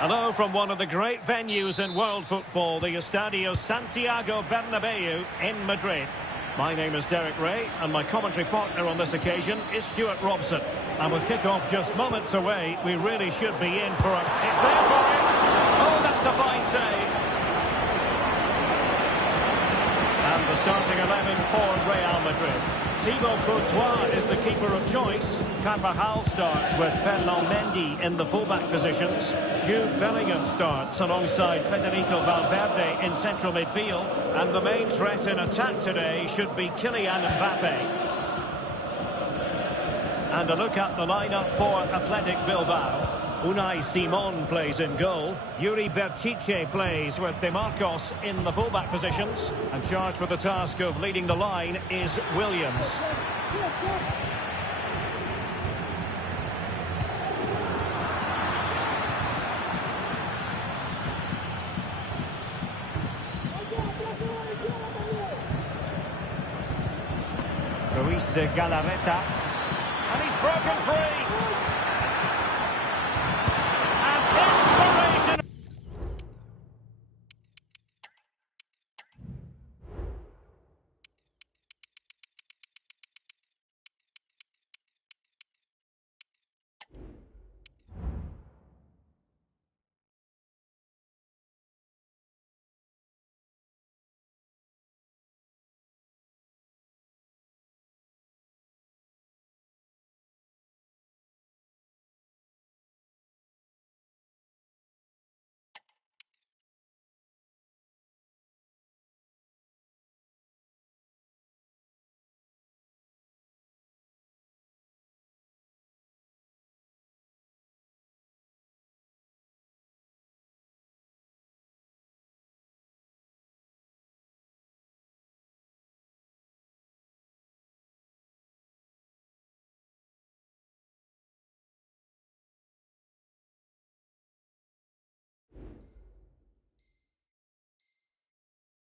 Hello from one of the great venues in world football, the Estadio Santiago Bernabeu in Madrid. My name is Derek Ray, and my commentary partner on this occasion is Stuart Robson. And with kick-off just moments away, we really should be in for a... It's there for him! Oh, that's a fine save! And the starting 11 for Real Madrid. Thibaut Courtois is the keeper of choice. Carvajal starts with Ferland Mendy in the fullback positions. Jude Bellingham starts alongside Federico Valverde in central midfield. And the main threat in attack today should be Kylian Mbappe. And a look at the lineup for Athletic Bilbao. Unai Simon plays in goal. Yuri Berchiche plays with De Marcos in the fullback positions. And charged with the task of leading the line is Williams. Luis de Galarreta. And he's broken free.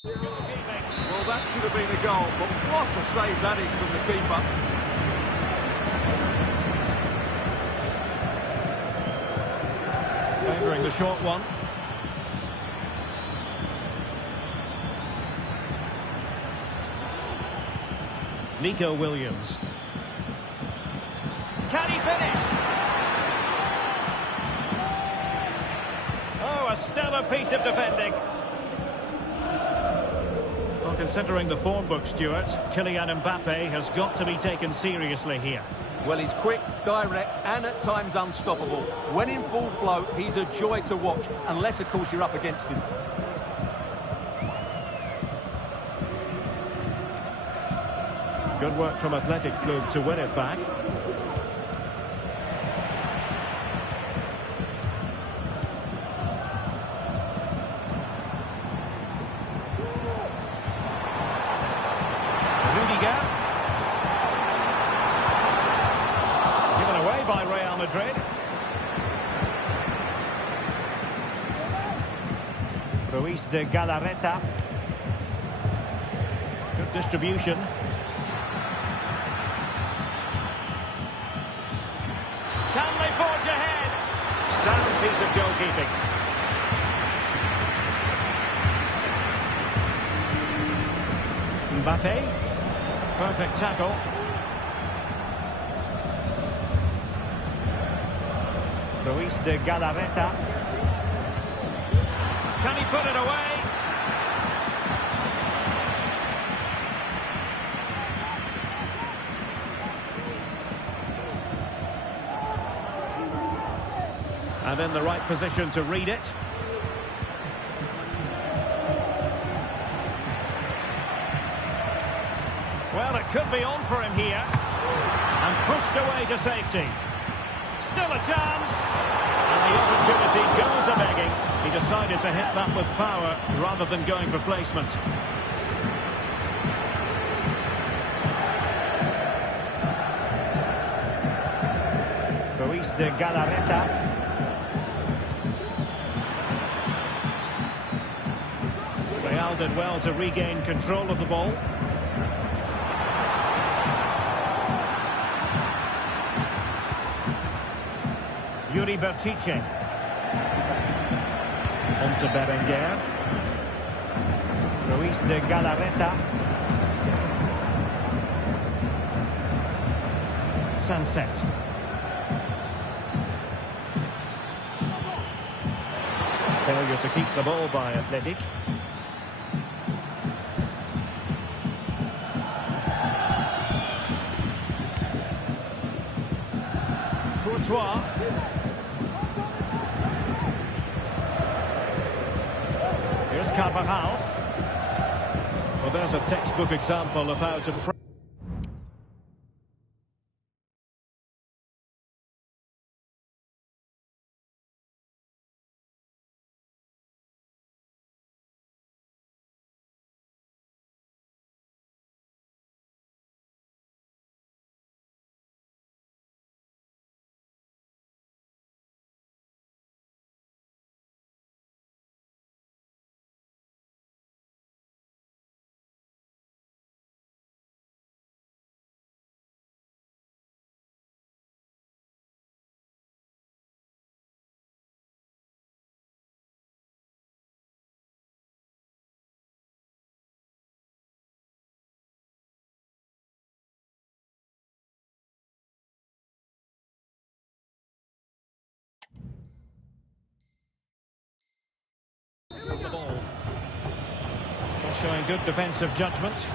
Well, that should have been a goal, but what a save that is from the keeper. Favouring the short one. Nico Williams. Can he finish? Oh, a stellar piece of defending. Well, considering the form book, Stuart, Kylian Mbappe has got to be taken seriously here. Well, he's quick, direct, and at times unstoppable. When in full flow, he's a joy to watch, unless, of course, you're up against him. Good work from Athletic Club to win it back. Given away by Real Madrid. Luis de Galarreta. Good distribution. Can they forge ahead? Sound piece of goalkeeping. Mbappe. Perfect tackle. Luis de Galarreta. Can he put it away? And in the right position to read it. Well, it could be on for him here. And pushed away to safety. Still a chance. And the opportunity goes a-begging. He decided to hit that with power rather than going for placement. Luis de Galarreta. Real did well to regain control of the ball. Yuri Berchiche. On to Berenguer. Ruiz de Galarreta. Sunset. Failure to keep the ball by Athletic. Courtois. Here's Carvajal. Well, there's a textbook example of how to... The ball. Showing good defensive judgment.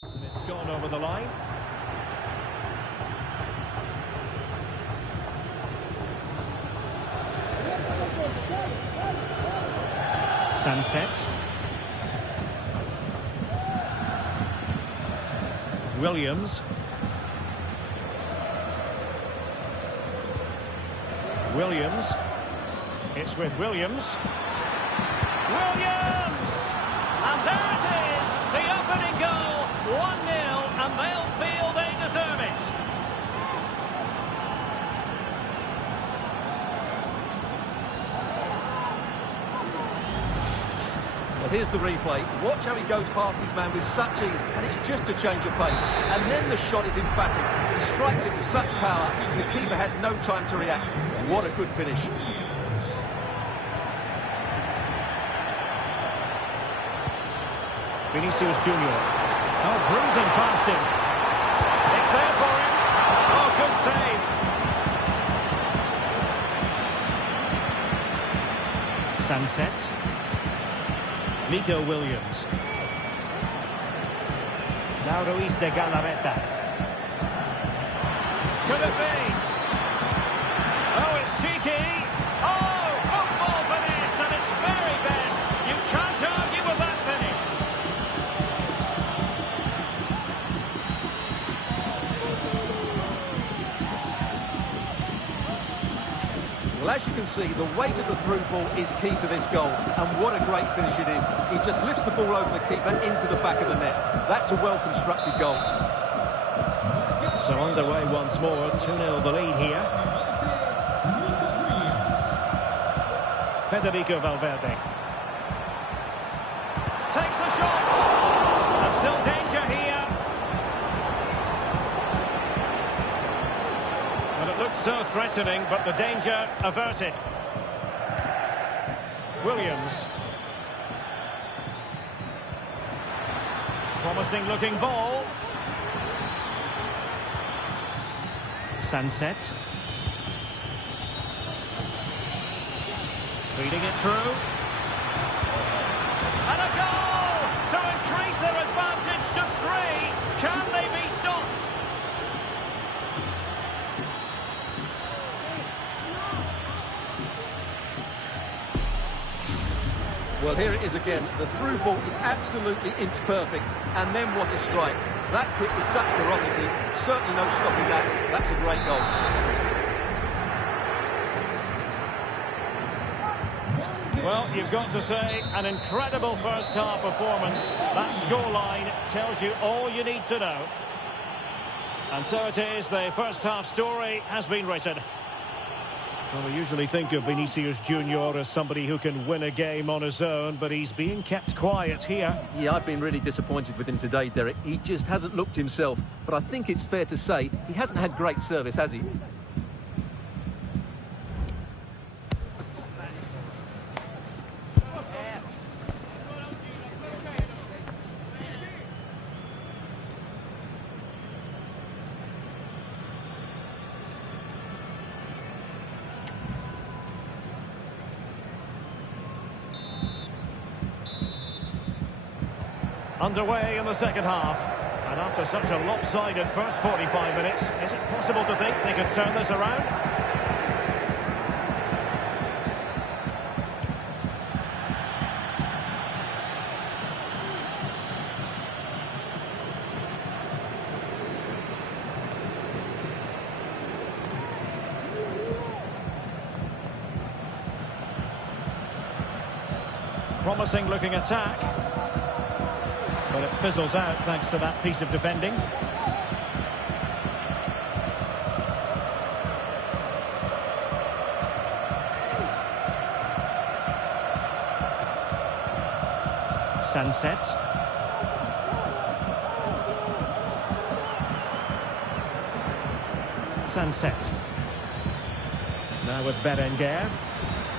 And it's gone over the line. Sunset. Williams. Williams. It's with Williams. Williams! And there it is, the opening goal. 1-0, and they'll feel they deserve it. Well, here's the replay. Watch how he goes past his man with such ease, and it's just a change of pace. And then the shot is emphatic. He strikes it with such power, the keeper has no time to react. What a good finish. Vinicius Junior. Oh, bruising past him. It's there for him. Oh, good save. Sunset. Nico Williams. Now Ruiz de Galarreta. Could it be? Oh, it's cheeky. Oh, football finesse, and it's very best. You can't argue with that finish. Well, as you can see, the weight of the through ball is key to this goal. And what a great finish it is. He just lifts the ball over the keeper into the back of the net. That's a well-constructed goal. So underway once more, 2-0 the lead here. Federico Valverde. Takes the shot. And still danger here. Well, it looks so threatening, but the danger averted. Williams. Promising looking ball. Sunset. Feeding it through. And a goal to increase the Well, here it is again. The through ball is absolutely inch perfect. And then what a strike. That's hit with such ferocity. Certainly no stopping that. That's a great goal. Well, you've got to say, an incredible first-half performance. That scoreline tells you all you need to know. And so it is, the first-half story has been written. Well, we usually think of Vinicius Junior as somebody who can win a game on his own, but he's being kept quiet here. Yeah, I've been really disappointed with him today, Derek. He just hasn't looked himself. But I think it's fair to say he hasn't had great service, has he? Underway in the second half. And after such a lopsided first 45 minutes, is it possible to think they could turn this around? Promising looking attack. But it fizzles out thanks to that piece of defending. Sunset. Sunset. Now with Berenguer.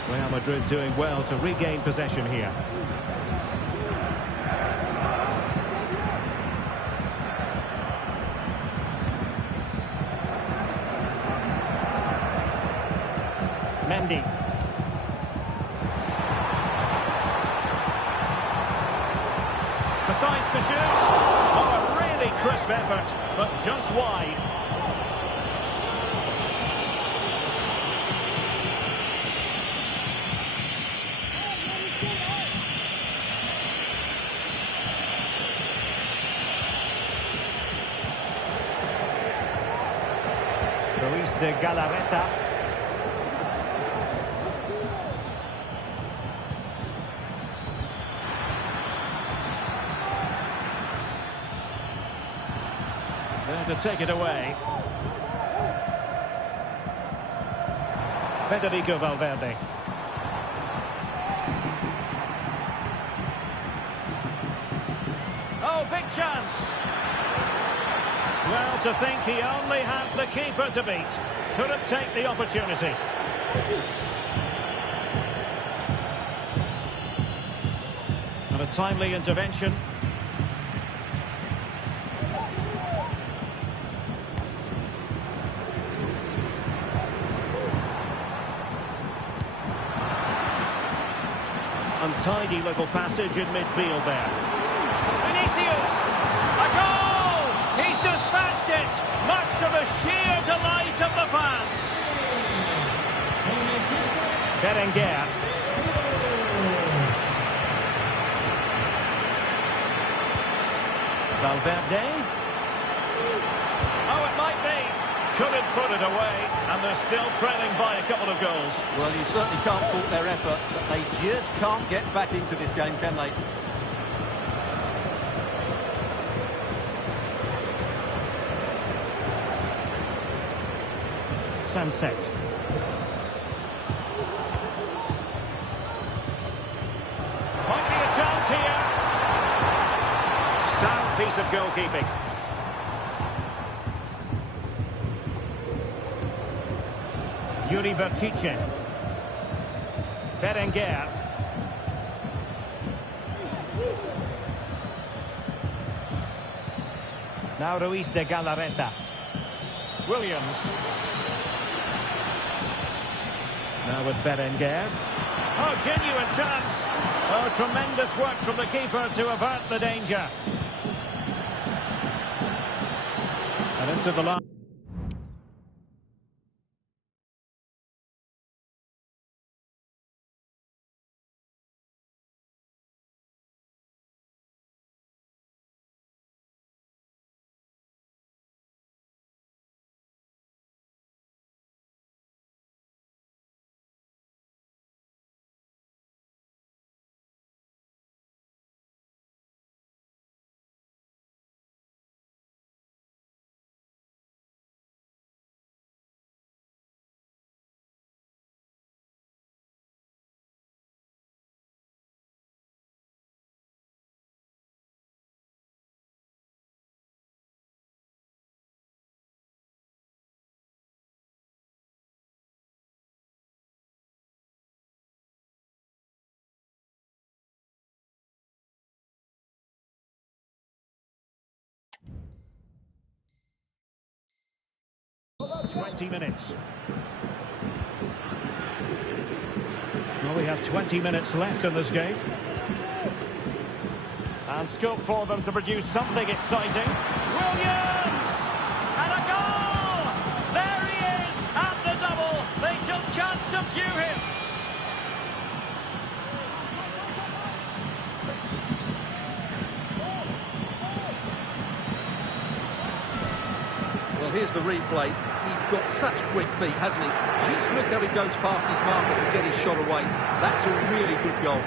Real Madrid doing well to regain possession here. Mendy. Precise to shoot. Oh, a really crisp effort, but just wide. Ruiz de Galarreta. There to take it away. Federico Valverde. Oh, big chance. Well, to think he only had the keeper to beat. Couldn't take the opportunity. And a timely intervention. Untidy little passage in midfield there. Vinicius! A goal! He's dispatched it! Much to the sheer delight of the fans. Berenguer. Valverde. Oh, it might be. Couldn't put it away, and they're still trailing by a couple of goals. Well, you certainly can't fault their effort, but they just can't get back into this game, can they? Sunset. Might be a chance here. Sound piece of goalkeeping. Yuri Berchiche. Berenguer. Now Ruiz de Galarreta. Williams. Now with Berenguer. Oh, genuine chance. Oh, tremendous work from the keeper to avert the danger. And into the line. 20 minutes. Well, we have 20 minutes left in this game. And scope for them to produce something exciting. Williams! And a goal! There he is at the double. They just can't subdue him. Well, here's the replay. He's got such quick feet, hasn't he? Just look how he goes past his marker to get his shot away. That's a really good goal.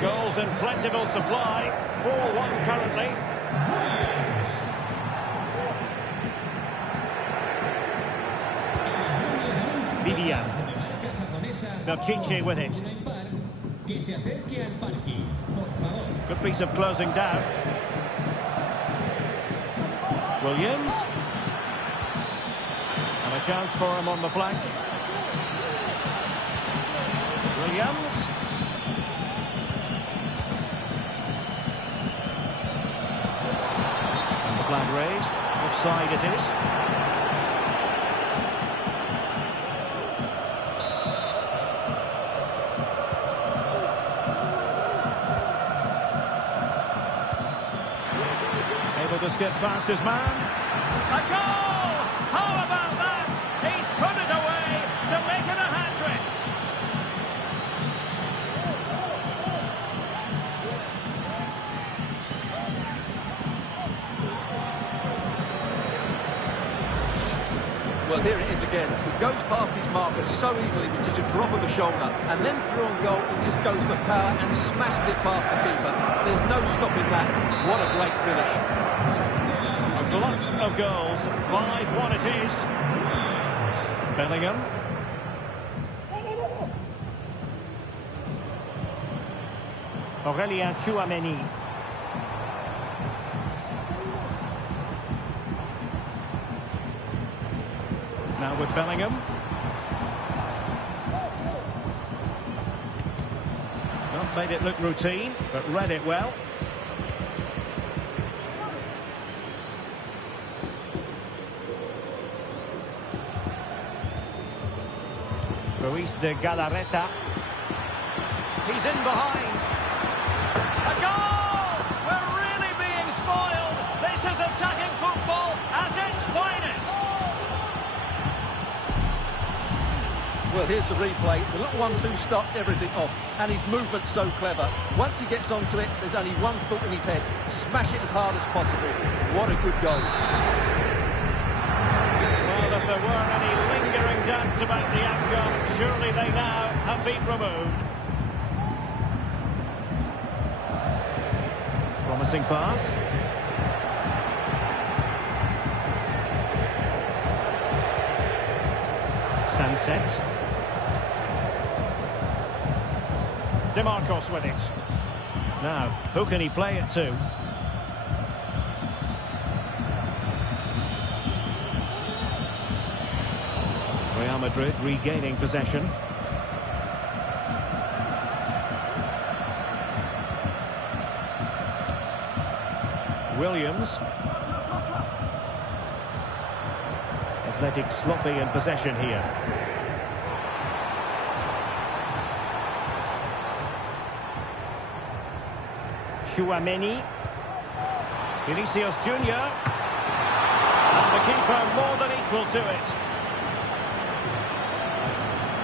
Goals in plentiful supply. 4-1 currently. Vivian. Berchiche with it. Good piece of closing down. Williams. And a chance for him on the flank. Williams. And the flag raised. Offside it is. Able to skip past his man. A goal! How about that? He's put it away to make it a hat-trick. Well, here it is again. He goes past his marker so easily with just a drop of the shoulder. And then through on goal, he just goes for power and smashes it past the keeper. There's no stopping that. What a great finish. A glut of goals. 5-1 it is. Bellingham. Aurélien Tchouameni. Now with Bellingham. Not made it look routine, but read it well. Ruiz de Galarreta. He's in behind. A goal! We're really being spoiled. This is attacking football at its finest. Well, here's the replay. The little 1-2 starts everything off, and his movement's so clever. Once he gets onto it, there's only one thought in his head. Smash it as hard as possible. What a good goal. Well, if there weren't any lingering doubts about the outcome, surely they now have been removed. Promising pass. Sunset. DeMarcos with it. Now, who can he play it to? Real Madrid regaining possession. Williams. Athletic sloppy in possession here. Tchouameni. Vinicius Junior. And the keeper more than equal to it.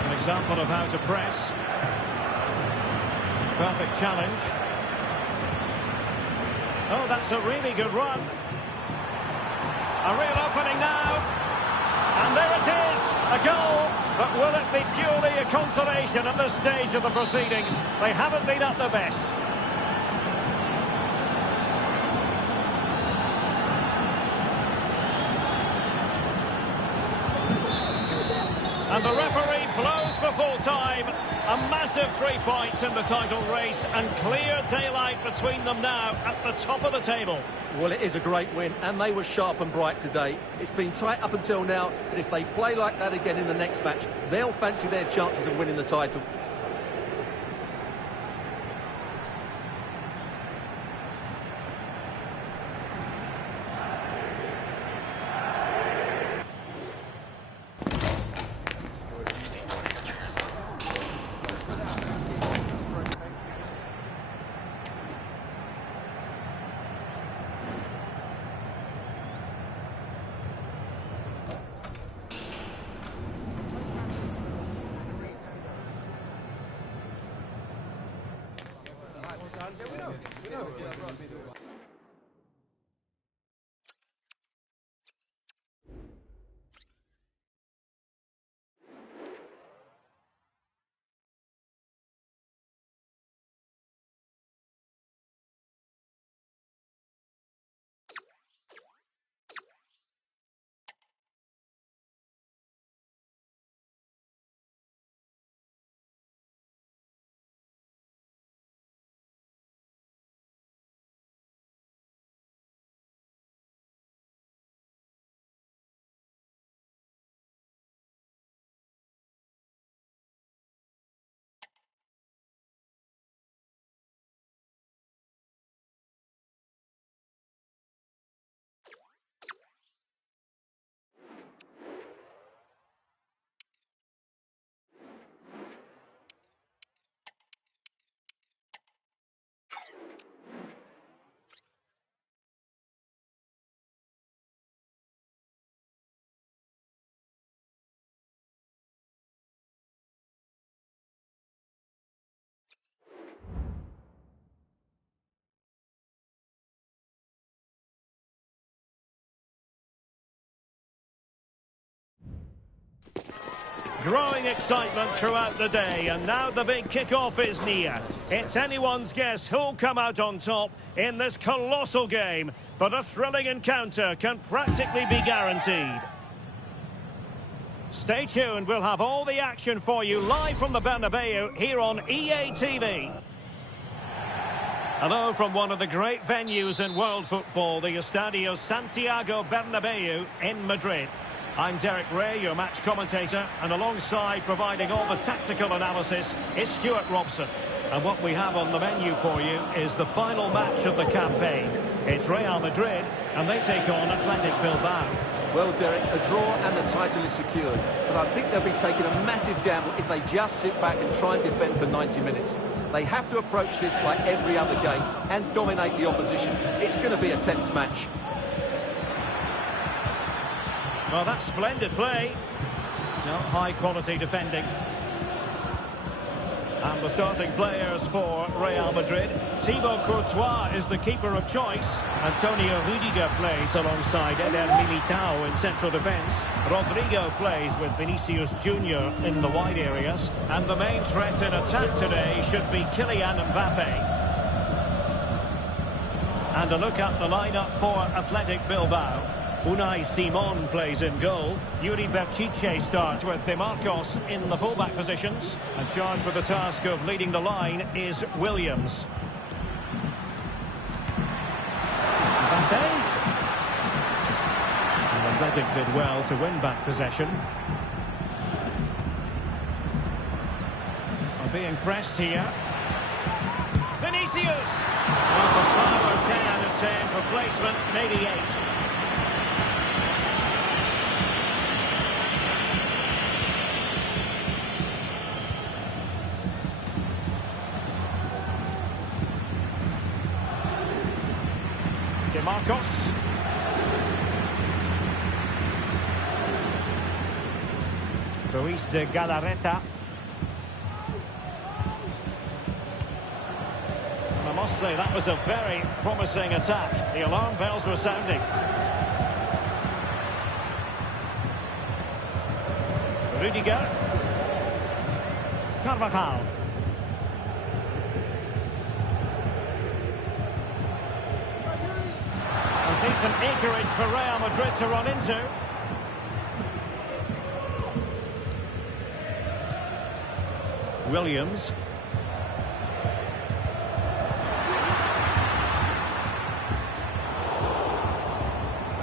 An example of how to press. Perfect challenge. Oh, that's a really good run. A real opening now. And there it is, a goal. But will it be purely a consolation at this stage of the proceedings? They haven't been at their best. And the referee blows for full time. A massive 3 points in the title race and clear daylight between them now at the top of the table. Well, it is a great win, and they were sharp and bright today. It's been tight up until now, but if they play like that again in the next match, they'll fancy their chances of winning the title. Growing excitement throughout the day, and now the big kick-off is near. It's anyone's guess who'll come out on top in this colossal game, but a thrilling encounter can practically be guaranteed. Stay tuned, we'll have all the action for you live from the Bernabeu here on EA TV. Hello from one of the great venues in world football, the Estadio Santiago Bernabeu in Madrid. I'm Derek Ray, your match commentator, and alongside providing all the tactical analysis is Stuart Robson. And what we have on the menu for you is the final match of the campaign. It's Real Madrid, and they take on Athletic Bilbao. Well, Derek, a draw and the title is secured, but I think they'll be taking a massive gamble if they just sit back and try and defend for 90 minutes. They have to approach this like every other game and dominate the opposition. It's going to be a tense match. Well, that's splendid play. No, high-quality defending. And the starting players for Real Madrid. Thibaut Courtois is the keeper of choice. Antonio Rudiger plays alongside Eder Militao in central defence. Rodrigo plays with Vinicius Junior in the wide areas. And the main threat in attack today should be Kylian Mbappe. And a look at the lineup for Athletic Bilbao. Unai Simon plays in goal. Yuri Berchiche starts with De Marcos in the fullback positions. And charged with the task of leading the line is Williams. Mbappe. And Athletic did well to win back possession. Are being pressed here. Vinicius! Well, for power, 10 out of 10. For placement, maybe 8. De Marcos. Ruiz de Galarreta. And I must say that was a very promising attack. The alarm bells were sounding. Rudiger. Carvajal. Decent acreage for Real Madrid to run into. Williams.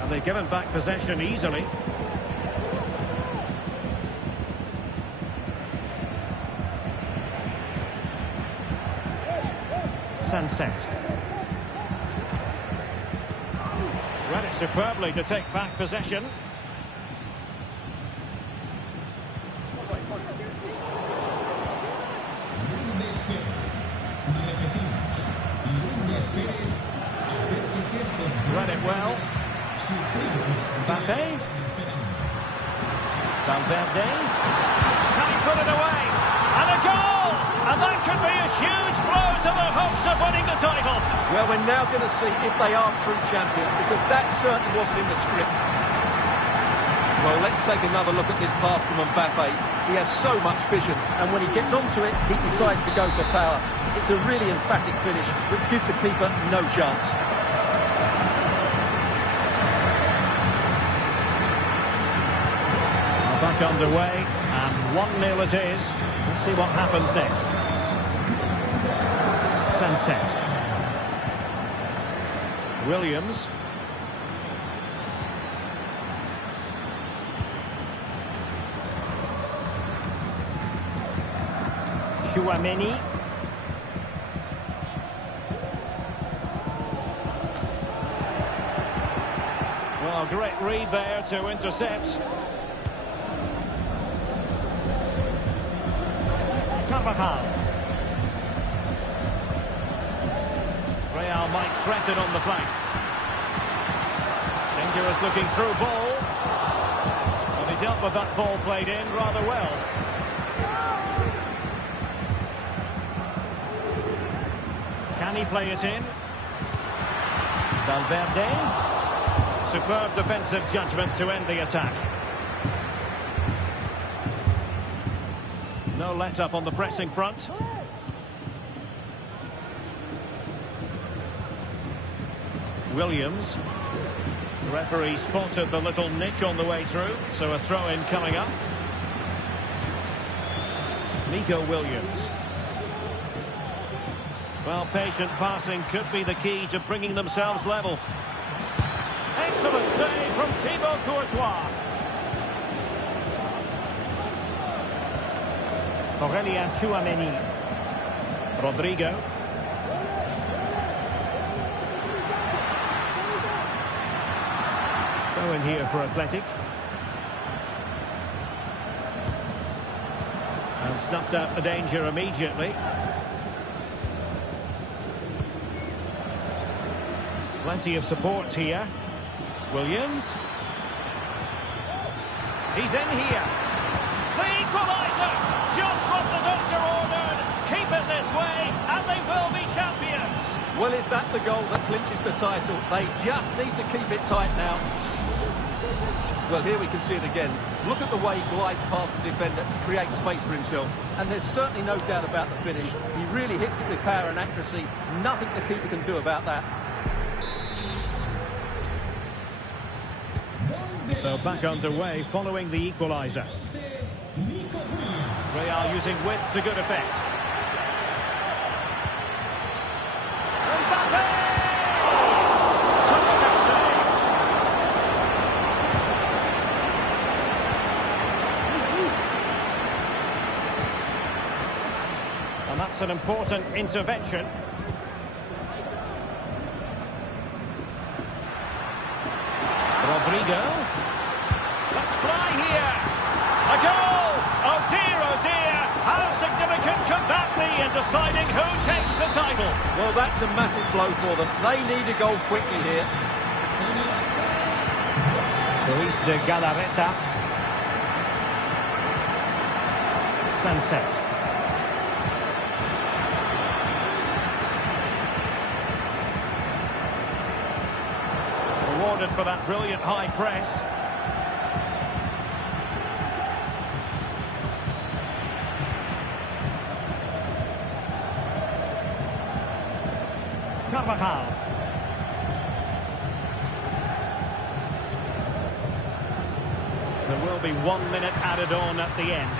And they've given back possession easily. Sunset. Read it superbly to take back possession. Read it well. Mbappe. Valverde. Can he put it away? And a goal! And that could be a huge blow to the hopes of winning the title. Well, we're now going to see if they are true champions, because that certainly wasn't in the script. Well, let's take another look at this pass from Mbappe. He has so much vision, and when he gets onto it, he decides to go for power. It's a really emphatic finish, which gives the keeper no chance. Back underway, and 1-0 it is. Let's see what happens next. Sunset. Williams. Chouameni. Well, great read there to intercept. Real might threaten on the flank. Dangerous looking through ball. Well, he dealt with that ball played in rather well. Can he play it in? Valverde. Superb defensive judgment to end the attack. No let-up on the pressing front. Williams. The referee spotted the little nick on the way through, so a throw-in coming up. Nico Williams. Well, patient passing could be the key to bringing themselves level. Excellent save from Thibaut Courtois. Aurelien Chouameni. Rodrigo. Throw in here for Athletic. And snuffed out the danger immediately. Plenty of support here. Williams. He's in here. The equaliser! Just what the doctor ordered. Keep it this way, and they will be champions. Well, is that the goal that clinches the title? They just need to keep it tight now. Well, here we can see it again. Look at the way he glides past the defender to create space for himself. And there's certainly no doubt about the finish. He really hits it with power and accuracy. Nothing the keeper can do about that. So back underway following the equaliser. Real using width to good effect. Mbappe! Terrific save. And that's an important intervention. Rodrigo. Let's fly here. A goal! Oh dear, how significant could that be in deciding who takes the title? Well, that's a massive blow for them. They need a goal quickly here. Luis de Galarreta. Sunset. Rewarded for that brilliant high press. Carvajal. There will be 1 minute added on at the end.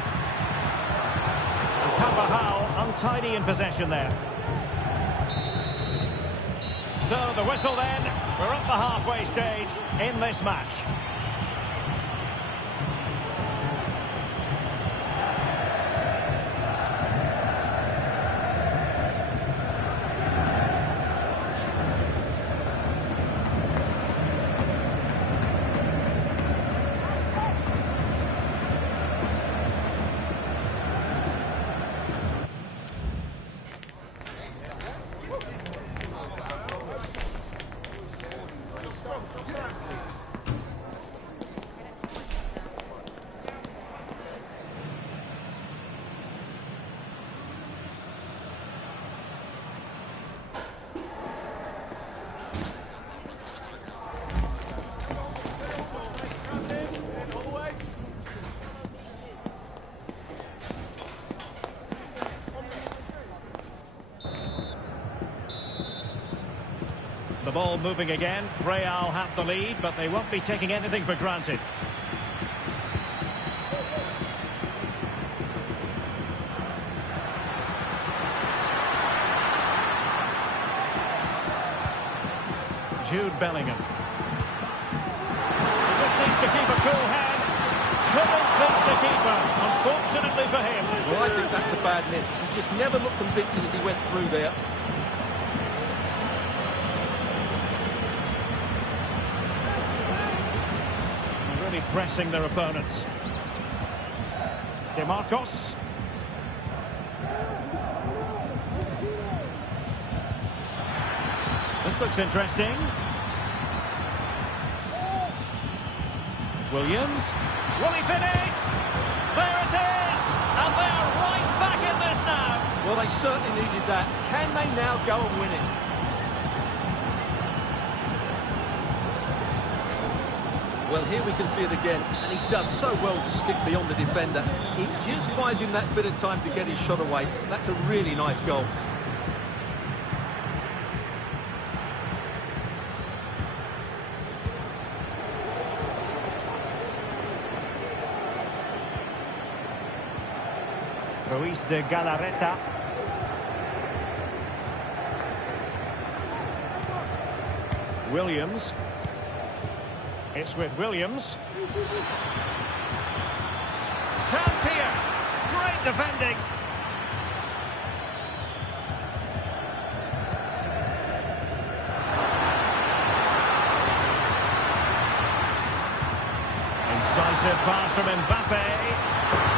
And Carvajal untidy in possession there. So the whistle then. We're at the halfway stage in this match. the ball moving again. Real have the lead, but they won't be taking anything for granted. Jude Bellingham. He just needs to keep a cool head. Couldn't beat the keeper, unfortunately for him. Well, I think that's a bad miss. He just never looked convincing as he went through there. They're really pressing their opponents. DeMarcos. This looks interesting. Williams. Will he finish? There it is! And they are right back in this now. Well, they certainly needed that. Can they now go and win it? Well, here we can see it again, and he does so well to skip beyond the defender. It just buys him that bit of time to get his shot away. That's a really nice goal. Ruiz de Galarreta. Williams. It's with Williams. Chance here. Great defending. Incisive pass from Mbappe.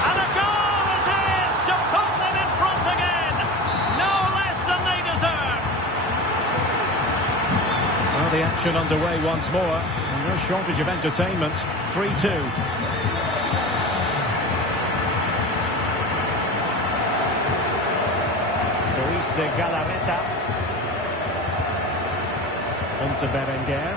And a goal it is to put them in front again. No less than they deserve. Well, the action underway once more. And no shortage of entertainment. 3-2. Ruiz de Galarreta. On to Berenguer.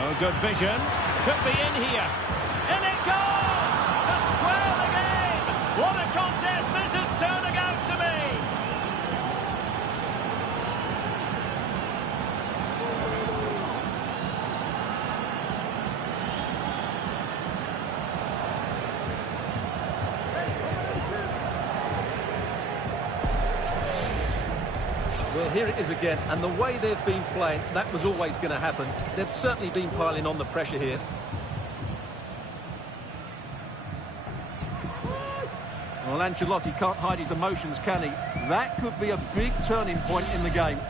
Oh, good vision. Could be in here. And it goes to square the game. What a contest this is turning out to be. Well, here it is again, and the way they've been playing, that was always going to happen. They've certainly been piling on the pressure here. Well, Ancelotti can't hide his emotions, can he? That could be a big turning point in the game.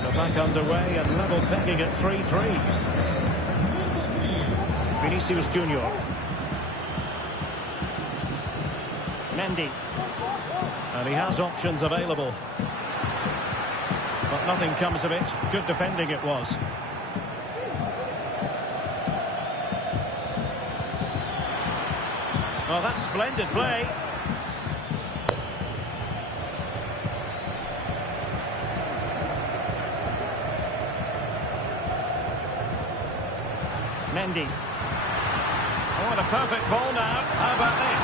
So back underway and level pegging at 3-3. Vinicius Junior. Mendy. And he has options available. But nothing comes of it. Good defending it was. Oh, that's splendid play. Mendy. Oh, and a perfect ball now. How about this?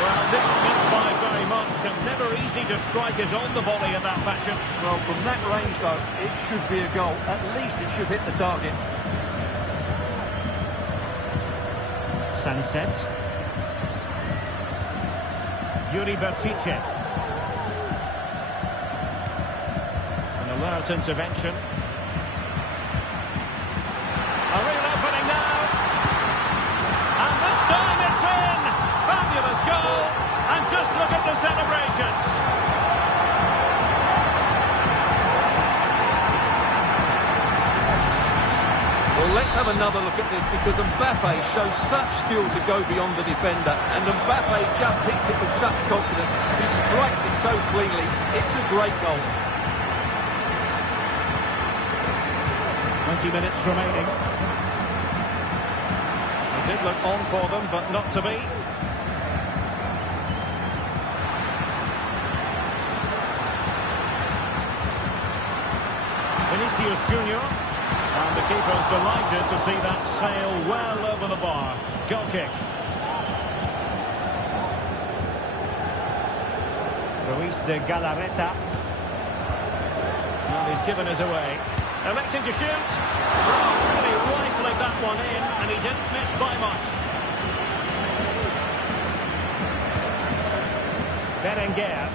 Well, didn't miss by very much, and never easy to strike it on the volley in that fashion. Well, from that range, though, it should be a goal. At least it should hit the target. Sunset. Yuri Bertice. An alert intervention. A real opening now. And this time it's in. Fabulous goal. And just look at the celebrations. Well, let's have another look at this, because Mbappe shows such skill to go beyond the defender, and Mbappe just hits it with such confidence. He strikes it so cleanly. It's a great goal. 20 minutes remaining. It did look on for them, but not to be. Vinicius Vinicius Junior. And the keeper's delighted to see that sail well over the bar. Goal kick. Ruiz de Galarreta. Well, he's given us away. Electing to shoot. Oh, really rifling that one in, and he didn't miss by much. Berenguer.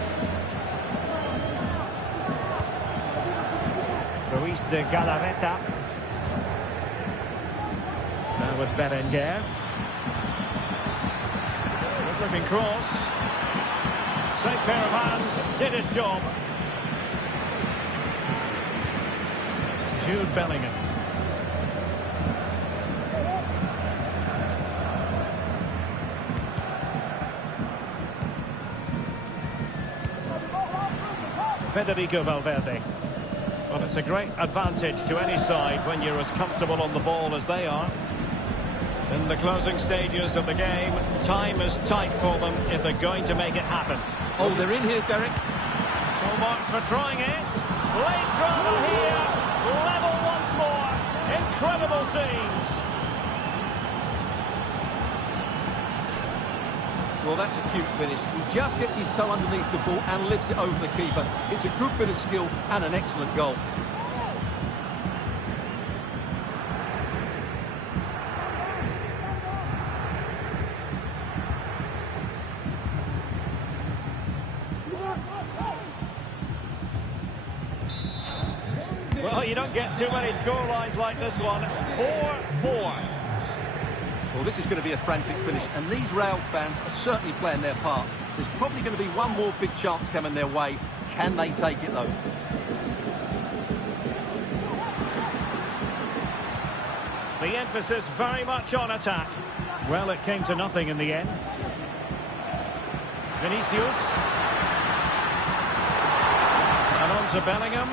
Ruiz de Galarreta. Now with Berenguer. Good-looking cross. Safe pair of hands, did his job. Jude Bellingham. Federico Valverde. Well, it's a great advantage to any side when you're as comfortable on the ball as they are. In the closing stages of the game, time is tight for them if they're going to make it happen. Oh, they're in here, Derek. Full marks for trying it. Late trouble here. Level once more. Incredible scenes. Well, that's a cute finish. He just gets his toe underneath the ball and lifts it over the keeper. It's a good bit of skill and an excellent goal. Well, you don't get too many scorelines like this one. 4-4. Well, this is going to be a frantic finish, and these Real fans are certainly playing their part. There's probably going to be one more big chance coming their way. Can they take it, though? The emphasis very much on attack. Well, it came to nothing in the end. Vinicius. And on to Bellingham.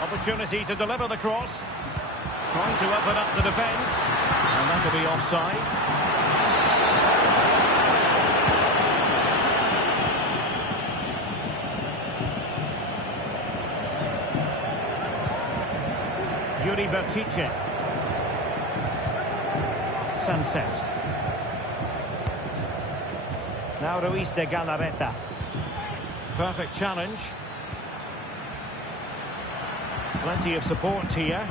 Opportunity to deliver the cross. Trying to open up the defence. And that'll be offside. Yuri Berchiche. Sunset. Now Ruiz de Galarreta. Perfect challenge. Plenty of support here.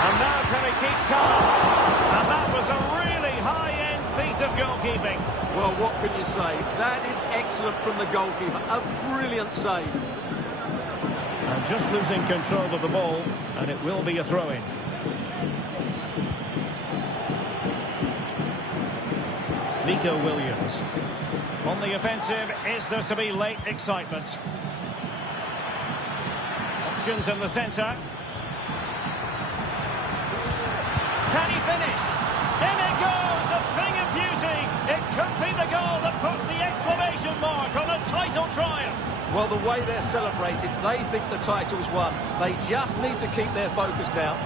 And now can he keep calm? And that was a really high-end piece of goalkeeping. Well, what can you say? That is excellent from the goalkeeper. A brilliant save. And just losing control of the ball, and it will be a throw-in. Nico Williams. On the offensive, is there to be late excitement? Options in the centre. Can he finish? In it goes, a thing of beauty. It could be the goal that puts the exclamation mark on a title triumph. Well, the way they're celebrating, they think the title's won. They just need to keep their focus now.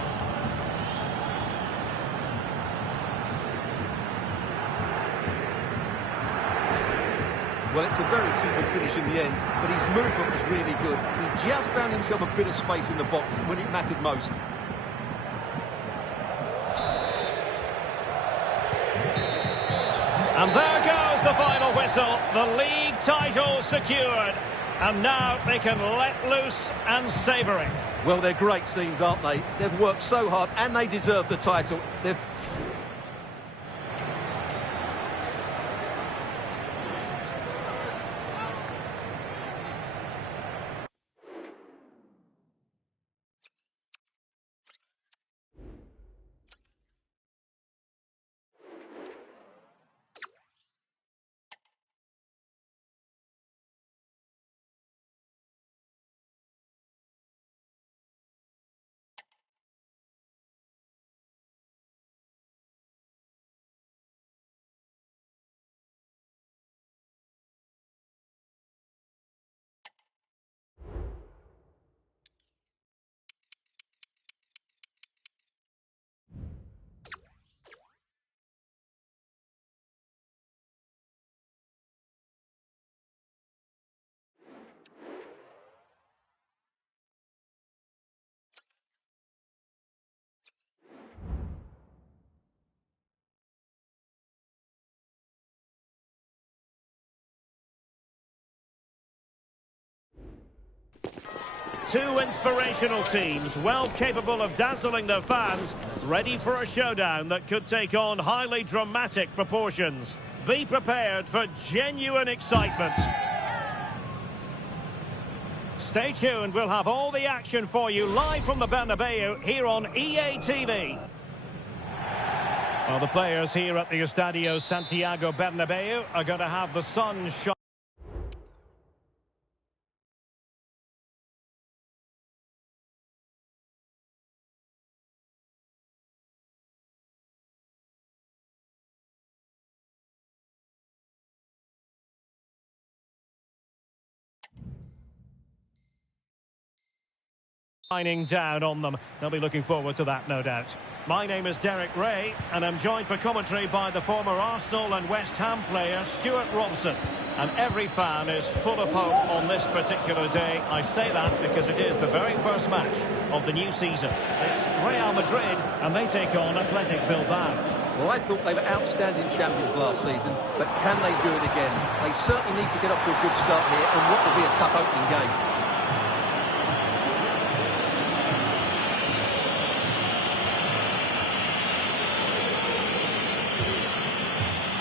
Well, it's a very simple finish in the end, but his movement was really good. He just found himself a bit of space in the box when it mattered most. And there goes the final whistle. The league title secured. And now they can let loose and savour it. Well, they're great scenes, aren't they? They've worked so hard and they deserve the title. They've Two inspirational teams, well capable of dazzling their fans, ready for a showdown that could take on highly dramatic proportions. Be prepared for genuine excitement. Stay tuned, we'll have all the action for you live from the Bernabeu here on EA TV. Well, the players here at the Estadio Santiago Bernabeu are going to have the sun shine. Shining down on them. They'll be looking forward to that, no doubt. My name is Derek Ray, and I'm joined for commentary by the former Arsenal and West Ham player Stuart Robson. And every fan is full of hope on this particular day. I say that because it is the very first match of the new season. It's Real Madrid, and they take on Athletic Bilbao. Well, I thought they were outstanding champions last season, but can they do it again? They certainly need to get off to a good start here, and what will be a tough opening game.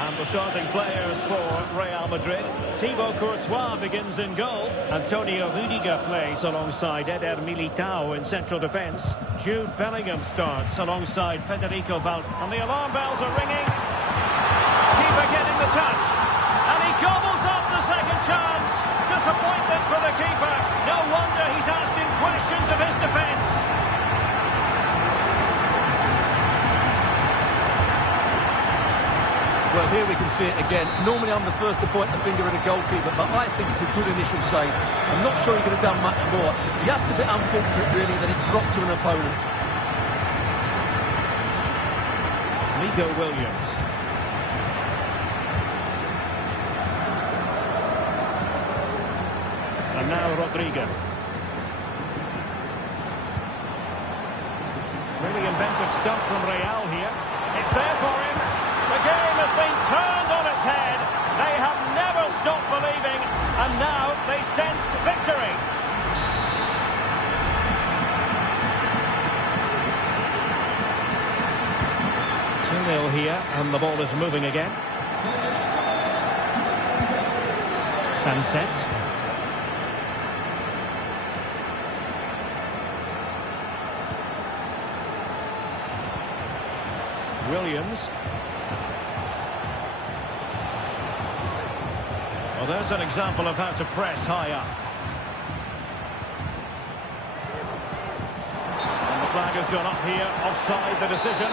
And the starting players for Real Madrid. Thibaut Courtois begins in goal. Antonio Rudiger plays alongside Eder Militao in central defence. Jude Bellingham starts alongside Federico Valverde. And the alarm bells are ringing. Keeper getting the touch. And he gobbles up the second chance. Disappointment for the keeper. No wonder he's asking questions of his defence. Well, here we can see it again. Normally I'm the first to point the finger at a goalkeeper, but I think it's a good initial save. I'm not sure he could have done much more. Just a bit unfortunate, really, that it dropped to an opponent. Nico Williams. And now Rodrigo. Really inventive stuff from Real here. It's there for him. The game has been turned on its head. They have never stopped believing, and now they sense victory. Two 0 here, and the ball is moving again. Sunset. Williams. Well, there's an example of how to press high up. And the flag has gone up here, offside the decision.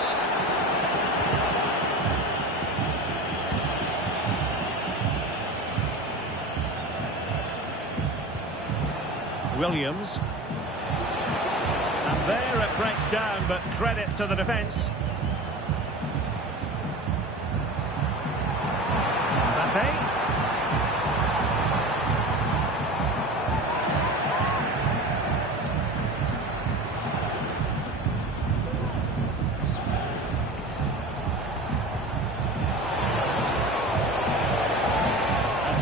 Williams. And there it breaks down, but credit to the defence. Mbappe.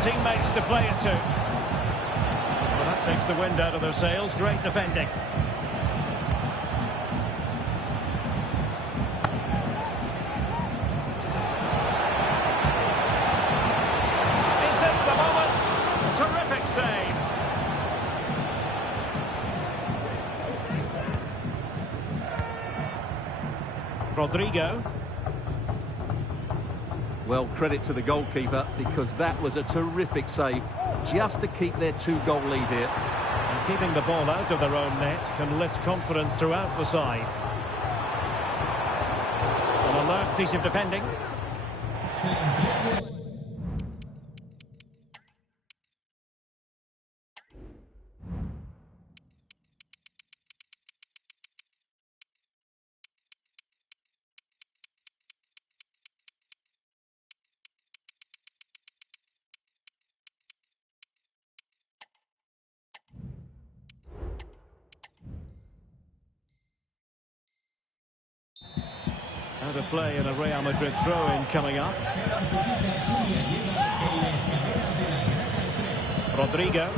Teammates to play it to. Well, that takes the wind out of their sails. Great defending. Is this the moment? Terrific save. Rodrigo. Well, credit to the goalkeeper, because that was a terrific save, just to keep their two-goal lead here. And keeping the ball out of their own net can lift confidence throughout the side. An alert piece of defending. Out of play and a Real Madrid throw-in coming up. Rodrigo.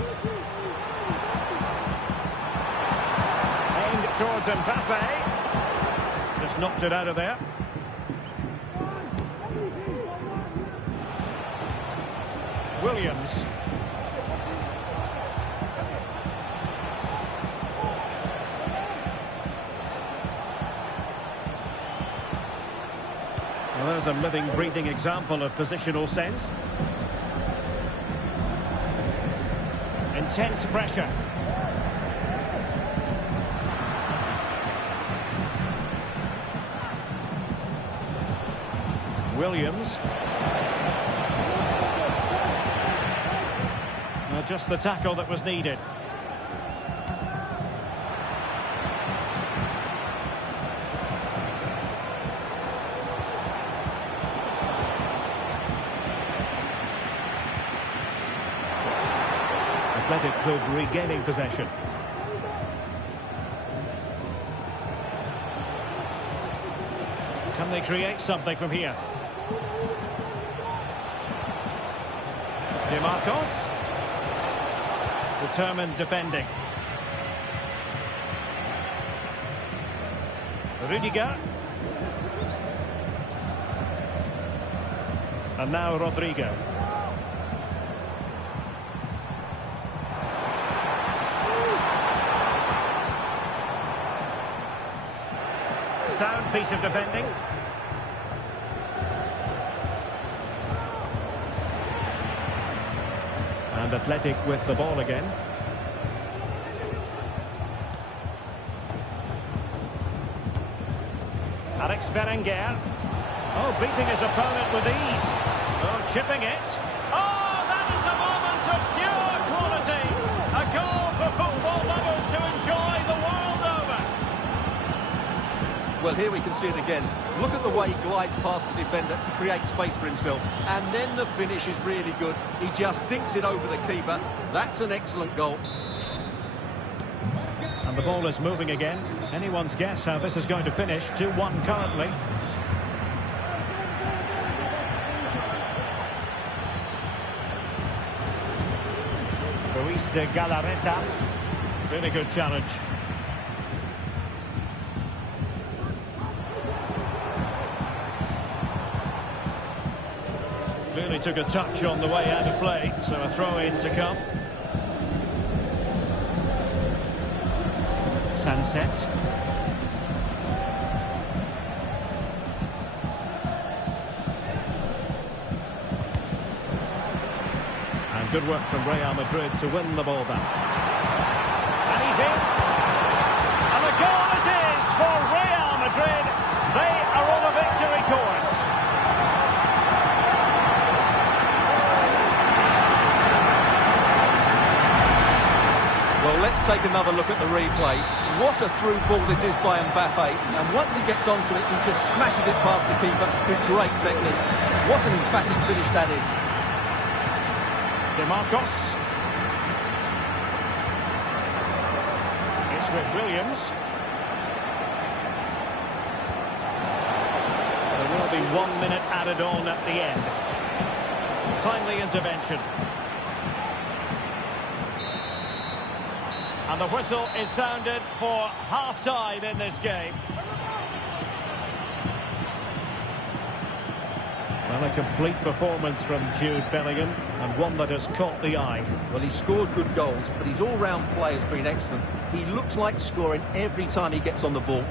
towards Mbappe. Just knocked it out of there. Williams. Well, there's a living, breathing example of positional sense. Intense pressure. Williams. Just the tackle that was needed. Athletic Club regaining possession. Can they create something from here? DeMarcos. Determined defending. Rudiger. And now Rodrigo. Sound piece of defending. And Athletic with the ball again. Alex Berenguer. Oh, beating his opponent with ease. Oh, chipping it. Oh, that is a moment of pure quality. A goal for football lovers to enjoy the world over. Well, here we can see it again. Look at the way he glides past the defender to create space for himself. And then the finish is really good. He just dinks it over the keeper. That's an excellent goal. And the ball is moving again. Anyone's guess how this is going to finish. 2-1 currently. Luis de Galarreta. Really good challenge. Clearly took a touch on the way out of play, so a throw-in to come. Sunset. And good work from Real Madrid to win the ball back. And he's in. And the goal it is for Real Madrid. They are on a victory course. Well, let's take another look at the replay. What a through ball this is by Mbappe. And once he gets onto it, he just smashes it past the keeper with great technique. What an emphatic finish that is. DeMarcos. It's with Williams. There will be 1 minute added on at the end. Timely intervention. And the whistle is sounded for half-time in this game. Well, a complete performance from Jude Bellingham, and one that has caught the eye. Well, he's scored good goals, but his all-round play has been excellent. He looks like scoring every time he gets on the ball.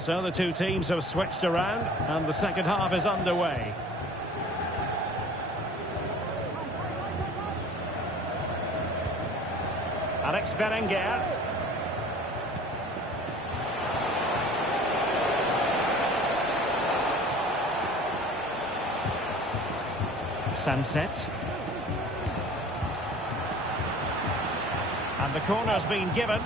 So the two teams have switched around, and the second half is underway. Alex Berenguer. Sunset. And the corner's been given.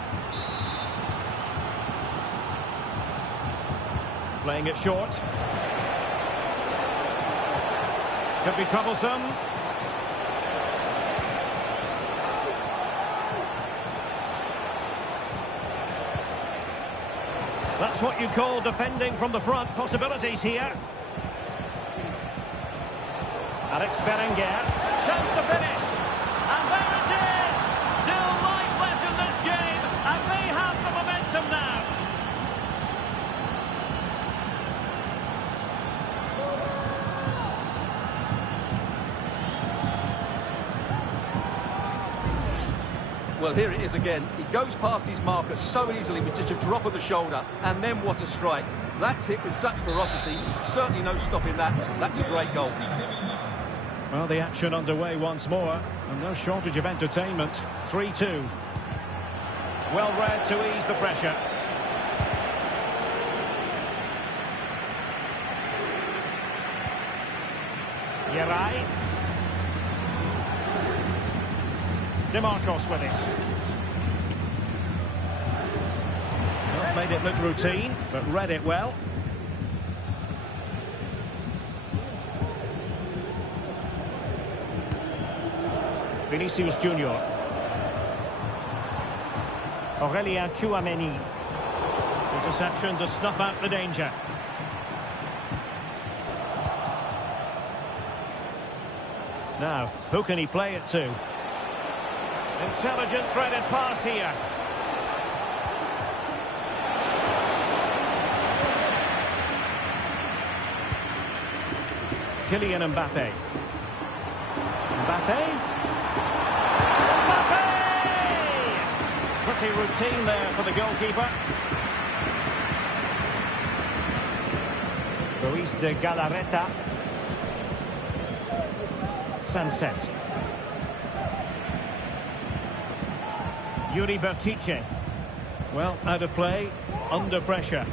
Playing it short. Could be troublesome. That's what you call defending from the front. Possibilities here. Alex Berenguer. Chance to finish. And there it is! Still life left in this game. And they have the momentum now. Well, here it is again. He goes past his marker so easily with just a drop of the shoulder. And then what a strike. That's hit with such ferocity. Certainly no stopping that. That's a great goal. Well, the action underway once more. And no shortage of entertainment. 3-2. Well read to ease the pressure. Yerai. DeMarcos with it. Well, made it look routine, but read it well. Vinicius Junior. Aurélien Tchouameni. Interception to snuff out the danger. Now, who can he play it to? Intelligent threaded pass here. Kylian Mbappe. Mbappe. Mbappe! Pretty routine there for the goalkeeper. Ruiz de Galarreta. Sunset. Yuri Bertice. Well, out of play, under pressure.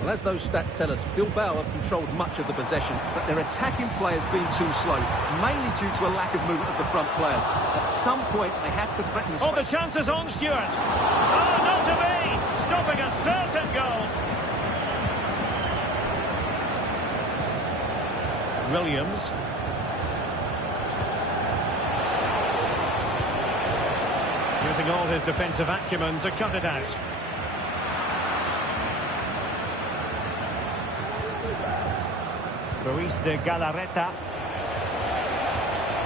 Well, as those stats tell us, Bilbao have controlled much of the possession, but their attacking play has been too slow, mainly due to a lack of movement of the front players. At some point, they have to threaten the space. Oh, the chance is on, Stuart. Oh, not to be! Stopping a certain goal. Williams. Using all his defensive acumen to cut it out. Ruiz de Galarreta.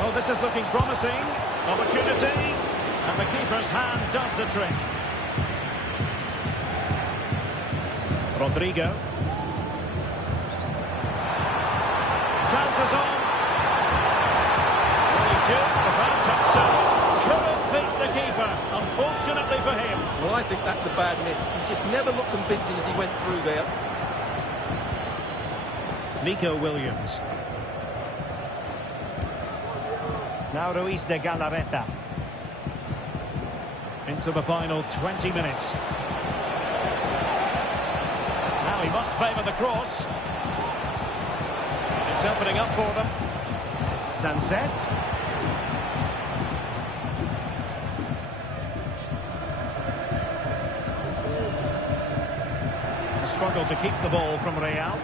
Oh, this is looking promising. Opportunity. And the keeper's hand does the trick. Rodrigo. Chances on. Will he shoot? The pass up so. Couldn't beat the keeper, unfortunately for him. Well, I think that's a bad miss. He just never looked convincing as he went through there. Nico Williams. Now Ruiz de Galarreta. Into the final 20 minutes. Now he must favour the cross. It's opening up for them. Sunset. Struggle to keep the ball from Real.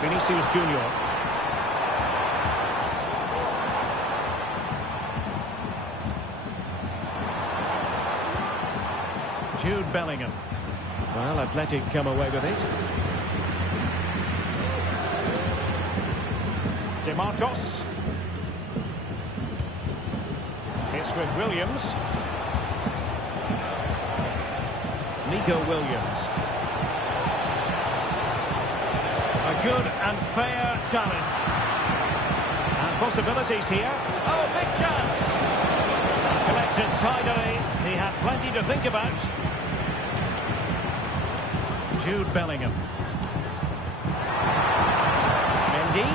Vinicius Junior. Jude Bellingham. Well, Athletic come away with it. DeMarcos. It's with Williams. Nico Williams. A good and fair challenge. And possibilities here. Oh, big chance. Collected tidily. He had plenty to think about. Jude Bellingham. Mendy.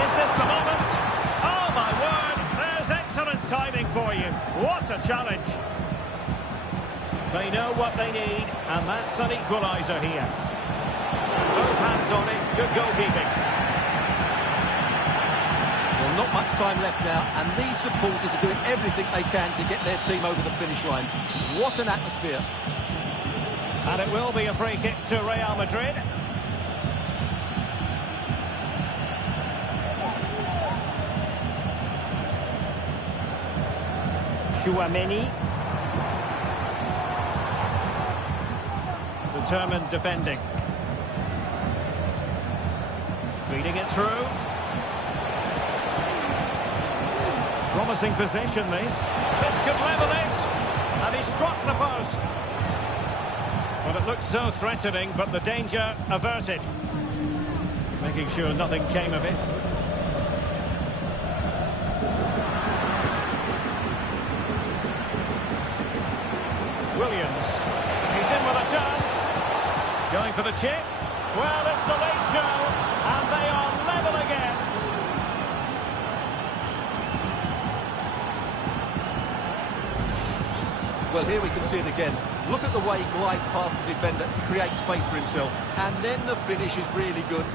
Is this the moment? Oh, my word. There's excellent timing for you. What a challenge. They know what they need, and that's an equaliser here. Both hands on it. Good goalkeeping. Well, not much time left now, and these supporters are doing everything they can to get their team over the finish line. What an atmosphere. And it will be a free kick to Real Madrid. Chouameni. Determined defending. Feeding it through. Promising position, this. This could level it. And he struck the post. Well, it looked so threatening, but the danger averted. Making sure nothing came of it. Williams. He's in with a chance. Going for the chip. Well, it's the late show, and they are level again. Well, here we can see it again. Look at the way he glides past the defender to create space for himself. And then the finish is really good.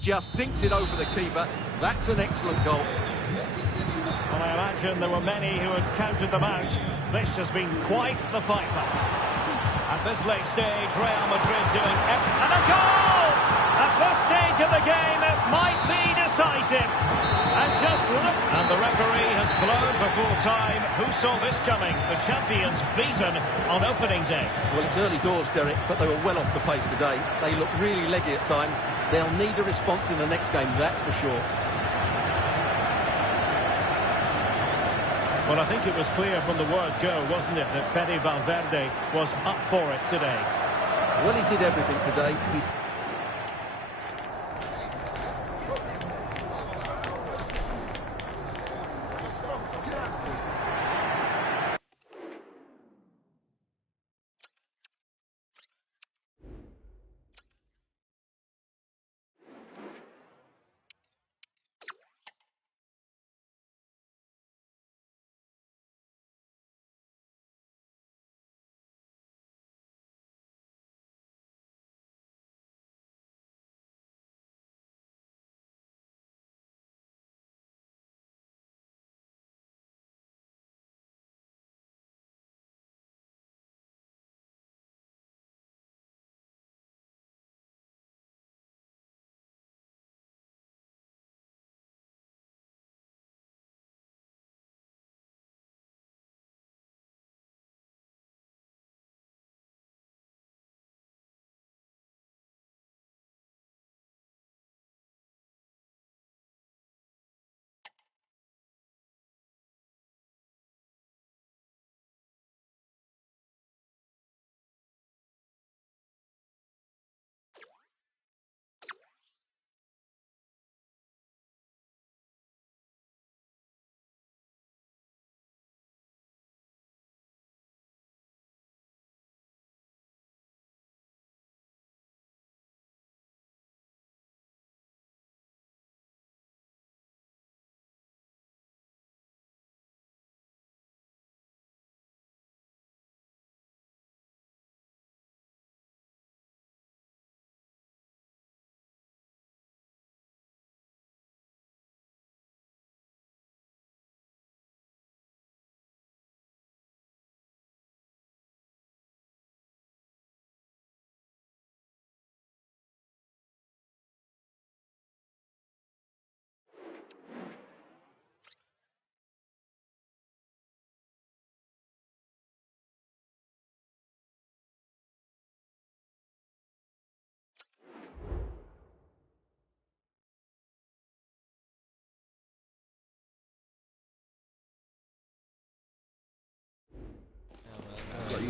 Just dinks it over the keeper. That's an excellent goal. Well, I imagine there were many who had counted them out. This has been quite the fight back. At this late stage, Real Madrid doing everything. And a goal! At this stage of the game, it might be decisive. And just look. And the referee has blown for full time. Who saw this coming? The champions beaten on opening day. Well, it's early doors, Derek, but they were well off the pace today. They look really leggy at times. They'll need a response in the next game, that's for sure. Well, I think it was clear from the word go, wasn't it, that Fede Valverde was up for it today. Well, he did everything today.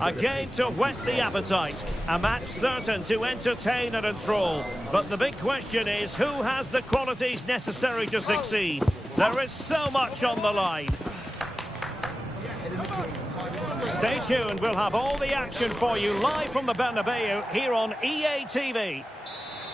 A game to whet the appetite. A match certain to entertain and enthrall. But the big question is, who has the qualities necessary to succeed? There is so much on the line. Stay tuned. We'll have all the action for you live from the Bernabeu here on EA TV.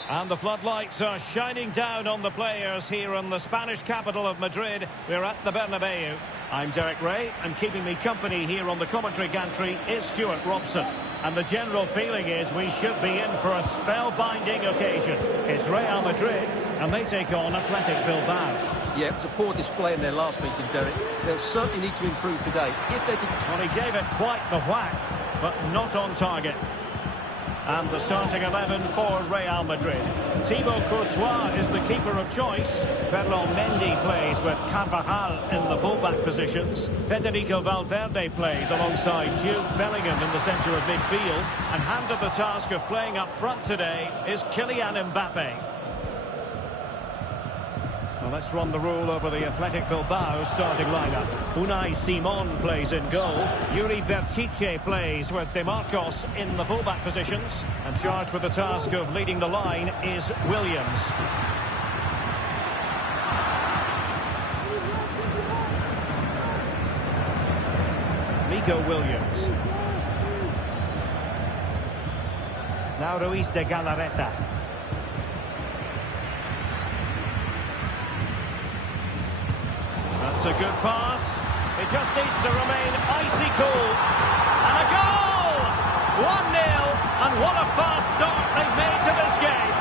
And the floodlights are shining down on the players here in the Spanish capital of Madrid. We're at the Bernabeu. I'm Derek Ray, and keeping me company here on the commentary gantry is Stuart Robson. And the general feeling is we should be in for a spellbinding occasion. It's Real Madrid, and they take on Athletic Bilbao. Yeah, it was a poor display in their last meeting, Derek. They'll certainly need to improve today. If they're to... Well, he gave it quite the whack, but not on target. And the starting 11 for Real Madrid. Thibaut Courtois is the keeper of choice. Ferland Mendy plays with Carvajal in the fullback positions. Federico Valverde plays alongside Jude Bellingham in the centre of midfield. And handed the task of playing up front today is Kylian Mbappe. Well, let's run the rule over the Athletic Bilbao starting lineup. Unai Simon plays in goal. Yuri Bertice plays with De Marcos in the fullback positions. And charged with the task of leading the line is Williams. Nico Williams. Now Ruiz de Galarreta. That's a good pass. It just needs to remain icy cool. And a goal! 1-0. And what a fast start they've made to this game.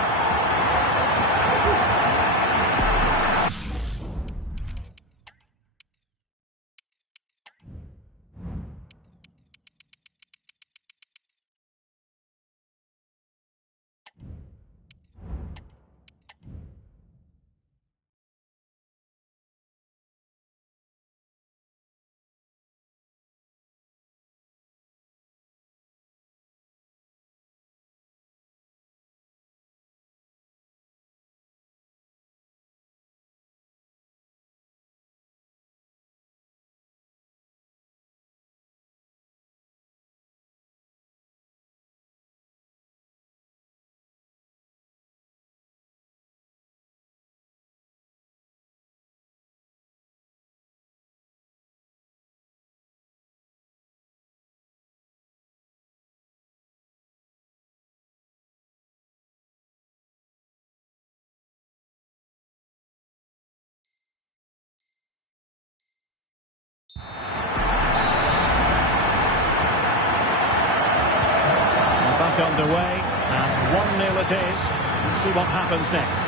Back underway, and 1-0 it is. Let's see what happens next.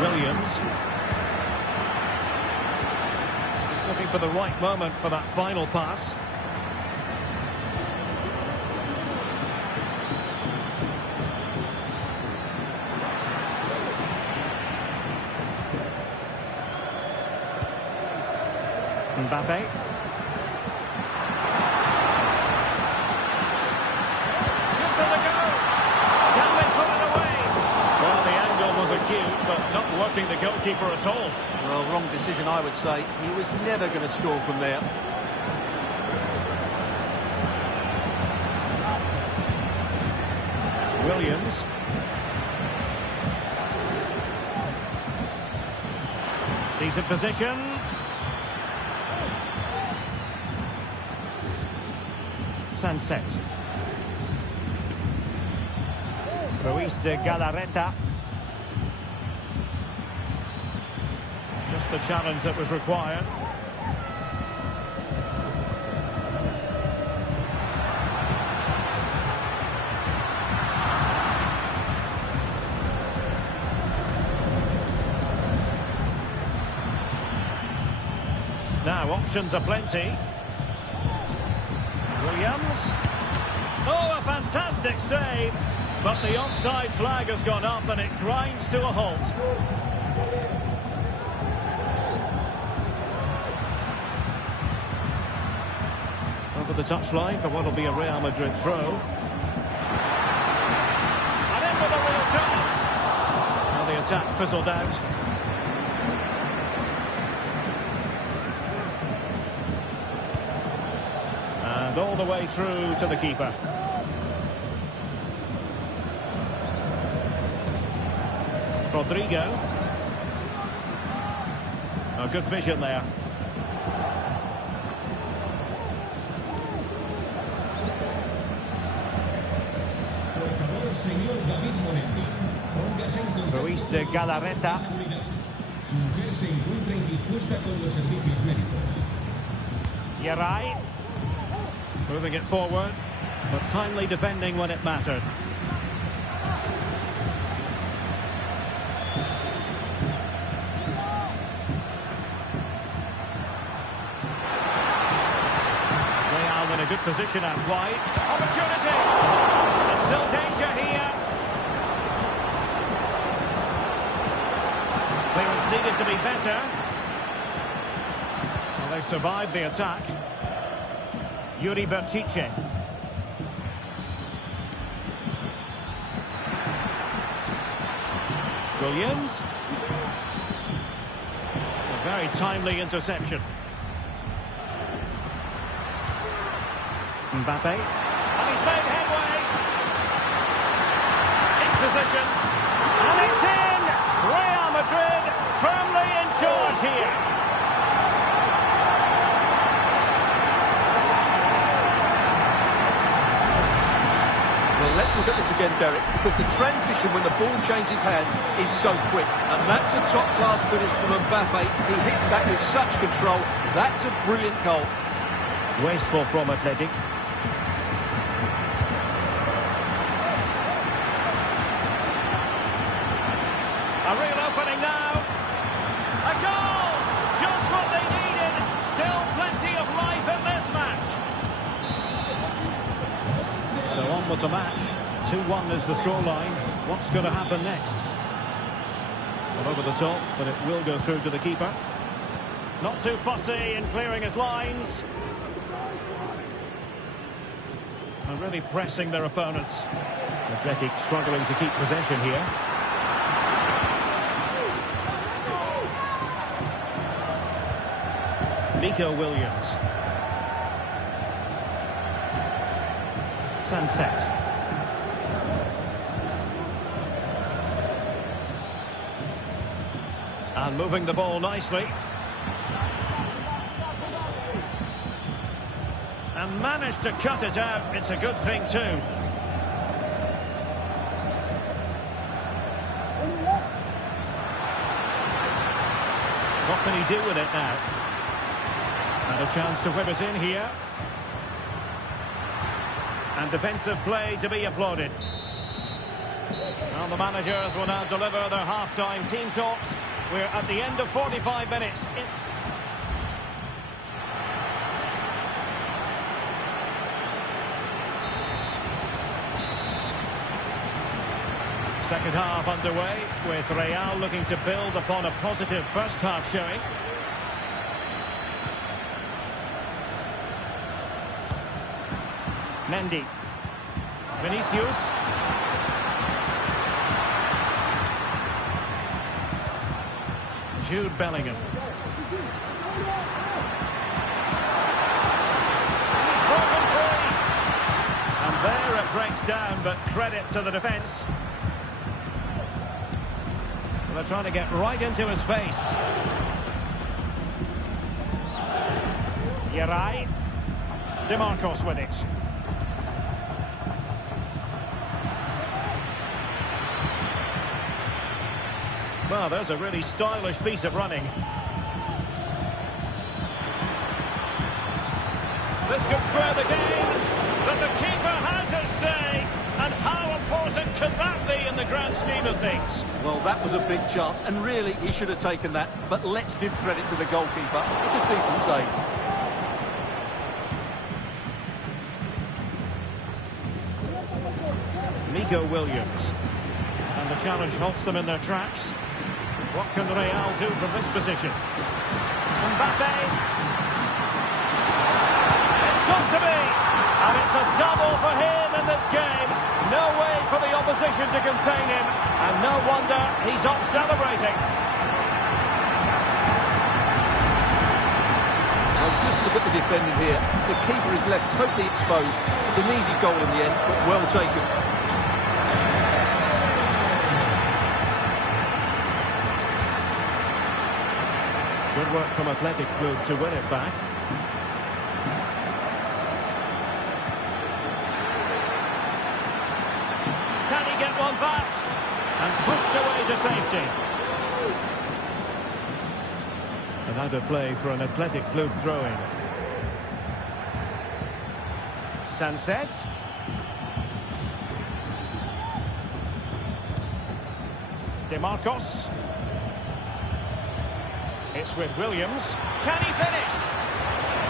Williams. Just looking for the right moment for that final pass. Mbappe. Gives it a go. Can they put it away? Well, the angle was acute, but not working the goalkeeper at all. Well, wrong decision, I would say. He was never going to score from there. Williams. Decent position. Sunset. Ruiz de Galarreta. Just the challenge that was required. Now options are plenty. Williams. Oh, a fantastic save. But the offside flag has gone up and it grinds to a halt. Over the touchline for what will be a Real Madrid throw. And in with a real chance. Well, the attack fizzled out. And all the way through to the keeper. Rodrigo. Oh, good vision there. Ruiz de Galarreta. Su mujer se encuentra indispuesta con los servicios médicos. Yarai. Moving it forward, but timely defending when it mattered. Real in a good position out wide. Opportunity! And still danger here. Clearance needed to be better. Well, they survived the attack. Yuri Berchiche. Williams. A very timely interception. Mbappe. And he's made headway. In position. And it's in! Real Madrid firmly in charge here. Well, let's look at this again, Derek, because the transition when the ball changes hands is so quick. And that's a top-class finish from Mbappe. He hits that with such control. That's a brilliant goal. Wasteful from Athletic. A real opening now. A goal! Just what they needed. Still plenty of life in this match. So on with the match. 2-1 is the scoreline. What's going to happen next? Well, over the top, but it will go through to the keeper. Not too fussy in clearing his lines. And really pressing their opponents. Athletic struggling to keep possession here. Nico Williams. Sunset. And moving the ball nicely. And managed to cut it out. It's a good thing too. What can he do with it now? And a chance to whip it in here. And defensive play to be applauded. Well, the managers will now deliver their half-time team talks. We're at the end of 45 minutes. Second half underway, with Real looking to build upon a positive first half showing. Mendy. Vinicius. Jude Bellingham. He's broken free. And there it breaks down, but credit to the defence. Well, they're trying to get right into his face. Yarai. DeMarcos with it. Well, there's a really stylish piece of running. This could square the game, but the keeper has his say. And how important can that be in the grand scheme of things? Well, that was a big chance, and really, he should have taken that. But let's give credit to the goalkeeper. It's a decent save. Nico Williams. And the challenge halts them in their tracks. What can Real do from this position? Mbappe. It's got to be. And it's a double for him in this game. No way for the opposition to contain him. And no wonder he's off celebrating. Well, just look at the defending here. The keeper is left totally exposed. It's an easy goal in the end, but well taken. Good work from Athletic Club to win it back. Can he get one back? And pushed away to safety. And out of play for an athletic club throw-in. Sunset. DeMarcos. It's with Williams. Can he finish?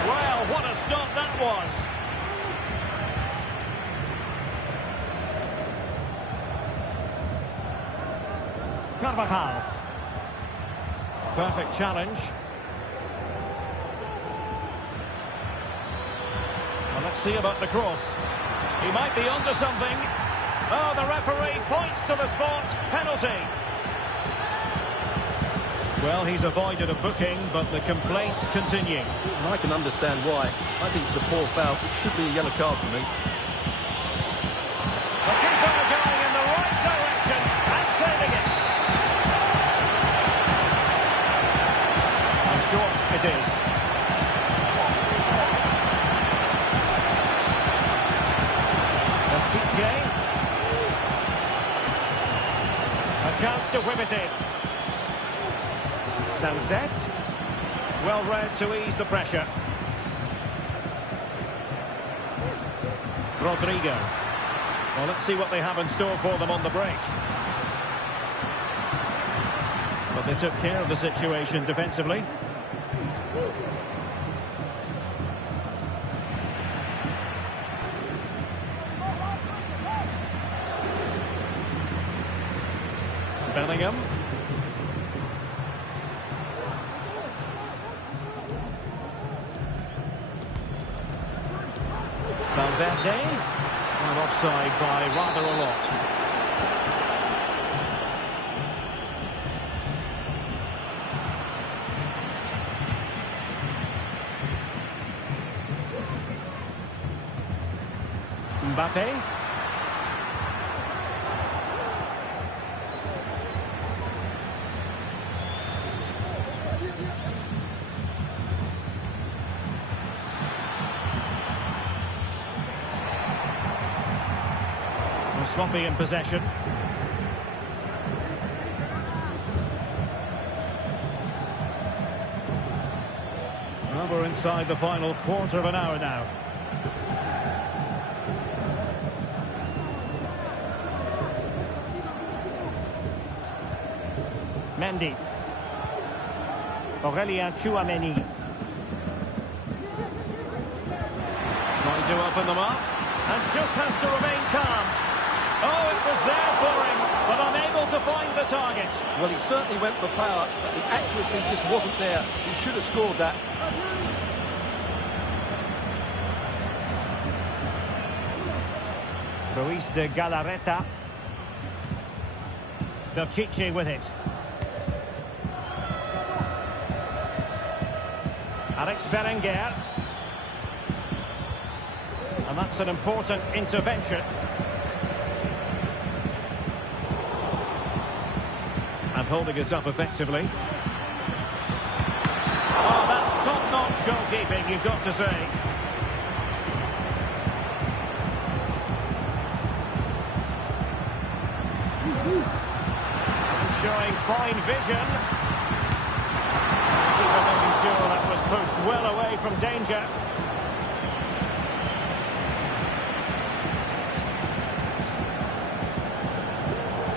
Well, what a stop that was. Carvajal. Perfect challenge. Well, let's see about the cross. He might be onto something. Oh, the referee points to the spot. Penalty. Well, he's avoided a booking, but the complaints continue. And I can understand why. I think it's a poor foul. It should be a yellow card for me. The keeper going in the right direction and saving it. And short it is. Chiche. A chance to whip it in. Sunset. Well read to ease the pressure. Rodrigo. Well, let's see what they have in store for them on the break. But they took care of the situation defensively. Bellingham. Valverde. And offside by rather a lot. Mbappe. Sloppy in possession. Well, we're inside the final quarter of an hour now. Mendy. Aurelien Tchouameni. Trying to open them up. And just has to remain calm. Oh, it was there for him, but unable to find the target. Well, he certainly went for power, but the accuracy just wasn't there. He should have scored that. Ruiz de Galarreta. Chiche with it. Alex Berenguer. And that's an important intervention. And holding it up effectively. Oh, that's top-notch goalkeeping, you've got to say. And showing fine vision. Keeper making sure that was pushed well away from danger.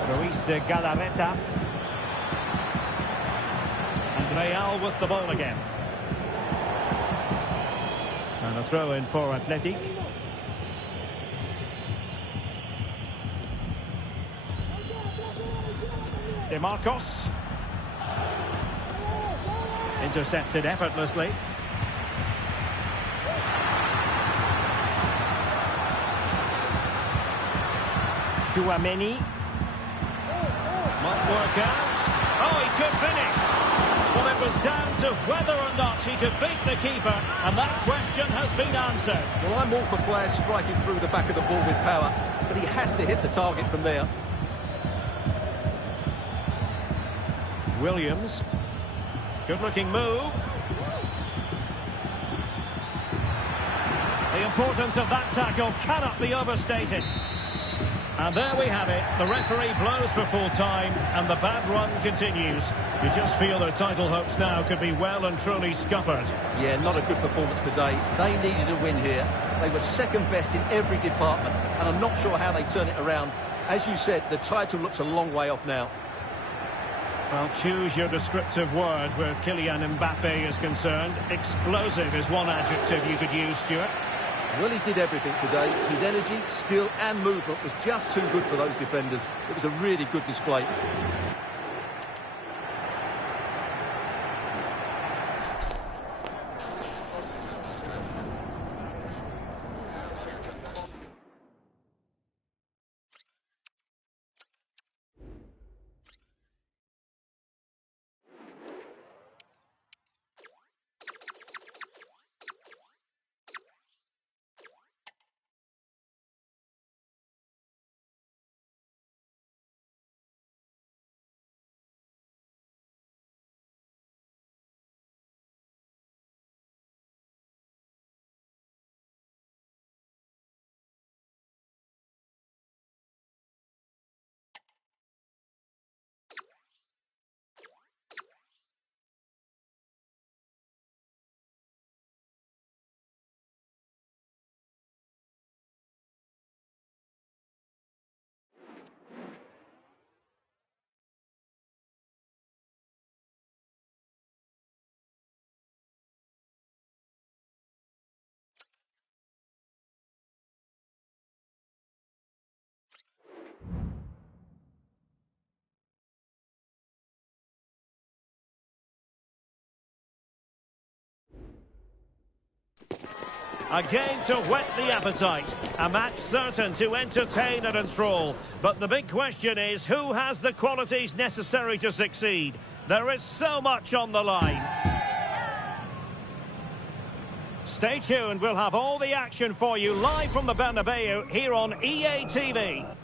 Ruiz de Galarreta. Real with the ball again. And a throw in for Athletic. DeMarcos. Intercepted effortlessly. Tchouameni. Might work out. Oh, he could finish. Well, it was down to whether or not he could beat the keeper, and that question has been answered. Well, I'm all for players striking through the back of the ball with power, but he has to hit the target from there. Williams. Good-looking move. The importance of that tackle cannot be overstated. And there we have it. The referee blows for full time and the bad run continues. You just feel their title hopes now could be well and truly scuppered. Yeah, not a good performance today. They needed a win here. They were second best in every department, and I'm not sure how they turn it around. As you said, the title looks a long way off now. Well, choose your descriptive word where Kylian Mbappe is concerned. Explosive is one adjective you could use, Stuart. Well, he did everything today. His energy, skill and movement was just too good for those defenders. It was a really good display. A game to whet the appetite. A match certain to entertain and enthrall. But the big question is, who has the qualities necessary to succeed? There is so much on the line. Stay tuned, we'll have all the action for you live from the Bernabeu here on EA TV.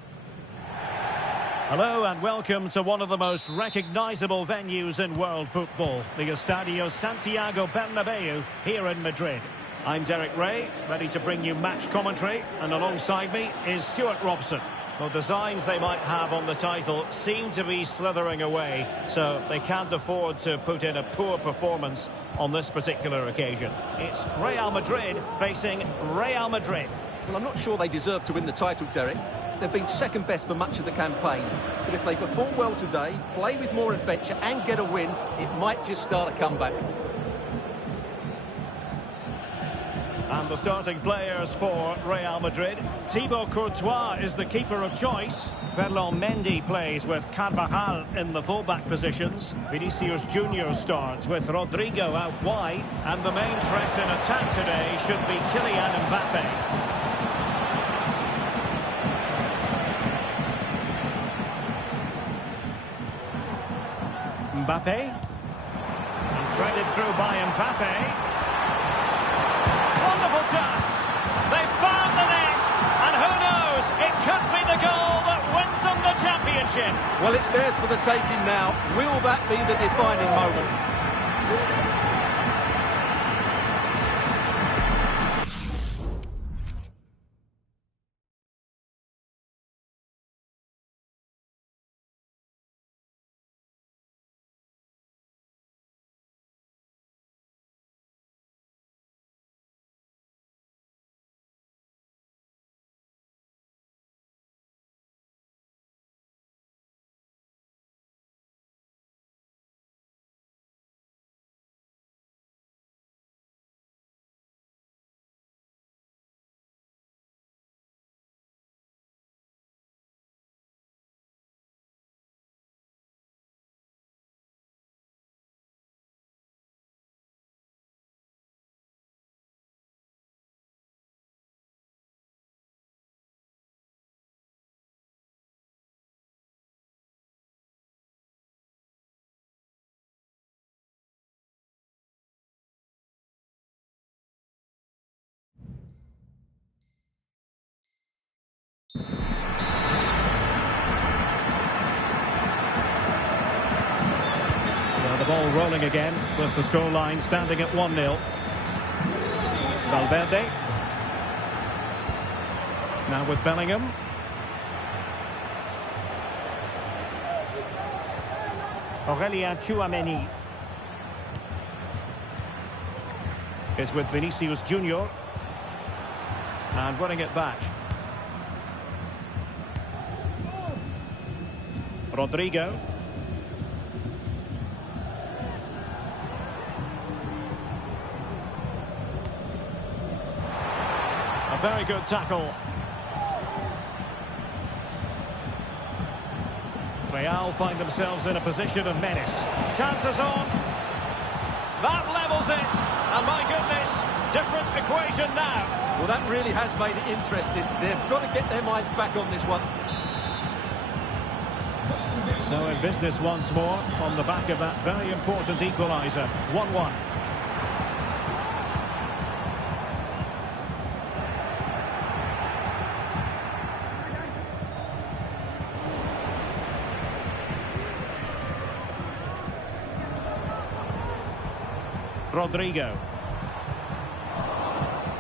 Hello and welcome to one of the most recognisable venues in world football, the Estadio Santiago Bernabeu here in Madrid. I'm Derek Ray, ready to bring you match commentary, and alongside me is Stuart Robson. Well, designs they might have on the title seem to be slithering away, so they can't afford to put in a poor performance on this particular occasion. It's Real Madrid facing Real Madrid. Well, I'm not sure they deserve to win the title, Derek. They've been second best for much of the campaign. But if they perform well today, play with more adventure and get a win, it might just start a comeback. And the starting players for Real Madrid. Thibaut Courtois is the keeper of choice. Ferland Mendy plays with Carvajal in the fullback positions. Vinicius Junior starts with Rodrigo out wide. And the main threat in attack today should be Kylian Mbappe. Mbappe. And threaded through by Mbappe. Wonderful touch. They've found the net, and who knows, it could be the goal that wins them the championship. Well, it's theirs for the taking now. Will that be the defining moment? Ball rolling again with the scoreline standing at 1-0. Valverde. Now with Bellingham. Aurelien Tchouameni is with Vinicius Junior. And winning it back. Rodrigo. A very good tackle. Real find themselves in a position of menace. Chances on. That levels it. And my goodness, different equation now. Well, that really has made it interesting. They've got to get their minds back on this one. So in business once more on the back of that very important equaliser. 1-1. Rodrigo.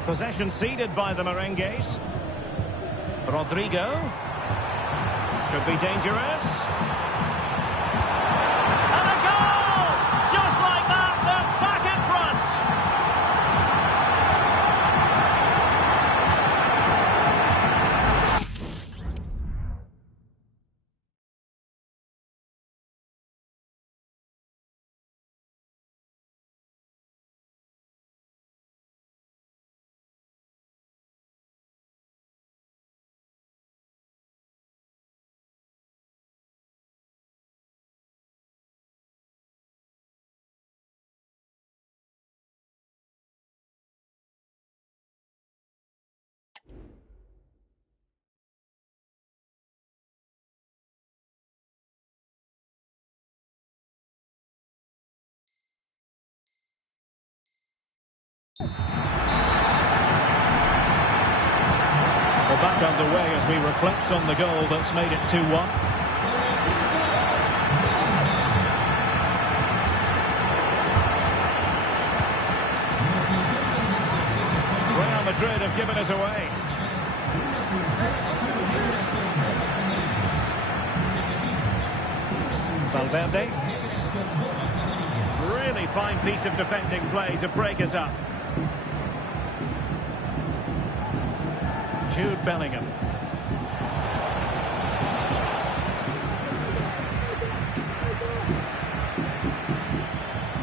Possession ceded by the Merengues. Rodrigo. Could be dangerous. And a goal! Just like that, they're back in front. We're back underway as we reflect on the goal that's made it 2-1. Real Madrid have given us away. Valverde. Really fine piece of defending play to break us up. Jude Bellingham.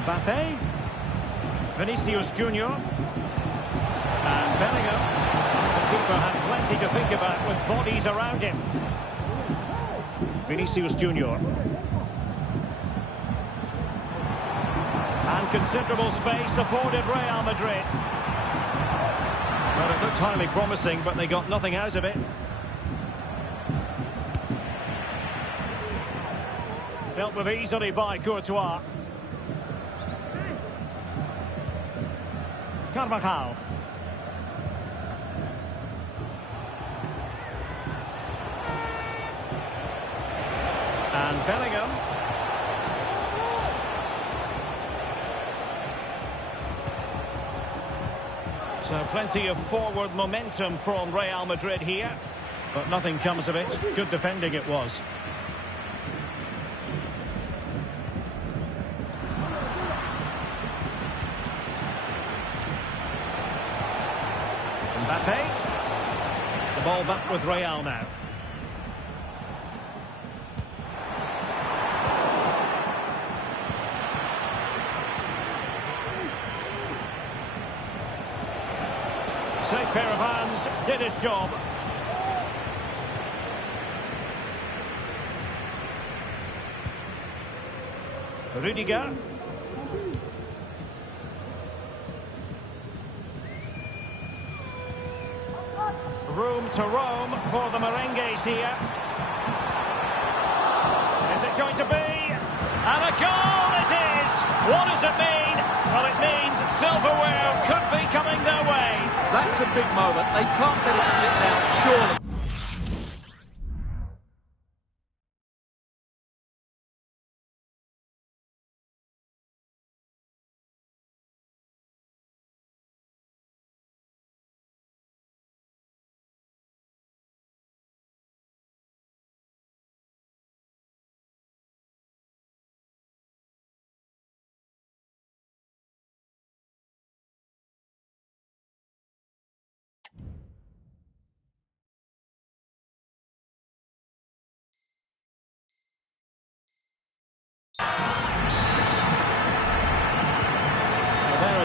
Mbappe. Vinicius Junior. And Bellingham. The keeper had plenty to think about with bodies around him. Vinicius Junior. And considerable space afforded Real Madrid. Well, it looked highly promising, but they got nothing out of it. Dealt with easily by Courtois. Carvajal. And Bellingham. So plenty of forward momentum from Real Madrid here, but nothing comes of it. Good defending it was. Mbappe. The ball back with Real now. Safe pair of hands, did his job. Rudiger. Room to roam for the Merengues here. Is it going to be? And a goal it is! What does it mean? Well, it means silverware could be coming their way. That's a big moment. They can't let it slip now, surely.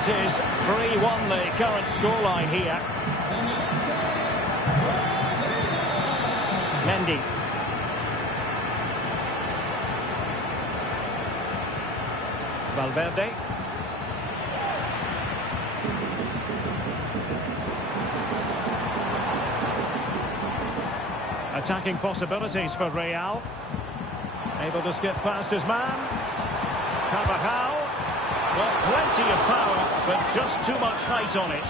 it is 3-1 the current scoreline here. Mendy. Valverde. Attacking possibilities for Real. Able to skip past his man. Carvajal. Well, plenty of power, but just too much height on it.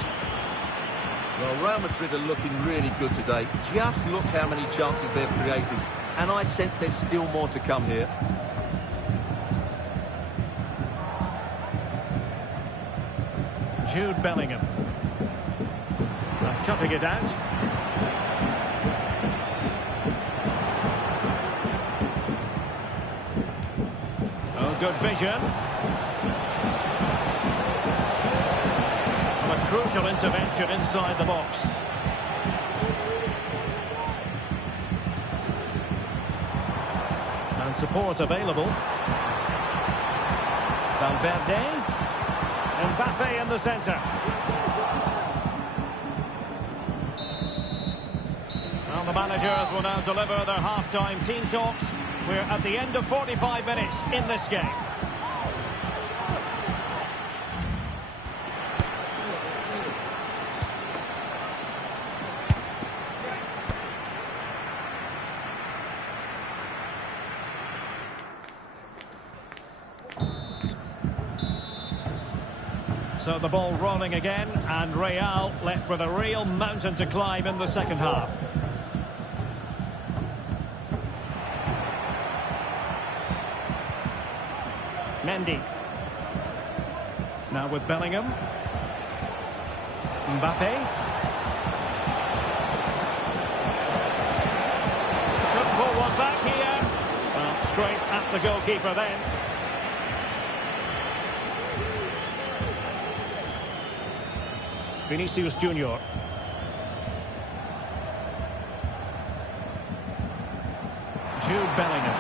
Well, Real Madrid are looking really good today. Just look how many chances they've created. And I sense there's still more to come here. Jude Bellingham. Cutting it out. Oh, good vision. A crucial intervention inside the box. And support available. Valverde. Mbappe in the centre. Well, the managers will now deliver their half-time team talks. We're at the end of 45 minutes in this game. So the ball rolling again, and Real left with a real mountain to climb in the second half. Mendy. Now with Bellingham. Mbappe. Could pull one back here. Well, straight at the goalkeeper then. Vinicius Junior. Jude Bellingham.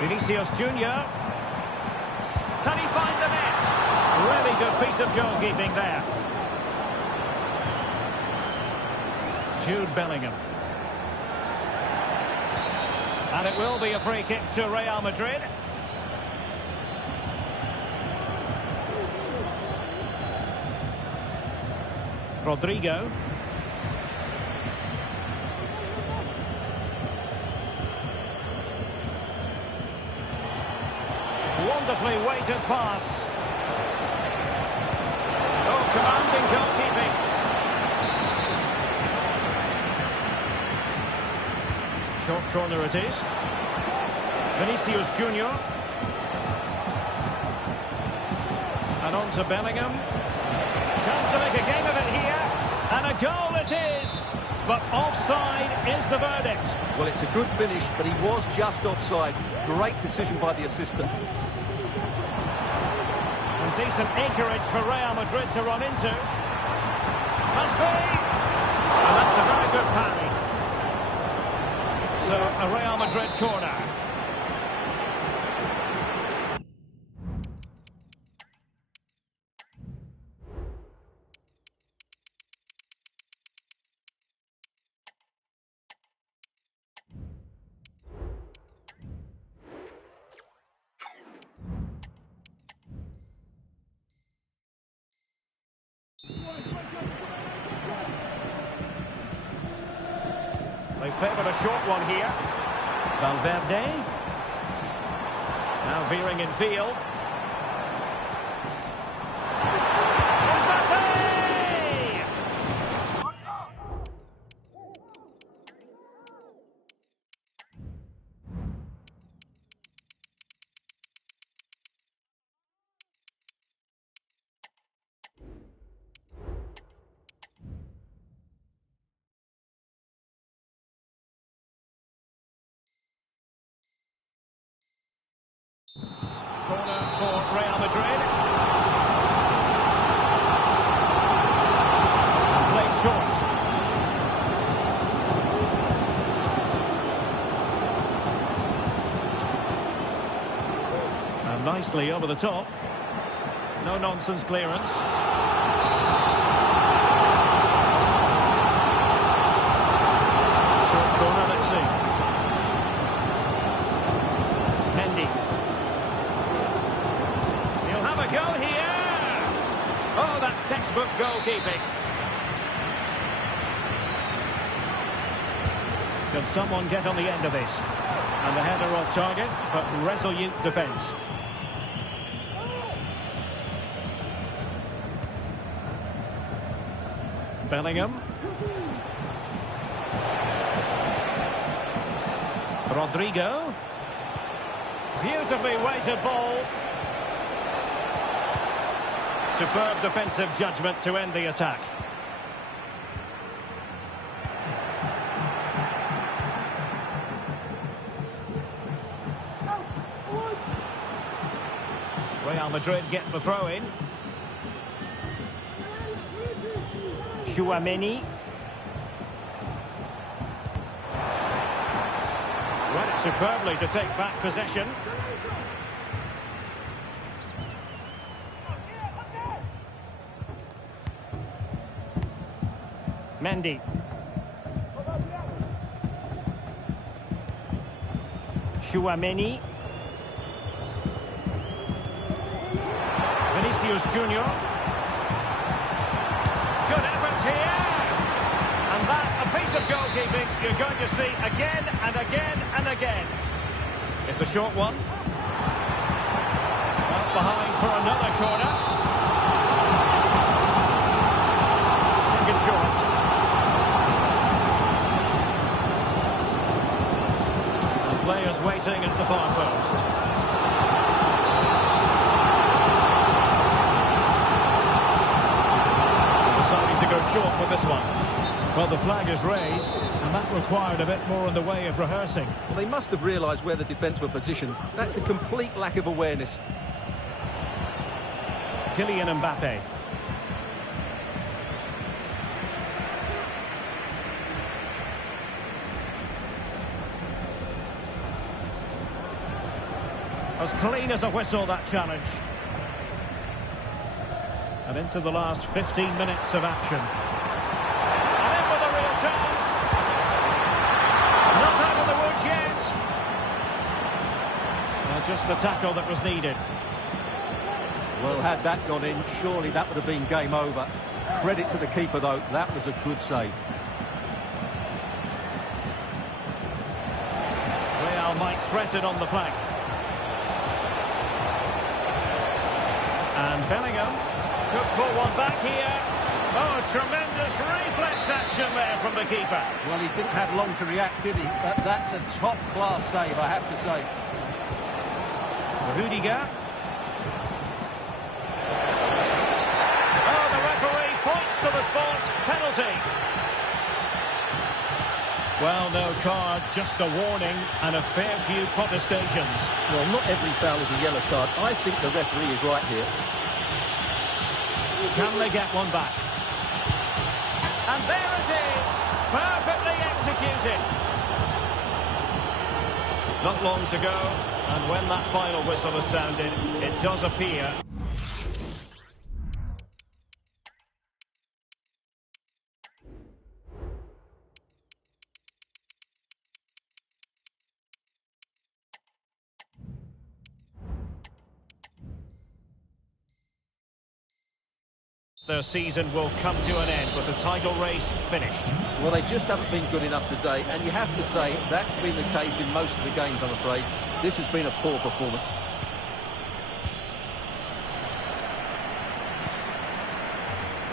Vinicius Junior. Can he find the net? Really good piece of goalkeeping there. Jude Bellingham. And it will be a free kick to Real Madrid. Rodrigo. Wonderfully weighted pass. Oh, commanding goalkeeping. Short corner it is. Vinicius Junior. And on to Bellingham. Chance to make a game of it here. And a goal it is. But offside is the verdict. Well, it's a good finish, but he was just offside. Great decision by the assistant. And decent acreage for Real Madrid to run into. Must be. And that's a very good parry. So, a Real Madrid corner. They favoured a short one here. Valverde. Now veering in field. Mbappe! Corner for Real Madrid. Played short. And nicely over the top. No-nonsense clearance. Short corner, let's see. Mendy. He'll have a go here. Oh, that's textbook goalkeeping. Can someone get on the end of this? And the header off target, but resolute defence. Bellingham. Rodrigo. Beautifully weighted ball. Superb defensive judgment to end the attack. Real Madrid get the throw in. Chouameni. Read it superbly to take back possession. Mendy. Chouameni. Vinicius Junior. Good effort here. And that, a piece of goalkeeping you're going to see again and again and again. It's a short one. Up behind for another corner. Taken short. And players waiting at the far post. Short with this one. Well, the flag is raised, and that required a bit more in the way of rehearsing. Well, they must have realised where the defence were positioned. That's a complete lack of awareness. Kylian Mbappe. As clean as a whistle, that challenge. And into the last 15 minutes of action. And in with a real chance. Not out of the woods yet. Well, just the tackle that was needed. Well, had that gone in, surely that would have been game over. Credit to the keeper, though. That was a good save. Real might threaten on the flank. And Bellingham could pull one back here. Oh, tremendous reflex action there from the keeper. Well, he didn't have long to react, did he? But that's a top-class save, I have to say. Rudiger. Oh, the referee points to the spot. Penalty. Well, no card, just a warning and a fair few protestations. Well, not every foul is a yellow card. I think the referee is right here. Can they get one back? And there it is, perfectly executed. Not long to go, and when that final whistle is sounded, it does appear. Their season will come to an end with the title race finished. Well, they just haven't been good enough today, and you have to say that's been the case in most of the games, I'm afraid. This has been a poor performance.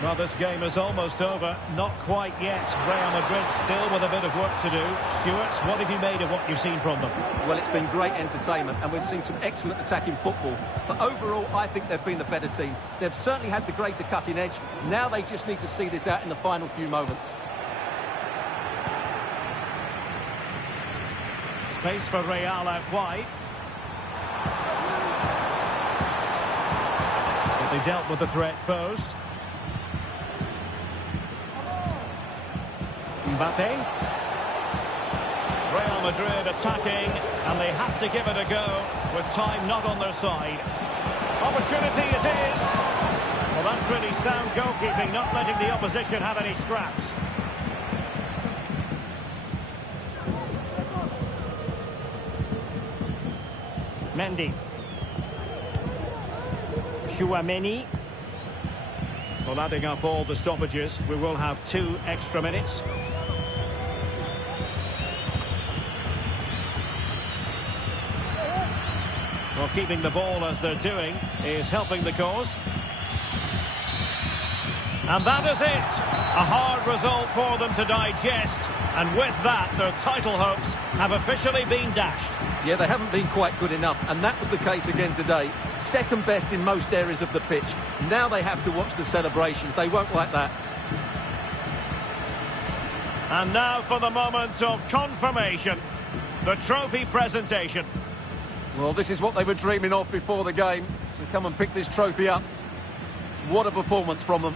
Well, this game is almost over. Not quite yet. Real Madrid still with a bit of work to do. Stuart, what have you made of what you've seen from them? Well, it's been great entertainment, and we've seen some excellent attacking football. But overall, I think they've been the better team. They've certainly had the greater cutting edge. Now they just need to see this out in the final few moments. Space for Real out wide. But they dealt with the threat posed. Mbappe. Real Madrid attacking, and they have to give it a go with time not on their side. Opportunity it is. Well, that's really sound goalkeeping, not letting the opposition have any scraps. Mendy. Chouameni. Well, adding up all the stoppages, we will have 2 extra minutes. Well, keeping the ball as they're doing is helping the cause. And that is it. A hard result for them to digest. And with that, their title hopes have officially been dashed. Yeah, they haven't been quite good enough, and that was the case again today. Second best in most areas of the pitch. Now they have to watch the celebrations. They won't like that. And now for the moment of confirmation. The trophy presentation. Well, this is what they were dreaming of before the game. So come and pick this trophy up. What a performance from them.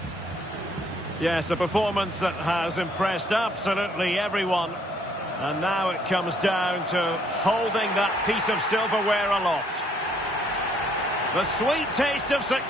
Yes, a performance that has impressed absolutely everyone. And now it comes down to holding that piece of silverware aloft. The sweet taste of success.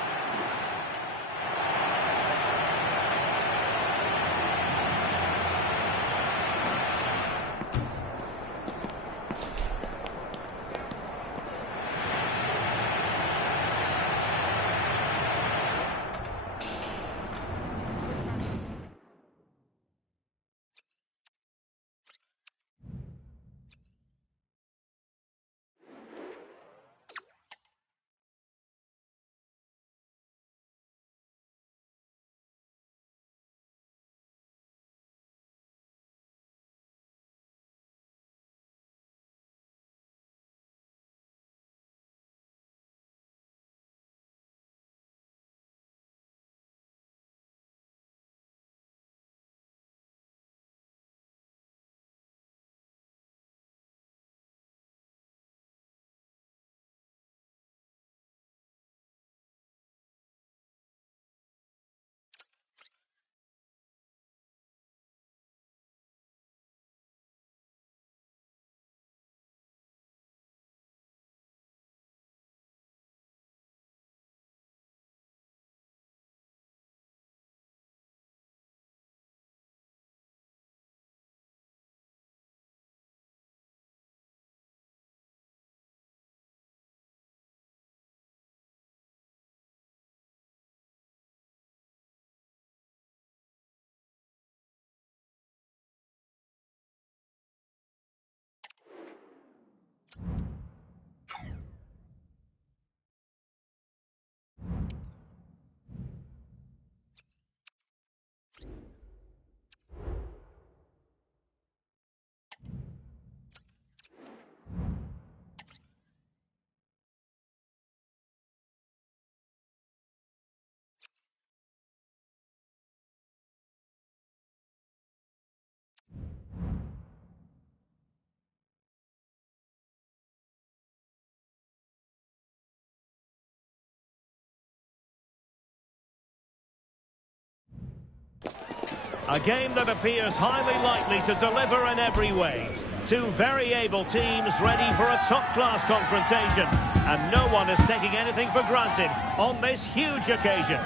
A game that appears highly likely to deliver in every way. 2 very able teams ready for a top-class confrontation. And no one is taking anything for granted on this huge occasion.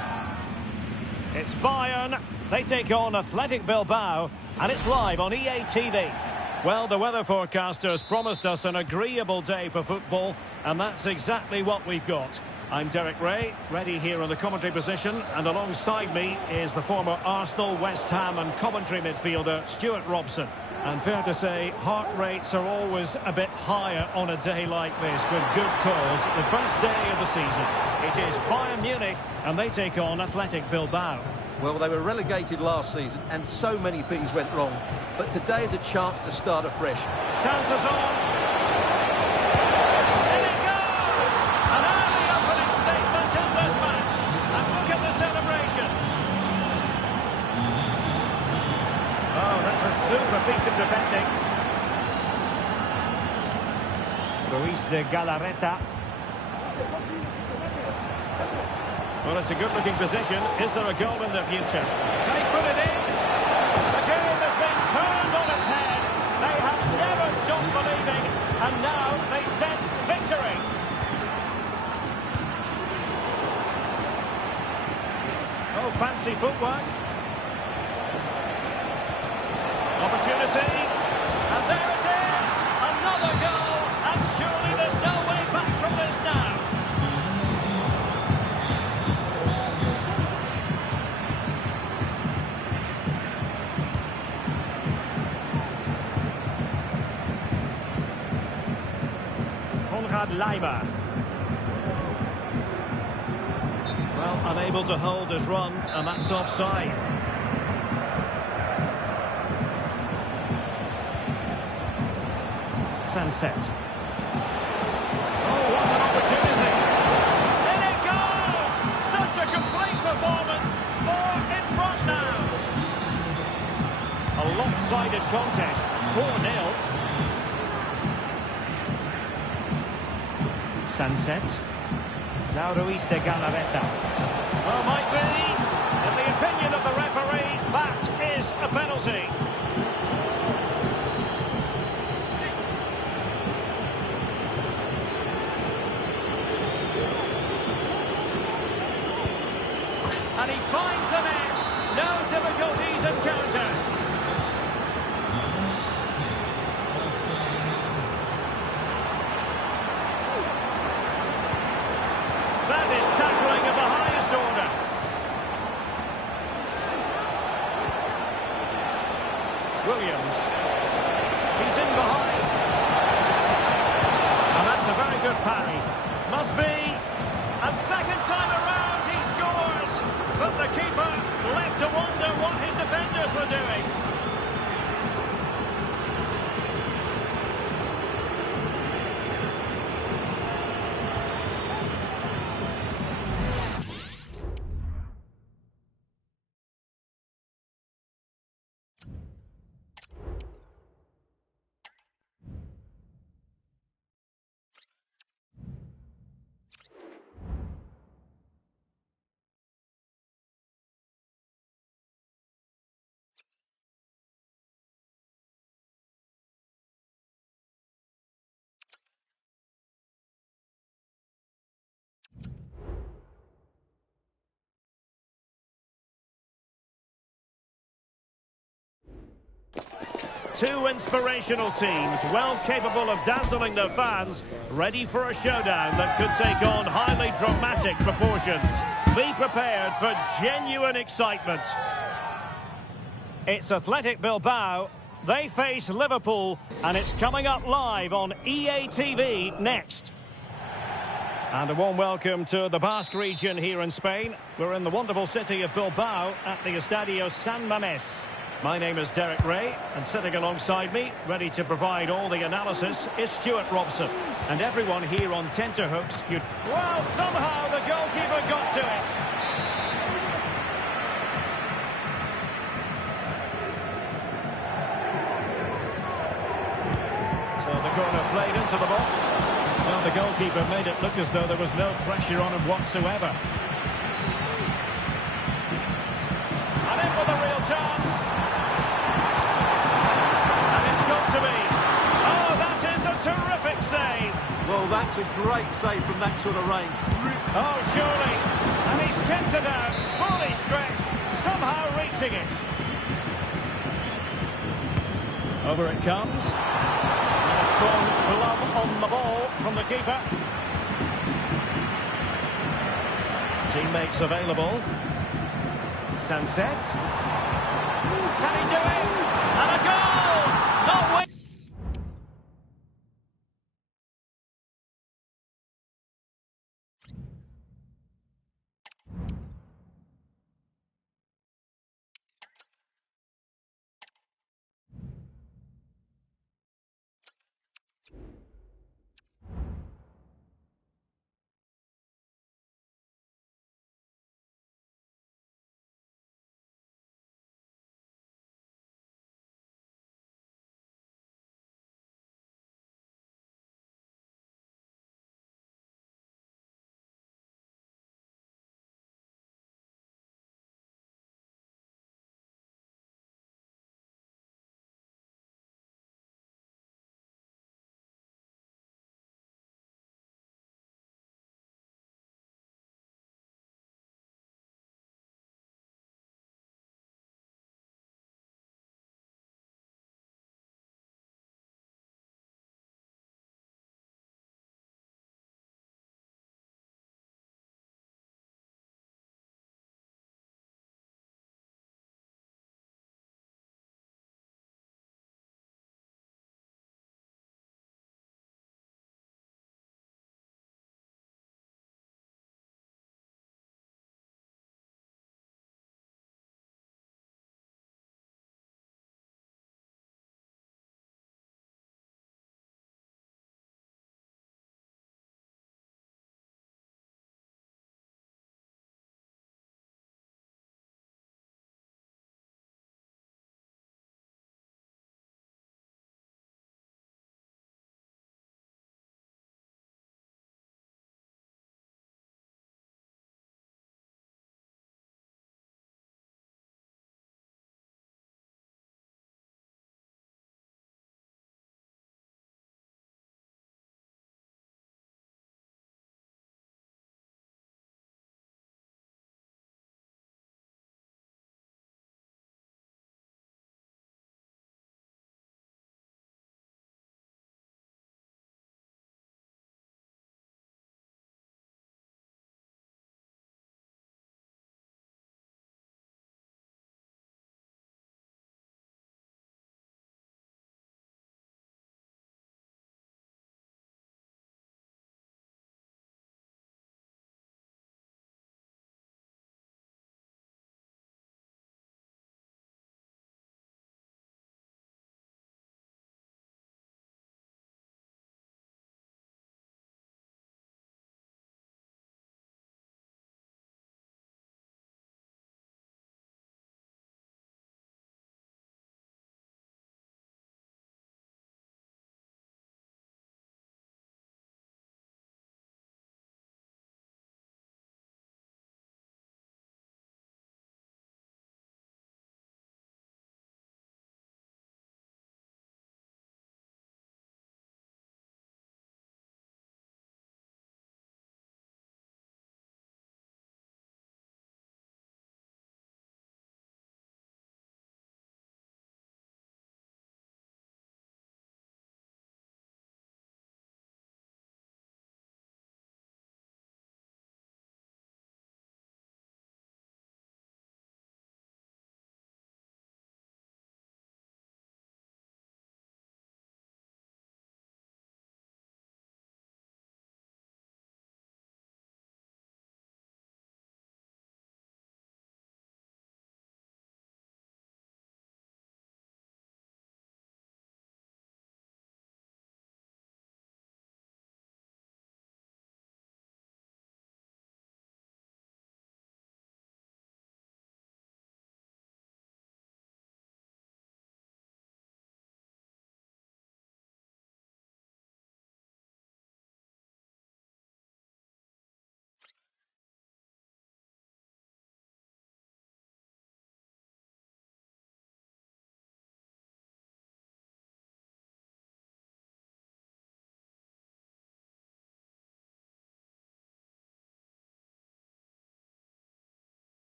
It's Bayern. They take on Athletic Bilbao. And it's live on EA TV. Well, the weather forecasters promised us an agreeable day for football. And that's exactly what we've got. I'm Derek Ray, ready here in the commentary position, and alongside me is the former Arsenal, West Ham and Coventry midfielder Stuart Robson. And fair to say, heart rates are always a bit higher on a day like this, with good cause. The first day of the season. It is Bayern Munich, and they take on Athletic Bilbao. Well, they were relegated last season, and so many things went wrong. But today is a chance to start afresh. Chances on. Super piece of defending. Ruiz de Galarreta. Well, it's a good-looking position. Is there a goal in the future? Can he put it in? The game has been turned on its head. They have never stopped believing, and now they sense victory. footwork. Opportunity. And there it is! Another goal! And surely there's no way back from this now. Leimer. Well, unable to hold his run, and that's offside. Sunset. Oh, what an opportunity! In it goes! Such a complete performance. 4 in front now. A lopsided contest. 4-0. Sunset. Now Ruiz de Galarreta. Well, might be. In the opinion of the referee, that is a penalty. And he finds the net. No difficulties encountered. That is tackling of the highest order. Williams. He's in behind. And that's a very good parry. Must be. And second time around he scores. But the keeper left to wonder what his defenders were doing. Two inspirational teams, well capable of dazzling their fans, ready for a showdown that could take on highly dramatic proportions. Be prepared for genuine excitement. It's Athletic Bilbao. They face Liverpool, and it's coming up live on EA TV next. And a warm welcome to the Basque region here in Spain. We're in the wonderful city of Bilbao at the Estadio San Mamés. My name is Derek Ray, and sitting alongside me, ready to provide all the analysis, is Stuart Robson. And everyone here on tenterhooks, well, somehow the goalkeeper got to it. So the corner played into the box. Well, the goalkeeper made it look as though there was no pressure on him whatsoever. And in with a real chance. Terrific save. Well, that's a great save from that sort of range. Oh, surely. And he's kept it out, fully stretched, somehow reaching it. Over it comes. And a strong glove on the ball from the keeper. Teammates available. Sunset. Can he do it? And a goal! Not winning.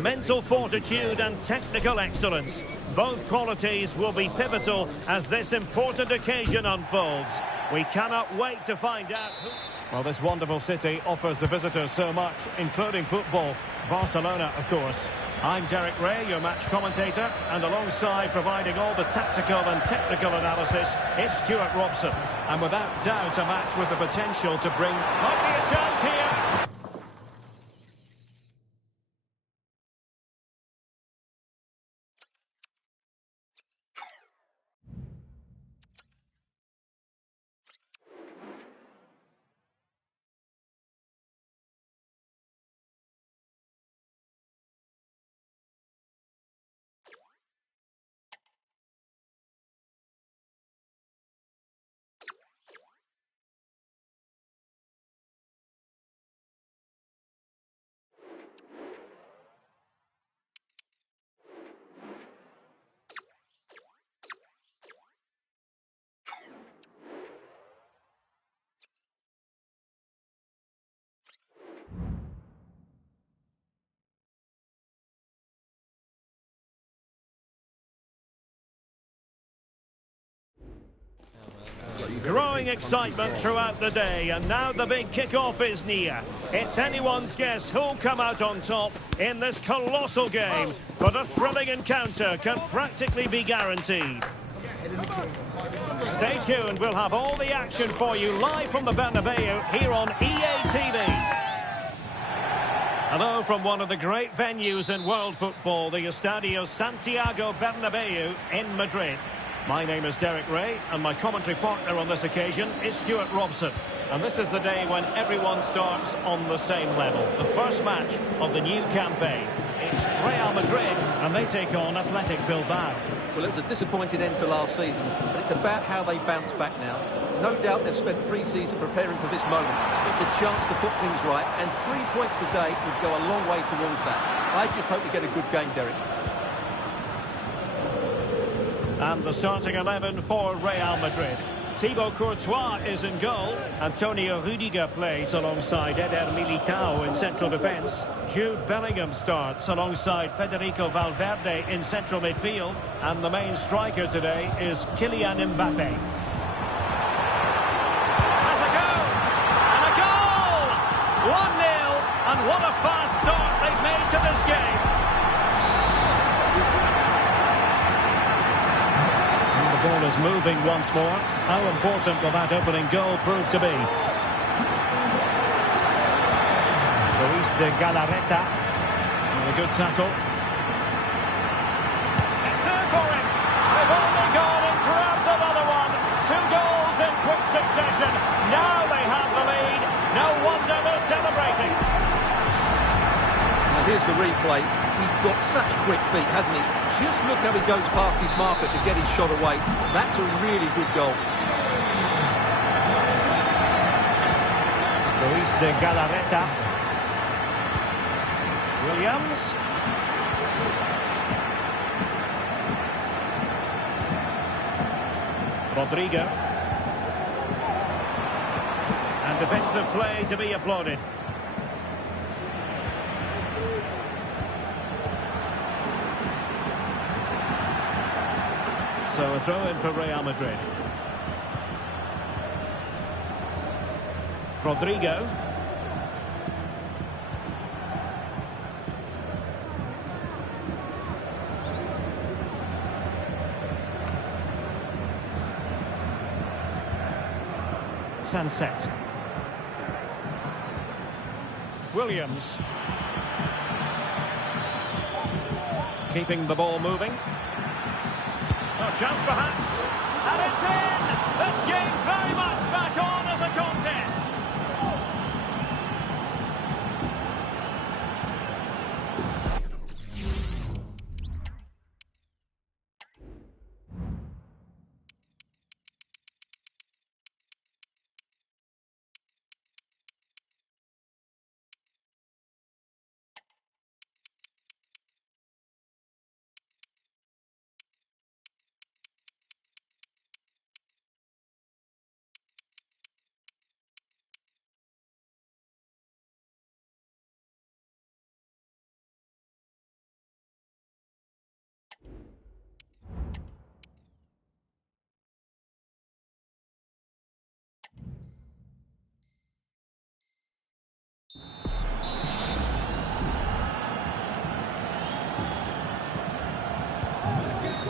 mental fortitude and technical excellence. Both qualities will be pivotal as this important occasion unfolds. We cannot wait to find out who... Well, this wonderful city offers the visitors so much, including football. Barcelona, of course. I'm Derek Ray, your match commentator, and alongside providing all the tactical and technical analysis, it's Stuart Robson. And without doubt, a match with the potential to bring... Might be a chance here! Growing excitement throughout the day, and now the big kick-off is near. It's anyone's guess who'll come out on top in this colossal game, but a thrilling encounter can practically be guaranteed. Stay tuned, we'll have all the action for you live from the Bernabeu here on EA TV. Hello from one of the great venues in world football, the Estadio Santiago Bernabeu in Madrid. My name is Derek Ray, and my commentary partner on this occasion is Stuart Robson. And this is the day when everyone starts on the same level. The first match of the new campaign. It's Real Madrid, and they take on Athletic Bilbao. Well, it was a disappointing end to last season, but it's about how they bounce back now. No doubt they've spent pre-season preparing for this moment. It's a chance to put things right, and 3 points today would go a long way towards that. I just hope we get a good game, Derek. And the starting 11 for Real Madrid. Thibaut Courtois is in goal. Antonio Rudiger plays alongside Eder Militao in central defence. Jude Bellingham starts alongside Federico Valverde in central midfield. And the main striker today is Kylian Mbappe. Has a go! And a goal! 1-0, and what a fast start they've made to this game. The ball is moving once more. How important will that opening goal prove to be? Luis de Galarreta. And a good tackle. It's there for him. They've only gone and grabbed another one. 2 goals in quick succession. Now they have the lead. No wonder they're celebrating. Now here's the replay. He's got such quick feet, hasn't he? Just look how he goes past his marker to get his shot away. That's a really good goal. Luis de Galarreta. Williams. Rodrigo. And defensive play to be applauded. So a throw in for Real Madrid. Rodrigo. Sunset. Williams. Keeping the ball moving. No chance perhaps, and it's in! This game very much back on as a contest.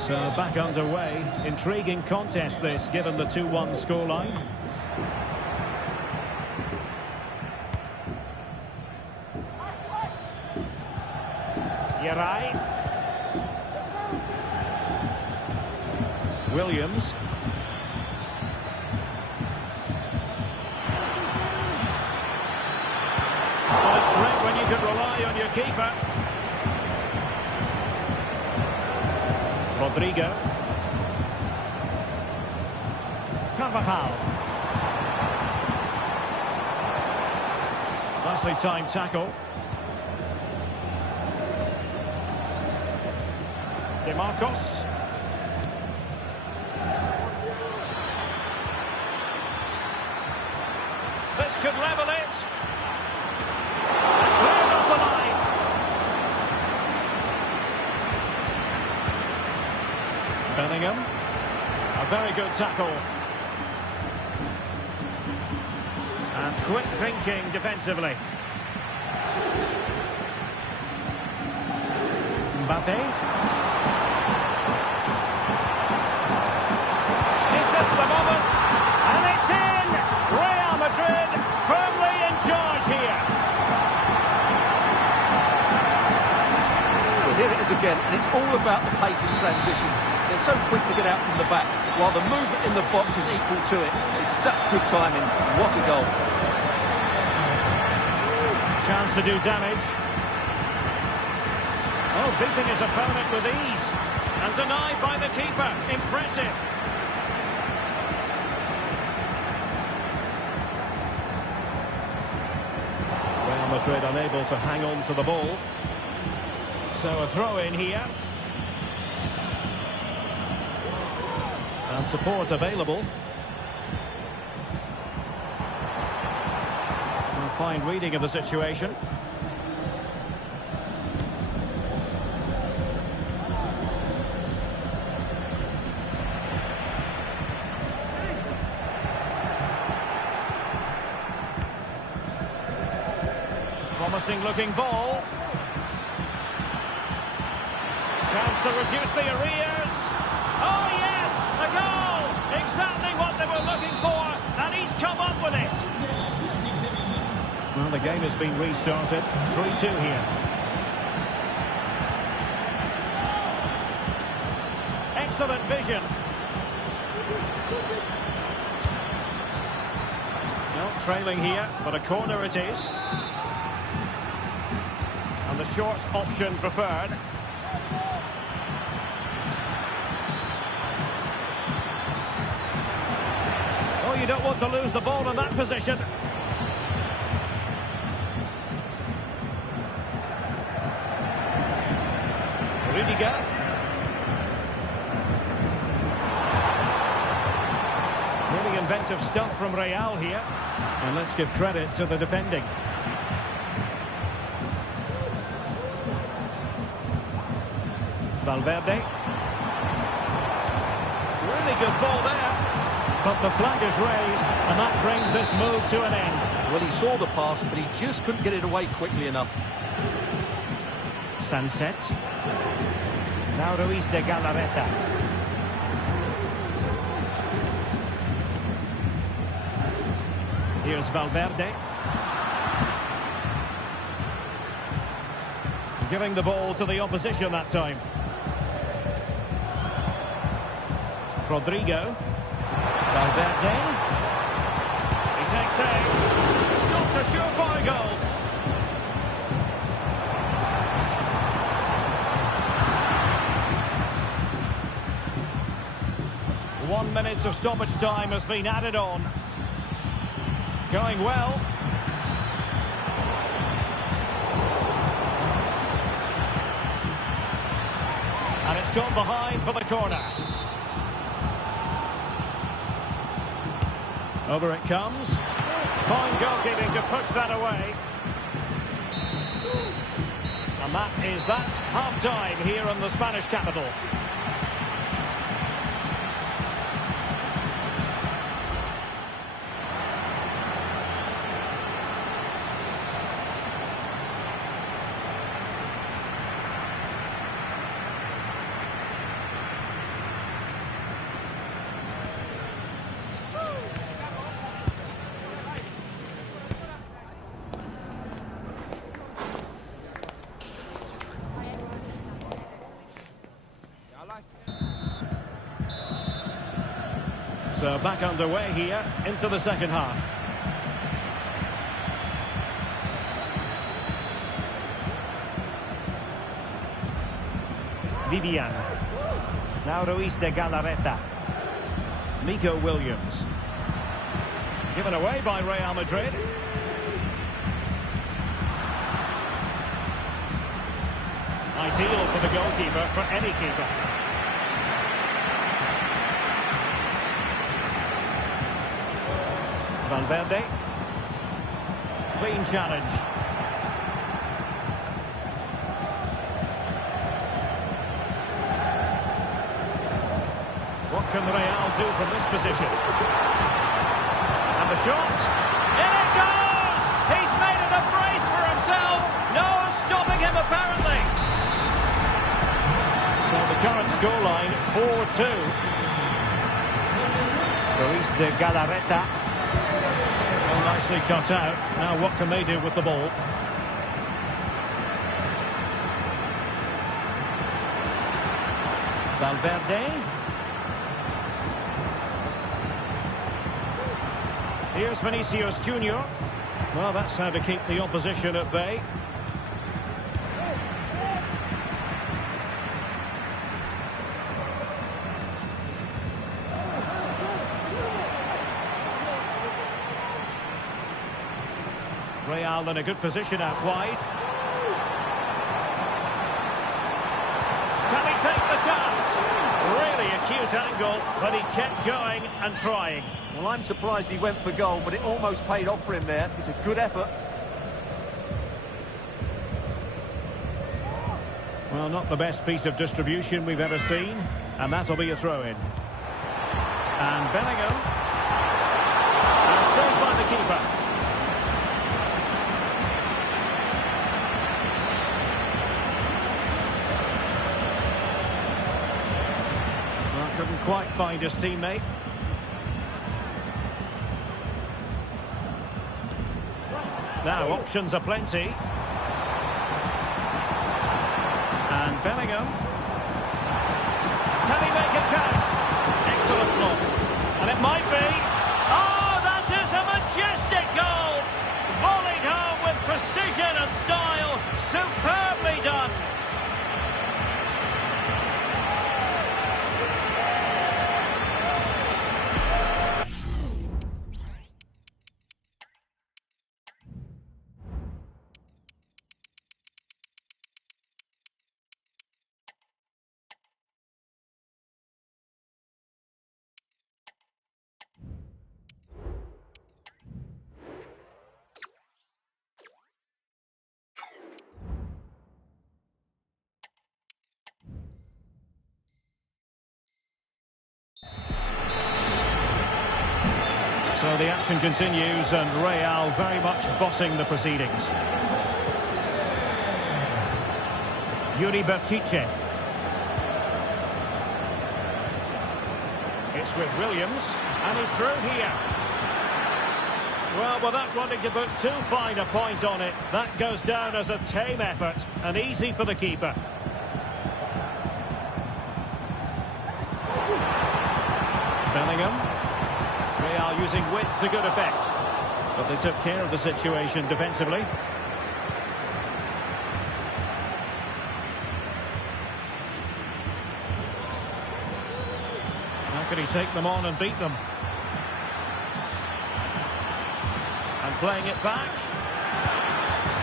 So back underway. Intriguing contest this, given the 2-1 scoreline. Yerai. Williams. Well, it's great when you can rely on your keeper. Rodrigo. Carvajal. Nicely timed tackle. DeMarcos. This could level it. Cleared off the line. Bellingham. A very good tackle. And quick thinking defensively. Mbappe. Is this the moment? And it's in! Real Madrid firmly in charge here. Well, here it is again, and it's all about the pace in transition. They're so quick to get out from the back, while the movement in the box is equal to it. It's such good timing. What a goal. Chance to do damage. Oh, beating his opponent with ease. And denied by the keeper. Impressive. Real Madrid unable to hang on to the ball. So a throw in here. And support available. A fine reading of the situation. Promising looking ball. Chance to reduce the arrears. Oh yes, a goal! Exactly what they were looking for, and he's come up with it. Well, the game has been restarted. 3-2 here. Excellent vision. Not trailing here, but a corner it is. And the short option preferred. Oh, you don't want to lose the ball in that position. Rudiger. Really inventive stuff from Real here. And let's give credit to the defending. Valverde. Really good ball there. But the flag is raised, and that brings this move to an end. Well, he saw the pass, but he just couldn't get it away quickly enough. Sunset. Now Ruiz de Galarreta. Here's Valverde. Giving the ball to the opposition that time. Rodrigo. Valverde. He takes aim. Not a surefire goal. One minute of stoppage time has been added on. Going well. And it's gone behind for the corner. Over it comes. Fine goalkeeping to push that away. And that is that. Half-time here in the Spanish capital. So back underway here into the second half. Vivian. Now Ruiz de Galarreta. Nico Williams. Given away by Real Madrid. Ideal for the goalkeeper, for any keeper. Valverde. Clean challenge. What can Real do from this position? And the shot. In it goes! He's made it a brace for himself. No stopping him, apparently. So the current scoreline, 4-2. Ruiz de Galarreta. Well, nicely cut out. Now what can they do with the ball? Valverde. Here's Vinicius Junior. Well, that's how to keep the opposition at bay. Real in a good position out wide. Can he take the chance? Really acute angle, but he kept going and trying. Well, I'm surprised he went for goal, but it almost paid off for him there. It's a good effort. Well, not the best piece of distribution we've ever seen, and that'll be a throw-in. And Bellingham. And saved by the keeper. Couldn't quite find his teammate. Now options are plenty. And Bellingham. Can he make it count? Excellent block. And it might be. Oh, that is a majestic goal! Volleyed home with precision and style. Superbly done. So the action continues and Real very much bossing the proceedings. Yuri Berchiche. It's with Williams and he's through here. Well, without wanting to put too fine a point on it, that goes down as a tame effort and easy for the keeper. Bellingham. Real using width to good effect. But they took care of the situation defensively. How can he take them on and beat them? And playing it back.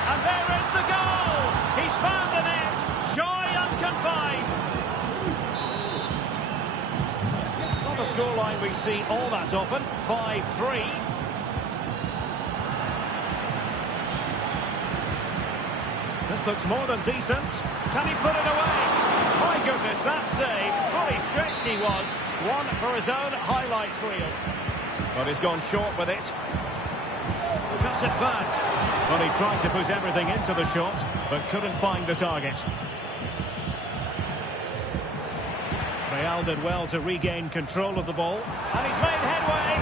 And there is the goal! He's found the net! Joy unconfined! Not a scoreline we see all that often. 5-3. This looks more than decent. Can he put it away? My goodness, that save. Fully stretched he was. One for his own highlights reel. But he's gone short with it. Cuts it back. Well, he tried to put everything into the shot, but couldn't find the target. Real did well to regain control of the ball. And he's made headway.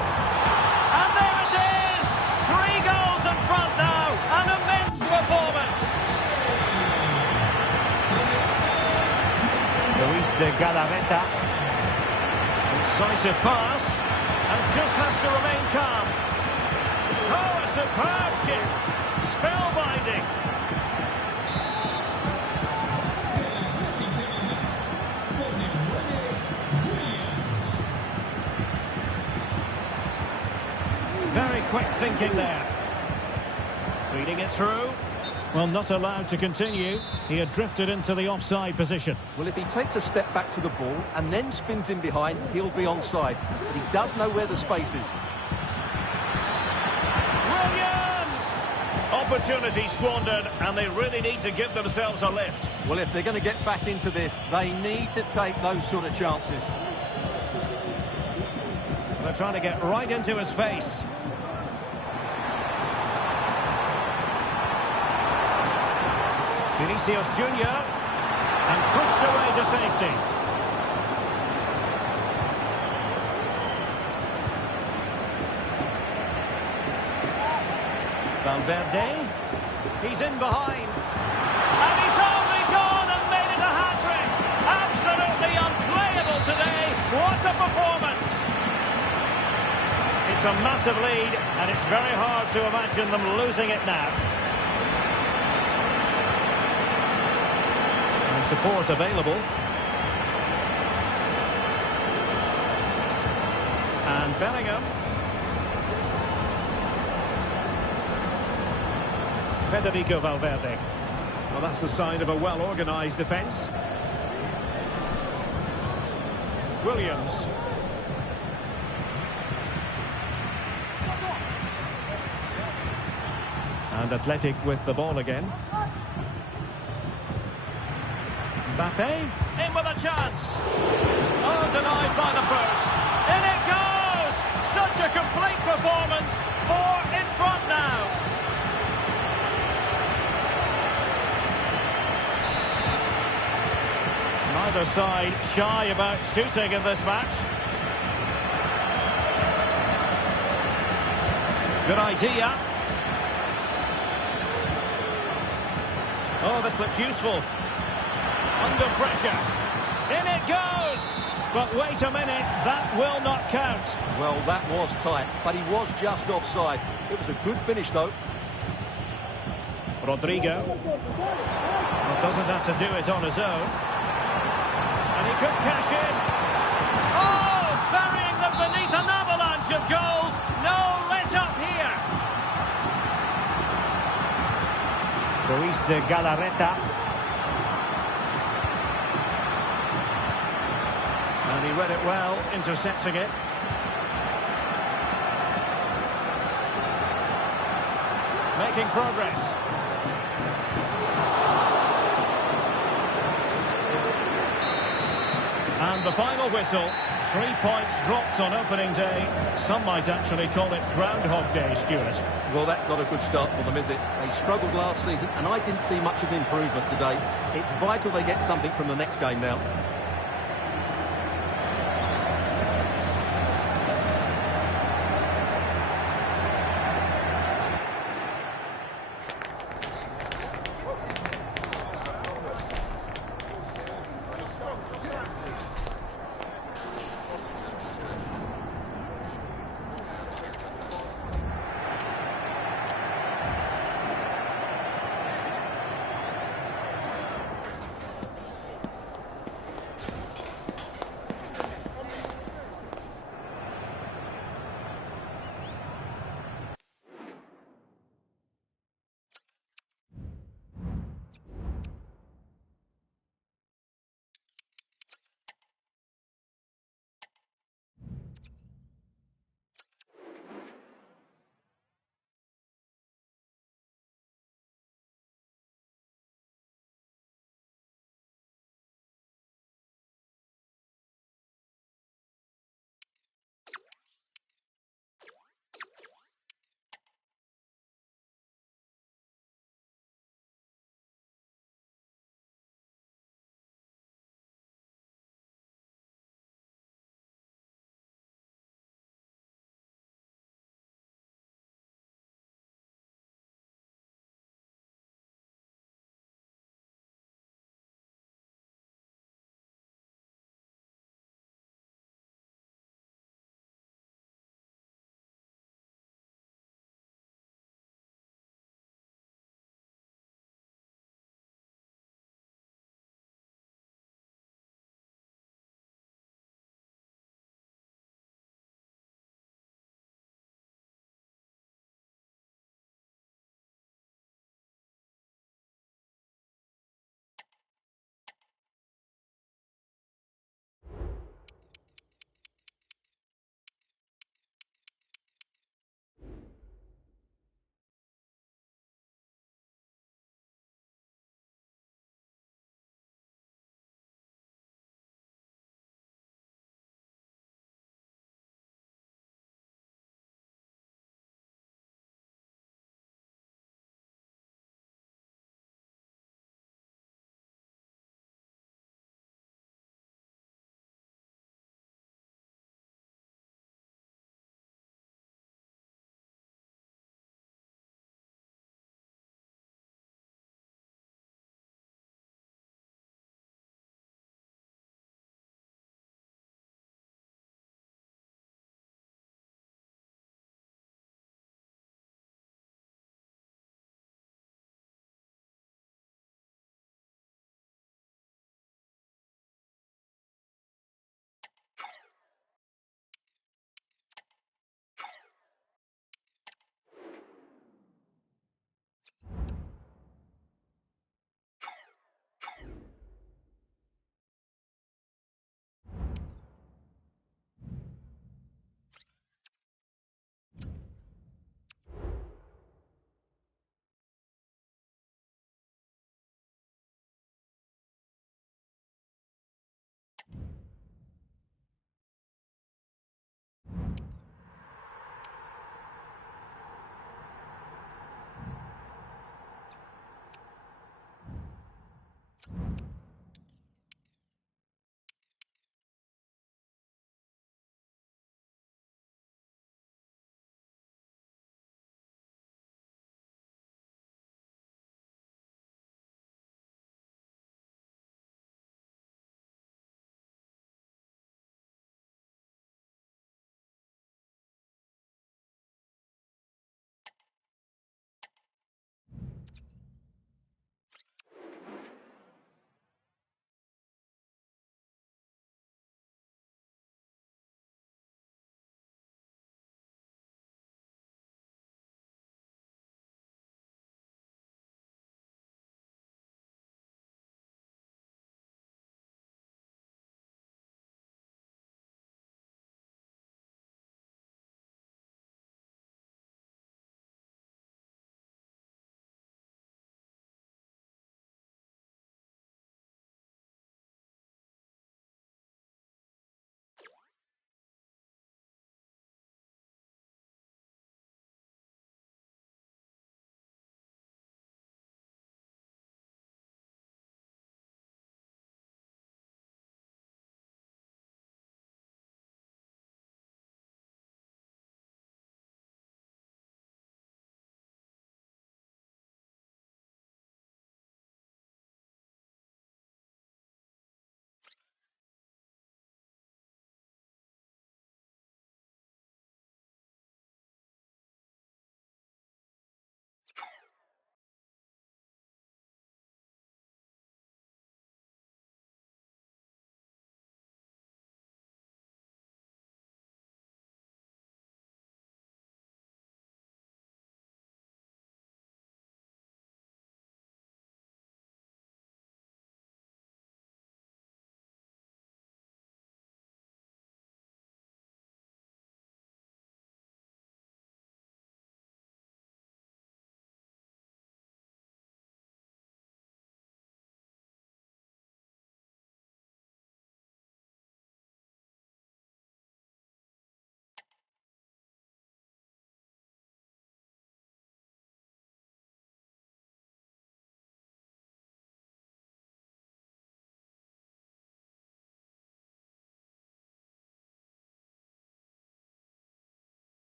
And there it is! 3 goals in front now. An immense performance. Luis de Galarreta. Incisive pass. And just has to remain calm. Oh, a superb chip. Spellbinding. Very quick thinking there. Feeding it through. Well, not allowed to continue. He had drifted into the offside position. Well, if he takes a step back to the ball and then spins in behind, he'll be onside. But he does know where the space is. Williams! Opportunity squandered, and they really need to give themselves a lift. Well, if they're going to get back into this, they need to take those sort of chances. They're trying to get right into his face. Vinicius Junior, and pushed away to safety. Valverde, he's in behind, and he's only gone and made it a hat-trick. Absolutely unplayable today. What a performance! It's a massive lead, and it's very hard to imagine them losing it now. Support available. And Bellingham. Federico Valverde. Well, that's the sign of a well-organised defence. Williams. And Athletic with the ball again. Mbappe, in with a chance. Oh, denied by the post. In it goes! Such a complete performance. 4 in front now. Neither side shy about shooting in this match. Good idea. Oh, this looks useful. Under pressure. In it goes! But wait a minute, that will not count. Well, that was tight, but he was just offside. It was a good finish, though. Rodrigo. Well, doesn't have to do it on his own. And he could cash in. Oh! Burying them beneath an avalanche of goals. No let-up here. Ruiz de Galarreta. And he read it well, intercepting it. Making progress. And the final whistle. 3 points dropped on opening day. Some might actually call it Groundhog Day, Stuart. Well, that's not a good start for them, is it? They struggled last season, and I didn't see much of improvement today. It's vital they get something from the next game now.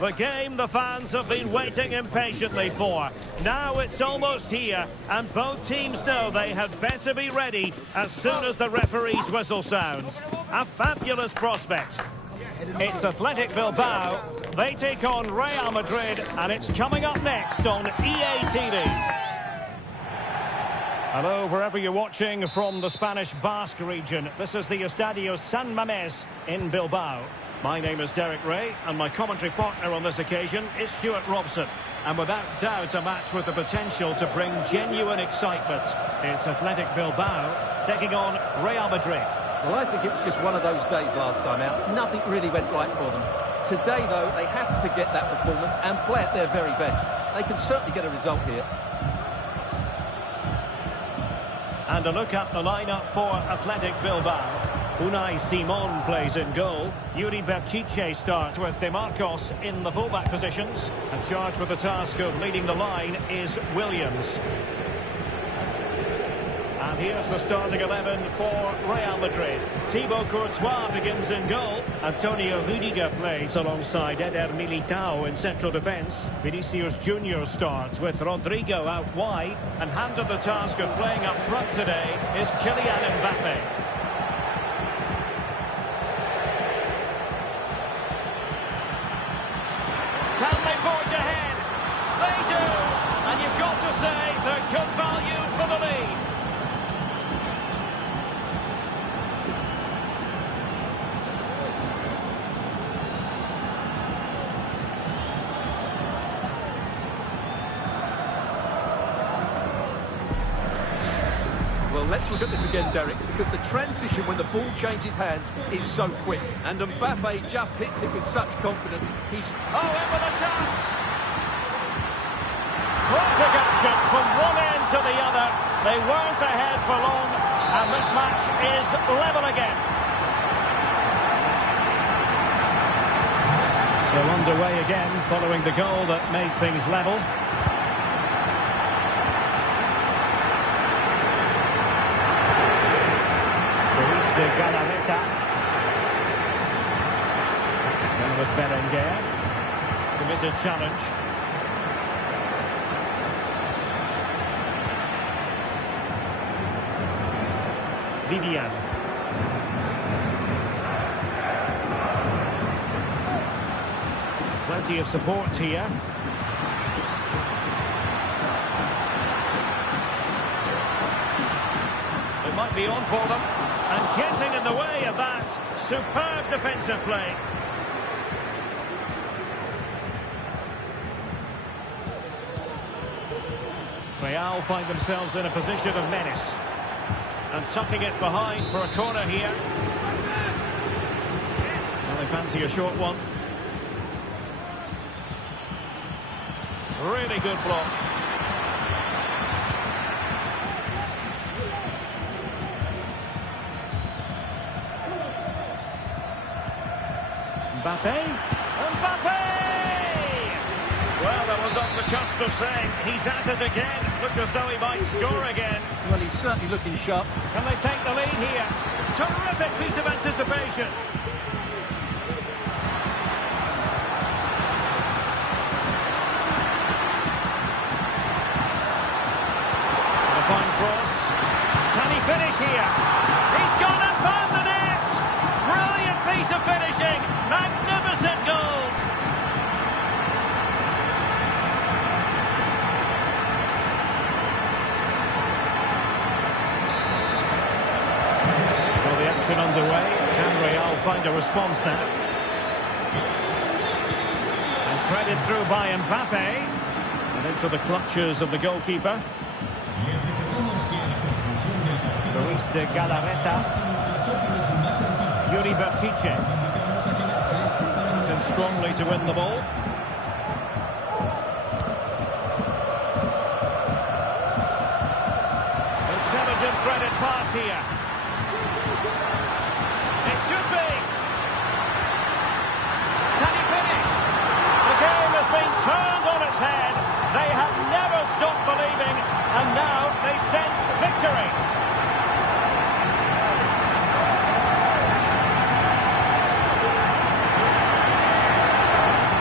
The game the fans have been waiting impatiently for. Now it's almost here, and both teams know they had better be ready as soon as the referee's whistle sounds. A fabulous prospect. It's Athletic Bilbao. They take on Real Madrid, and it's coming up next on EA TV. Hello, wherever you're watching from the Spanish Basque region. This is the Estadio San Mamés in Bilbao. My name is Derek Ray, and my commentary partner on this occasion is Stuart Robson. And without doubt, a match with the potential to bring genuine excitement. It's Athletic Bilbao taking on Real Madrid. Well, I think it was just one of those days last time out. Nothing really went right for them. Today, though, they have to forget that performance and play at their very best. They can certainly get a result here. And a look at the lineup for Athletic Bilbao. Unai Simon plays in goal. Yuri Berchiche starts with De Marcos in the fullback positions. And charged with the task of leading the line is Williams. And here's the starting 11 for Real Madrid. Thibaut Courtois begins in goal. Antonio Rüdiger plays alongside Eder Militao in central defence. Vinicius Junior starts with Rodrigo out wide. And handed the task of playing up front today is Kylian Mbappe. Can they forge ahead? They do! And you've got to say they're good value for the lead. Well, let's look at this again, Derek, because the transition when the ball changes hands is so quick. And Mbappe just hits it with such confidence. He's... Oh, in with a chance! Frantic action from one end to the other. They weren't ahead for long, and this match is level again. So underway again, following the goal that made things level. De Galarreta. Then with Berenguer. Committed challenge. Vivian. Plenty of support here. It might be on for them. And getting in the way of that, superb defensive play. Real find themselves in a position of menace. And tucking it behind for a corner here. Well, they fancy a short one. Really good block. Mbappe. Mbappe! Well, that was on the cusp of saying he's at it again. Looked as though he might score again. Well, he's certainly looking sharp. Can they take the lead here? Terrific piece of anticipation. A fine cross. Can he finish here? He's gone and found the net! Brilliant piece of finishing! Magnificent goal! Well, the action underway. Can Real find a response now? And threaded through by Mbappe. And into the clutches of the goalkeeper. Luis de Galarreta. Yuri Berchiche. And strongly to win the ball. Intelligent threaded pass here. It should be. Can he finish? The game has been turned on its head. They have never stopped believing, and now they sense victory.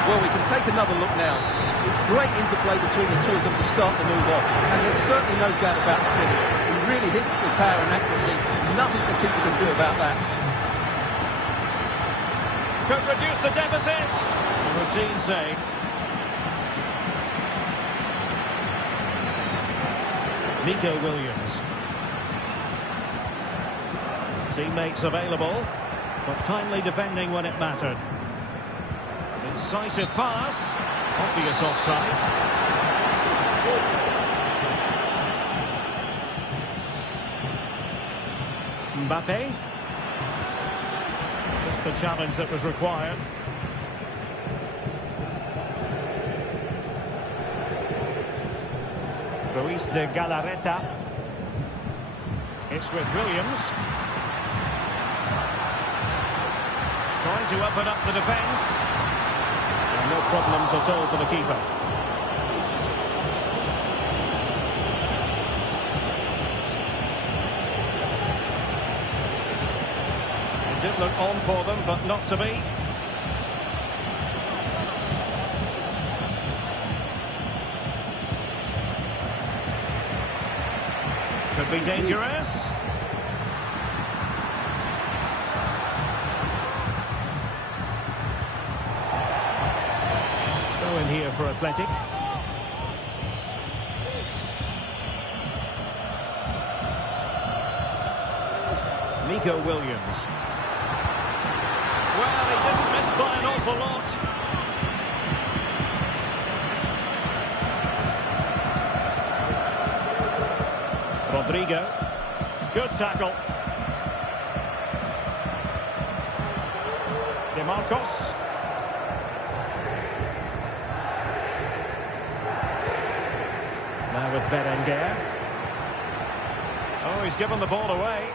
Well, we can take take another look now. It's great interplay between the two of them to start the move off. And there's certainly no doubt about the finish. He really hits it with power and accuracy. Nothing the keeper can do about that. Could reduce the deficit. A routine save. Nico Williams. Teammates available, but timely defending when it mattered. Incisive pass. Obvious offside. Mbappe. Just the challenge that was required. Ruiz de Galarreta. It's with Williams. Trying to open up the defence. And no problems at all for the keeper. It did look on for them, but not to be. Could be dangerous. Go in here for Athletic. Nico Williams. Well, he didn't miss by an awful lot. Rodrigo. Good tackle. DeMarcos. Now with Berenguer. Oh, he's given the ball away.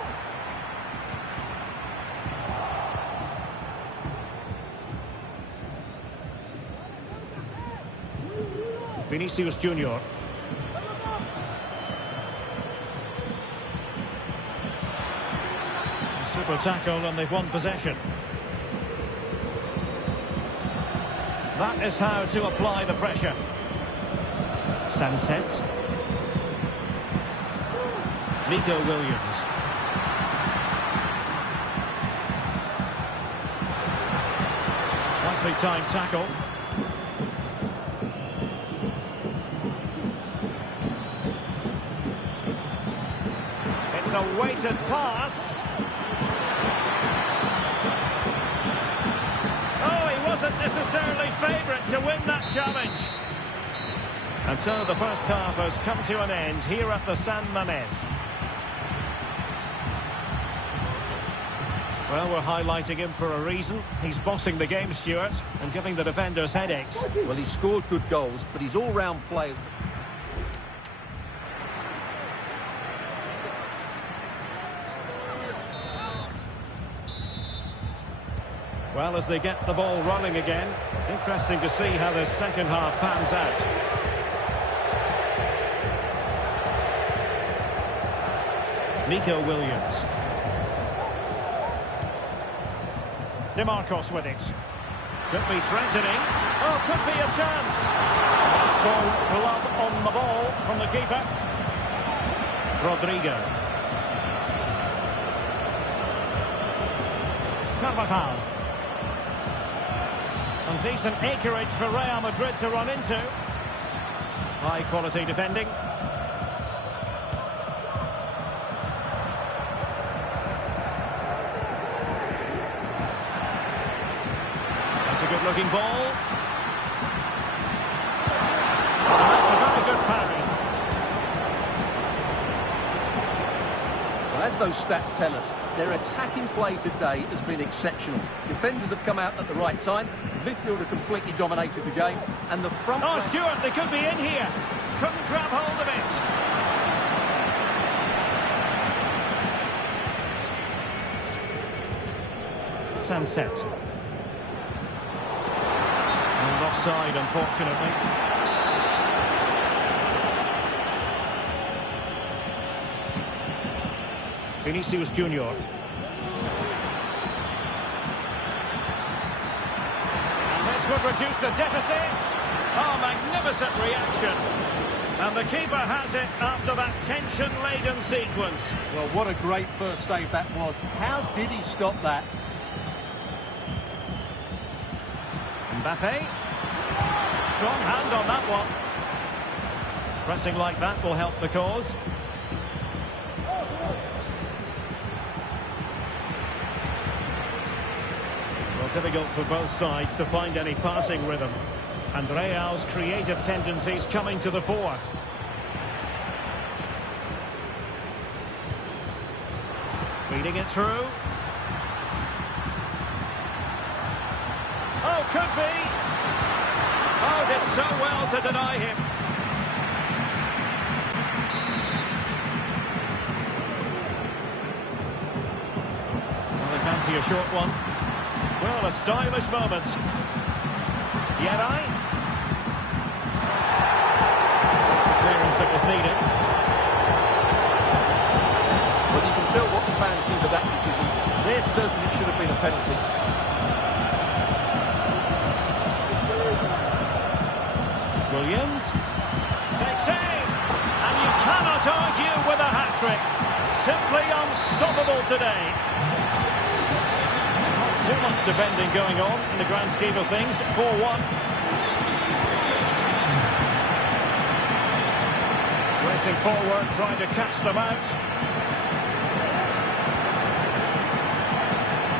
Vinicius Junior. Super tackle and they've won possession. That is how to apply the pressure. Sunset. Nico Williams. Nicely timed tackle. It's a weighted pass. Wasn't necessarily favourite to win that challenge. And so the first half has come to an end here at the San Mamés. Well, we're highlighting him for a reason. He's bossing the game, Stuart, and giving the defenders headaches. Well, he scored good goals, but his all-round play... Well, as they get the ball running again, interesting to see how the second half pans out. Nico Williams. DeMarcos with it. Could be threatening. Oh, could be a chance. A strong glove on the ball from the keeper. Rodrigo. Carvajal. And decent acreage for Real Madrid to run into. High quality defending. That's a good looking ball. And that's a very good parry. Well, as those stats tell us, their attacking play today has been exceptional. Defenders have come out at the right time. Midfield have completely dominated the game. And the front... Oh, Stuart, they could be in here. Couldn't grab hold of it. Sunset. And offside, unfortunately. Vinicius Junior. And this would reduce the deficit. Oh, magnificent reaction. And the keeper has it after that tension-laden sequence. Well, what a great first save that was. How did he stop that? Mbappe. Strong hand on that one. Pressing like that will help the cause. Well, difficult for both sides to find any passing rhythm. And Real's creative tendencies coming to the fore. Feeding it through. Oh, could be. Oh, did so well to deny him. Well, they fancy a short one. Well, a stylish moment. Yerai. That's the clearance that was needed. Well, you can tell what the fans think of that decision. They're certain it should have been a penalty. Williams takes aim, and you cannot argue with a hat-trick. Simply unstoppable today. Not too much defending going on in the grand scheme of things. 4-1. Racing forward, trying to catch them out.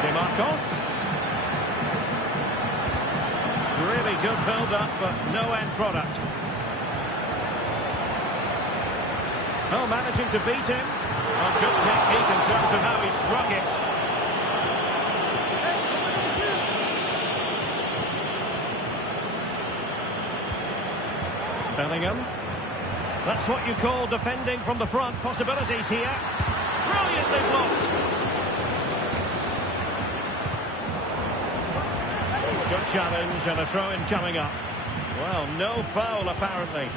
DeMarcos. Really good build-up, but no end product. Oh, managing to beat him. Oh, good technique in terms of how he struck it. Bellingham. That's what you call defending from the front. Possibilities here. Brilliantly blocked. Good challenge and a throw-in coming up. Well, no foul apparently.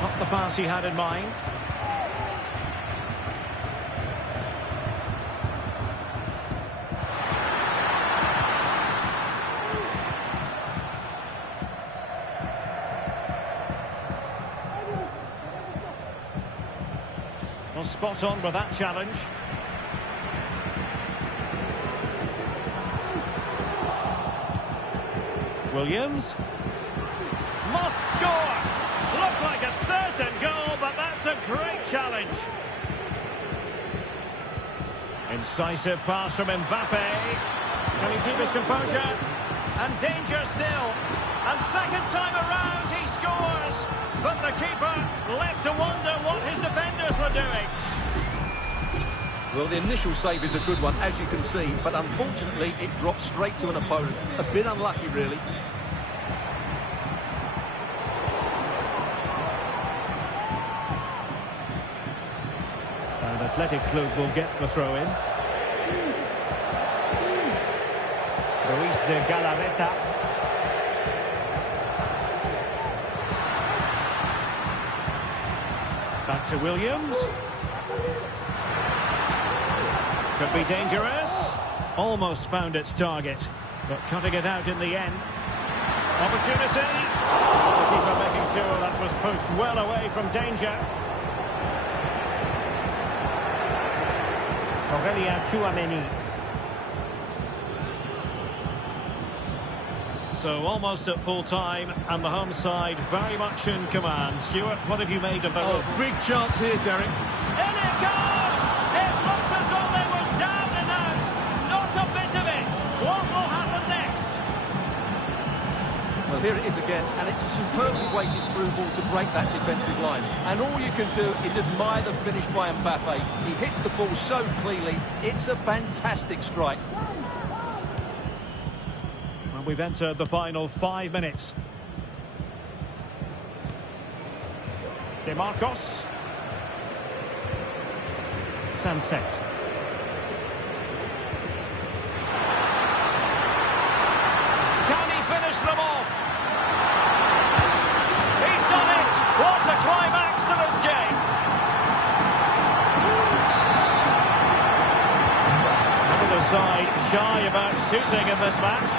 Not the pass he had in mind. Well, spot on with that challenge. Williams. Must score! Looked like a certain goal, but that's a great challenge. Incisive pass from Mbappe. Can he keep his composure? And danger still. And second time around, he scores. But the keeper left to wonder what his defenders were doing. Well, the initial save is a good one, as you can see, but unfortunately it dropped straight to an opponent. A bit unlucky, really. And Athletic Club will get the throw-in. Ruiz de Galarreta. Back to Williams. Could be dangerous. Almost found its target, but cutting it out in the end. Opportunity. The keeper making sure that was pushed well away from danger. Aurelien Tchouameni. So almost at full time, and the home side very much in command. Stuart, what have you made of the... Oh, big chance here, Derek. In it goes! It looked as though they were down and out. Not a bit of it. What will happen next? Well, here it is again, and it's a superbly weighted through ball to break that defensive line. And all you can do is admire the finish by Mbappe. He hits the ball so cleanly. It's a fantastic strike. We've entered the final 5 minutes. DeMarcos. Sunset. Can he finish them off? He's done it! What a climax to this game! shy about shooting in this match.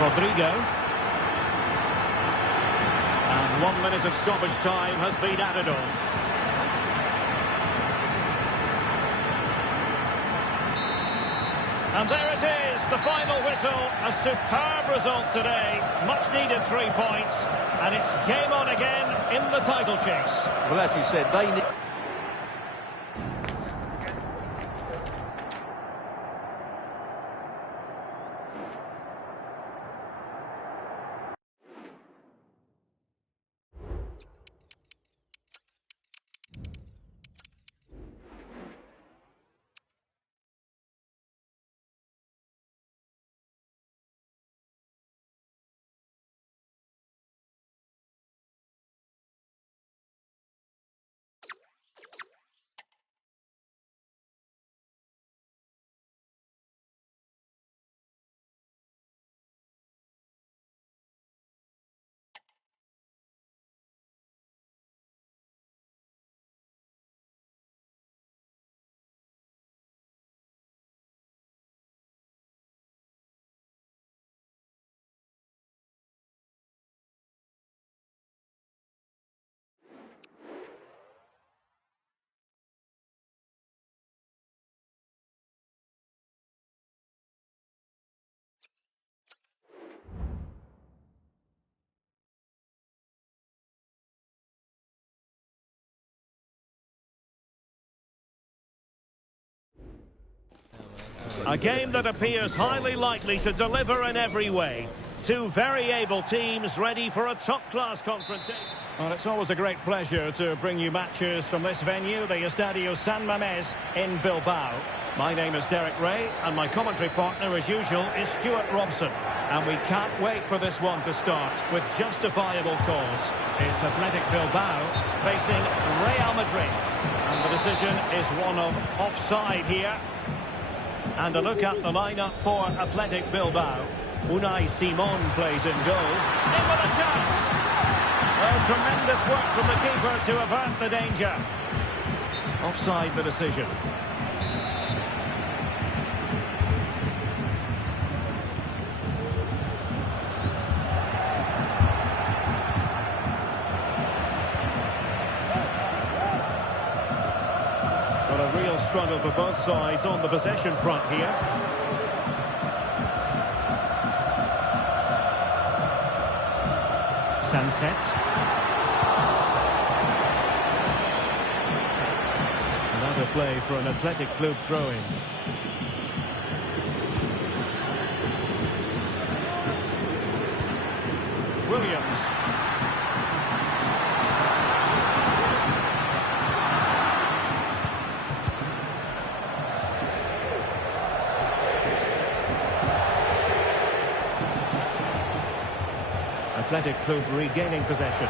Rodrigo. And 1 minute of stoppage time has been added on. And there it is, the final whistle. A superb result today. Much needed 3 points. And it's game on again in the title chase. Well, as you said, they need... A game that appears highly likely to deliver in every way. Two very able teams ready for a top-class confrontation. Well, it's always a great pleasure to bring you matches from this venue, the Estadio San Mamés in Bilbao. My name is Derek Ray, and my commentary partner, as usual, is Stuart Robson. And we can't wait for this one to start with justifiable cause. It's Athletic Bilbao facing Real Madrid. And the decision is one of offside here. And a look at the lineup for Athletic Bilbao. Unai Simon plays in goal. In with a chance! Well, tremendous work from the keeper to avert the danger. Offside the decision. But a real struggle for both sides on the possession front here. Sunset. Another play for an Athletic Club throw-in. Williams. Athletic Club regaining possession.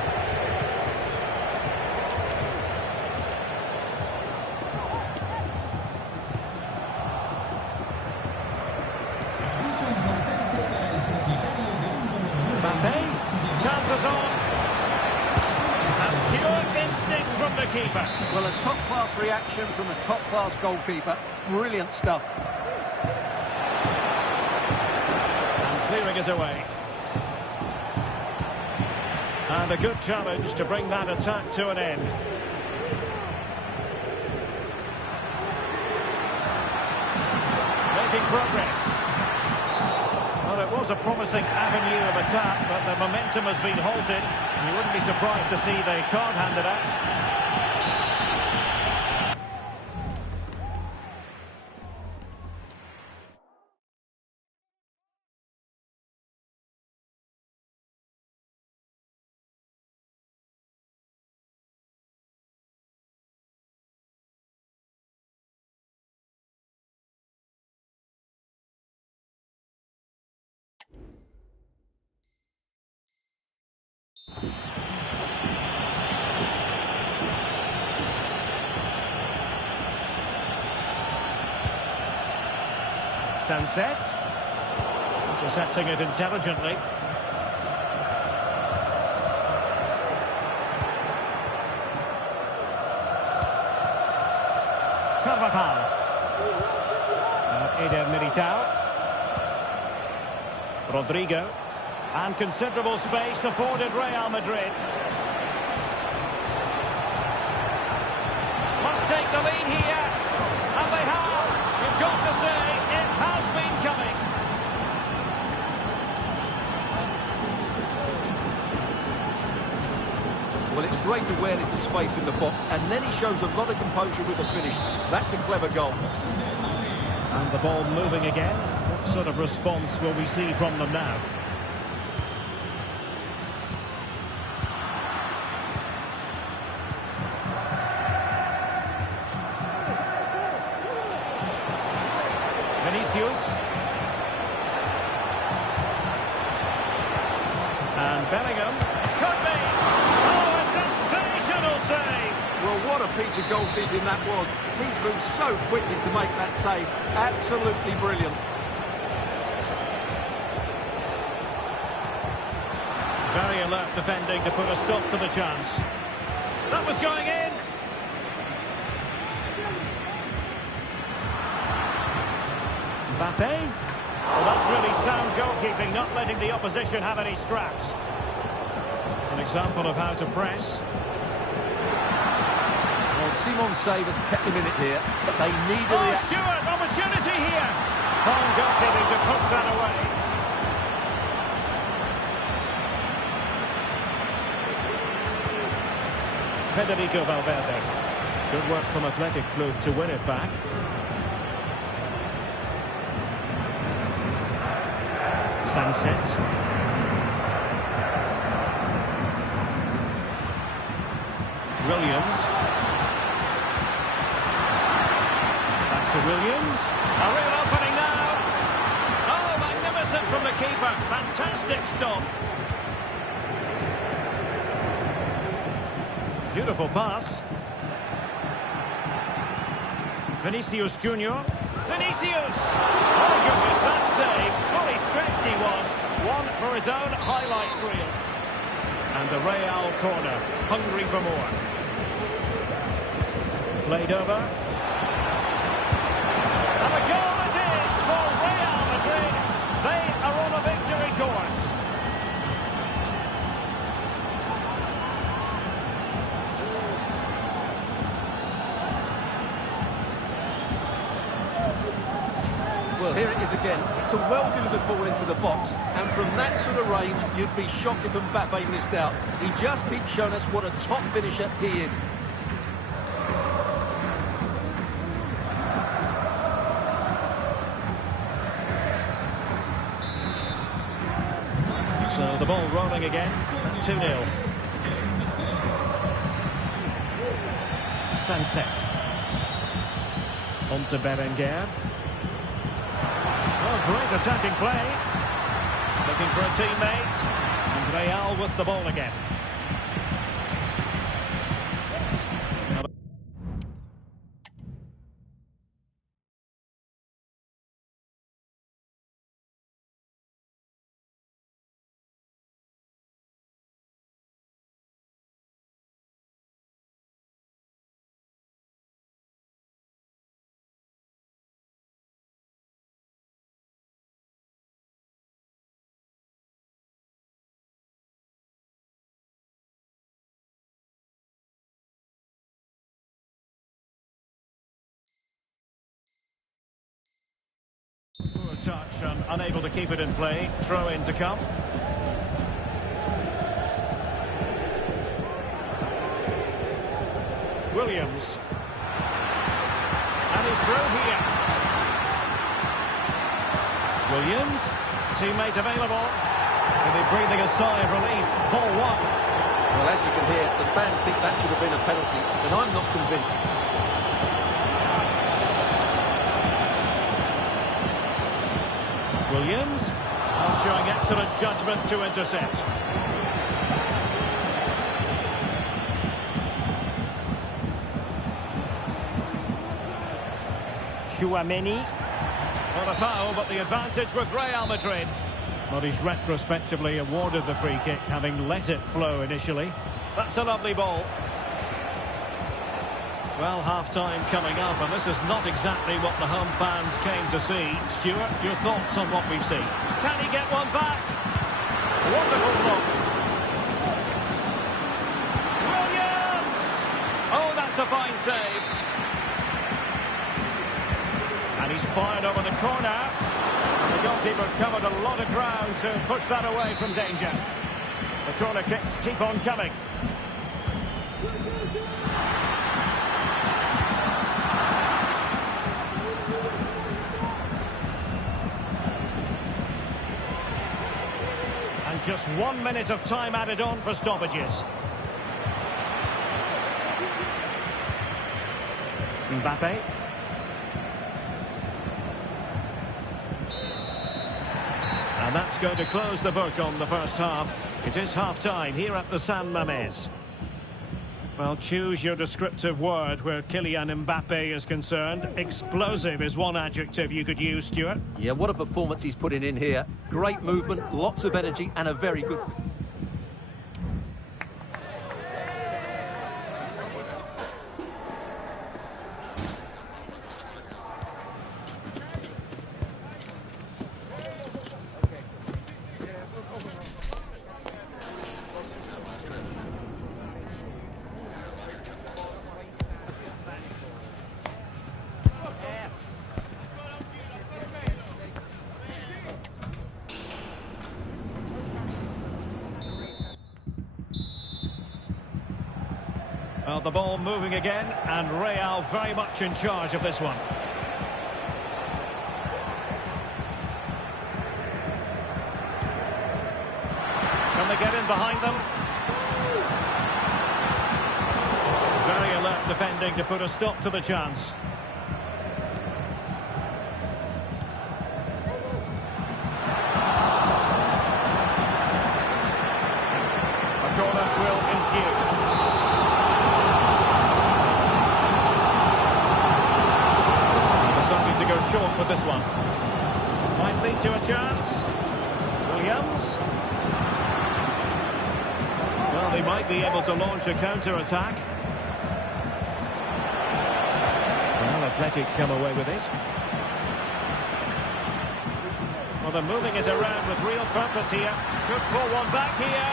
Mbappé, chances on. And pure instinct from the keeper. Well, a top-class reaction from a top-class goalkeeper. Brilliant stuff. And clearing is away. And a good challenge to bring that attack to an end. Making progress. Well, it was a promising avenue of attack, but the momentum has been halted. You wouldn't be surprised to see the card handed out. Sunset. Intercepting it intelligently. Carvajal. Eder Militao. Rodrigo. And considerable space afforded Real Madrid. Must take the lead here. And they have. You've got to say, it has been coming. Well, it's great awareness of space in the box, and then he shows a lot of composure with the finish. That's a clever goal. And the ball moving again. What sort of response will we see from them now? Vinicius. And Bellingham. Could be. Oh, a sensational save. Well, what a piece of goalkeeping that was. He's moved so quickly to make that save. Absolutely brilliant. Very alert defending to put a stop to the chance. That was going in. Mbappe. Well, that's really sound goalkeeping, not letting the opposition have any scraps. An example of how to press. Well, Simon's save has kept them in it here, but they need a Oh, reaction. Stewart, opportunity here. Fine goalkeeping to push that away. Federico Valverde. Good work from Athletic Club to win it back. Sunset. Williams. Back to Williams. A real opening now. Oh, magnificent from the keeper. Fantastic stop. Beautiful pass. Vinicius Junior. Vinicius! Oh goodness, that save. Fully stretched he was. One for his own highlights reel. And the Real corner, hungry for more. Played over. And the goal it is for Real Madrid. They are on a victory course. Well, here it is again. It's a well-delivered ball into the box, and from that sort of range, you'd be shocked if Mbappe missed out. He just keeps showing us what a top finisher he is. So the ball rolling again, 2-0. Sunset. On to Berenguer. Oh, great attacking play. Looking for a teammate. And Real with the ball again. Poor touch and unable to keep it in play. Throw in to come. Williams. And he's through here. Williams. Teammate available. He'll be breathing a sigh of relief. Ball one. Well, as you can hear, the fans think that should have been a penalty, but I'm not convinced. Williams, showing excellent judgment to intercept. Tchouaméni. Not a foul, but the advantage with Real Madrid. But he's retrospectively awarded the free kick, having let it flow initially. That's a lovely ball. Well, half-time coming up, and this is not exactly what the home fans came to see. Stuart, your thoughts on what we've seen? Can he get one back? Wonderful block. Williams! Oh, that's a fine save. And he's fired over the corner. And the goalkeeper covered a lot of ground to push that away from danger. The corner kicks keep on coming. And just 1 minute of time added on for stoppages. Mbappe. And that's going to close the book on the first half. It is half-time here at the San Mamés. Well, choose your descriptive word where Kylian Mbappe is concerned. Explosive is one adjective you could use, Stuart. Yeah, what a performance he's putting in here. Great movement, lots of energy, and a very good... Well, the ball moving again, and Real very much in charge of this one. Can they get in behind them? Very alert defending to put a stop to the chance. A corner will ensue. To go short with this one. Might lead to a chance. Williams. Well, they might be able to launch a counter-attack. Well, Athletic come away with it. Well, they're moving it around with real purpose here. Could pull one back here.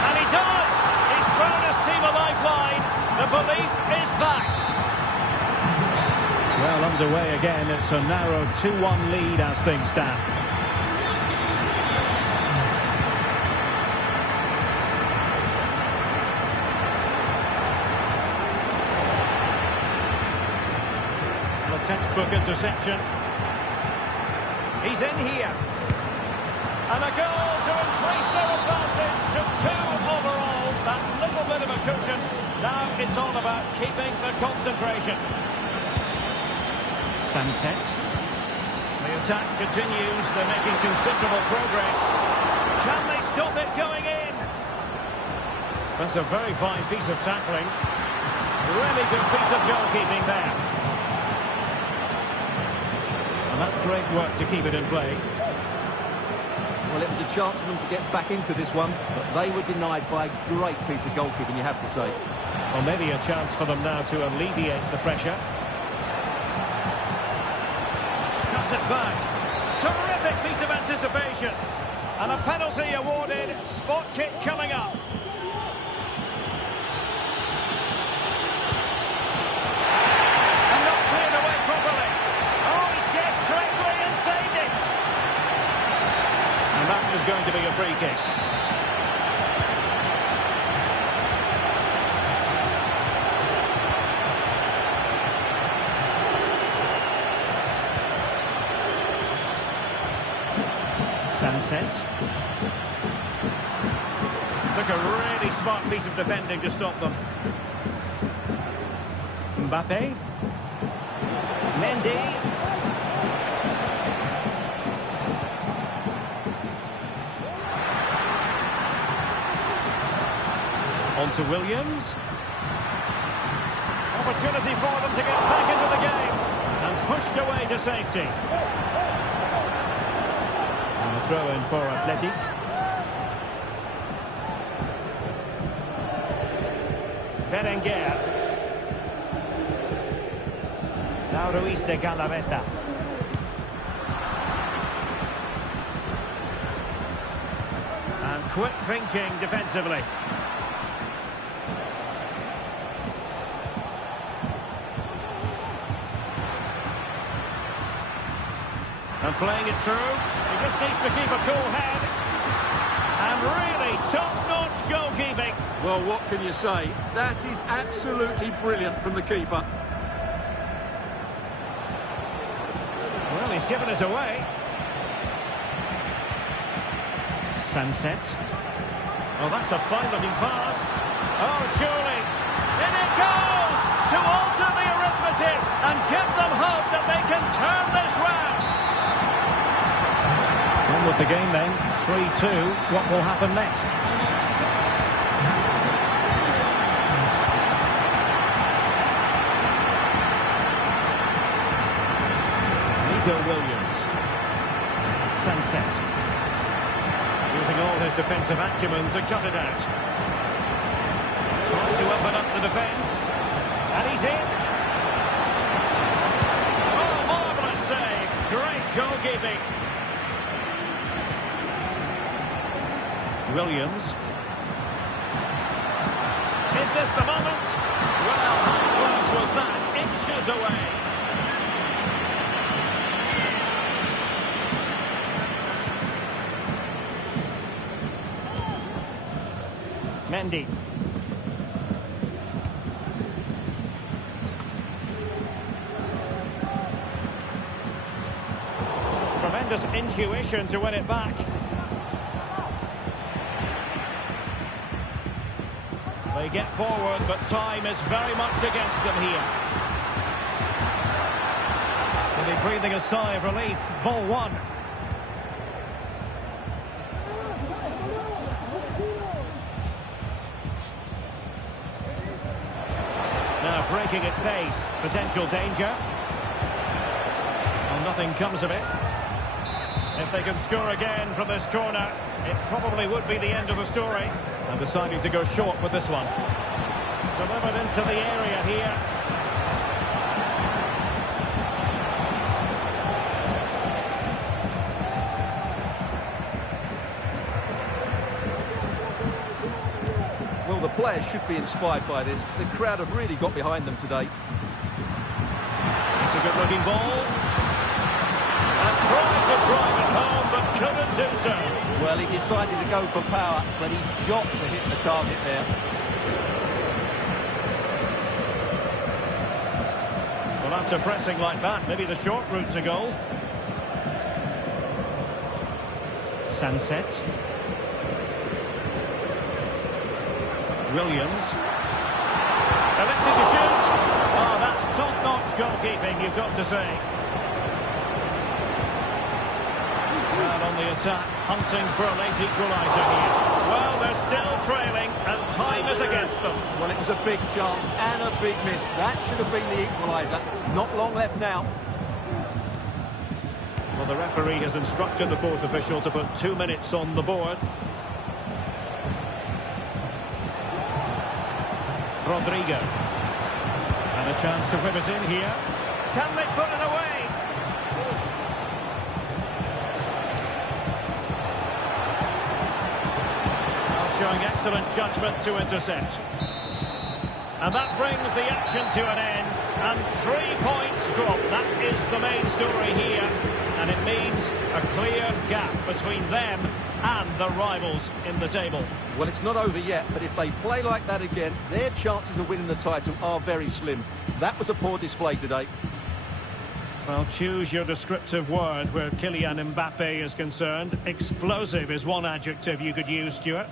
And he does! He's thrown his team a lifeline. The belief is back. Well, underway again. It's a narrow 2-1 lead as things stand. A textbook interception. He's in here. And a goal to increase their advantage to 2 overall. That little bit of a cushion. Now it's all about keeping the concentration. Sunset. The attack continues. They're making considerable progress. Can they stop it going in? That's a very fine piece of tackling. Really good piece of goalkeeping there. And that's great work to keep it in play. Well, it was a chance for them to get back into this one, but they were denied by a great piece of goalkeeping, you have to say. Well, maybe a chance for them now to alleviate the pressure. It back. Terrific piece of anticipation. And a penalty awarded. Spot kick coming up. And not cleared away properly. Oh, he's guessed correctly and saved it. And that is going to be a free kick. Sunset. Took a really smart piece of defending to stop them. Mbappe. Mendy. On to Williams. Opportunity for them to get back into the game. And pushed away to safety. Throw in for Athletic. Berenguer. Now Ruiz de Galarreta. And quick thinking defensively. And playing it through. He just needs to keep a cool head. And really top-notch goalkeeping. Well, what can you say? That is absolutely brilliant from the keeper. Well, he's given us away. Sunset. Oh, that's a fine-looking pass. Oh, surely. In it goes! To alter the arithmetic and give them hope that they can turn this round. On with the game then. 3-2. What will happen next? Williams. Sunset. Using all his defensive acumen to cut it out. Trying to open up the defence. And he's in. Oh, marvellous save. Great goalkeeping. Williams. Is this the moment? Well, how close was that? Inches away. Mendy. Tremendous intuition to win it back. They get forward, but time is very much against them here. They'll be breathing a sigh of relief. Ball one. Now breaking at pace, potential danger. Well, nothing comes of it. If they can score again from this corner, it probably would be the end of the story. And deciding to go short with this one. Delivered into the area here. Well, the players should be inspired by this. The crowd have really got behind them today. It's a good-looking ball. And tried to drive it home, but couldn't do so. Well, he decided to go for power, but he's got to hit the target there. Well, after pressing like that, maybe the short route to goal. Sunset. Williams. Elected to shoot. Oh, that's top-notch goalkeeping, you've got to say. And on the attack, hunting for a late equaliser here. Well, they're still trailing, and time is against them. Well, it was a big chance and a big miss. That should have been the equaliser. Not long left now. Well, the referee has instructed the fourth official to put 2 minutes on the board. Rodrigo. And a chance to whip it in here. Can they put it away? Showing excellent judgment to intercept. And that brings the action to an end. And 3 points drop. That is the main story here. And it means a clear gap between them and the rivals in the table. Well, it's not over yet, but if they play like that again, their chances of winning the title are very slim. That was a poor display today. Well, choose your descriptive word where Kylian Mbappe is concerned. Explosive is one adjective you could use, Stuart.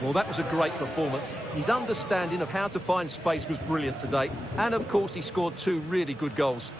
Well, that was a great performance. His understanding of how to find space was brilliant today. And, of course, he scored 2 really good goals.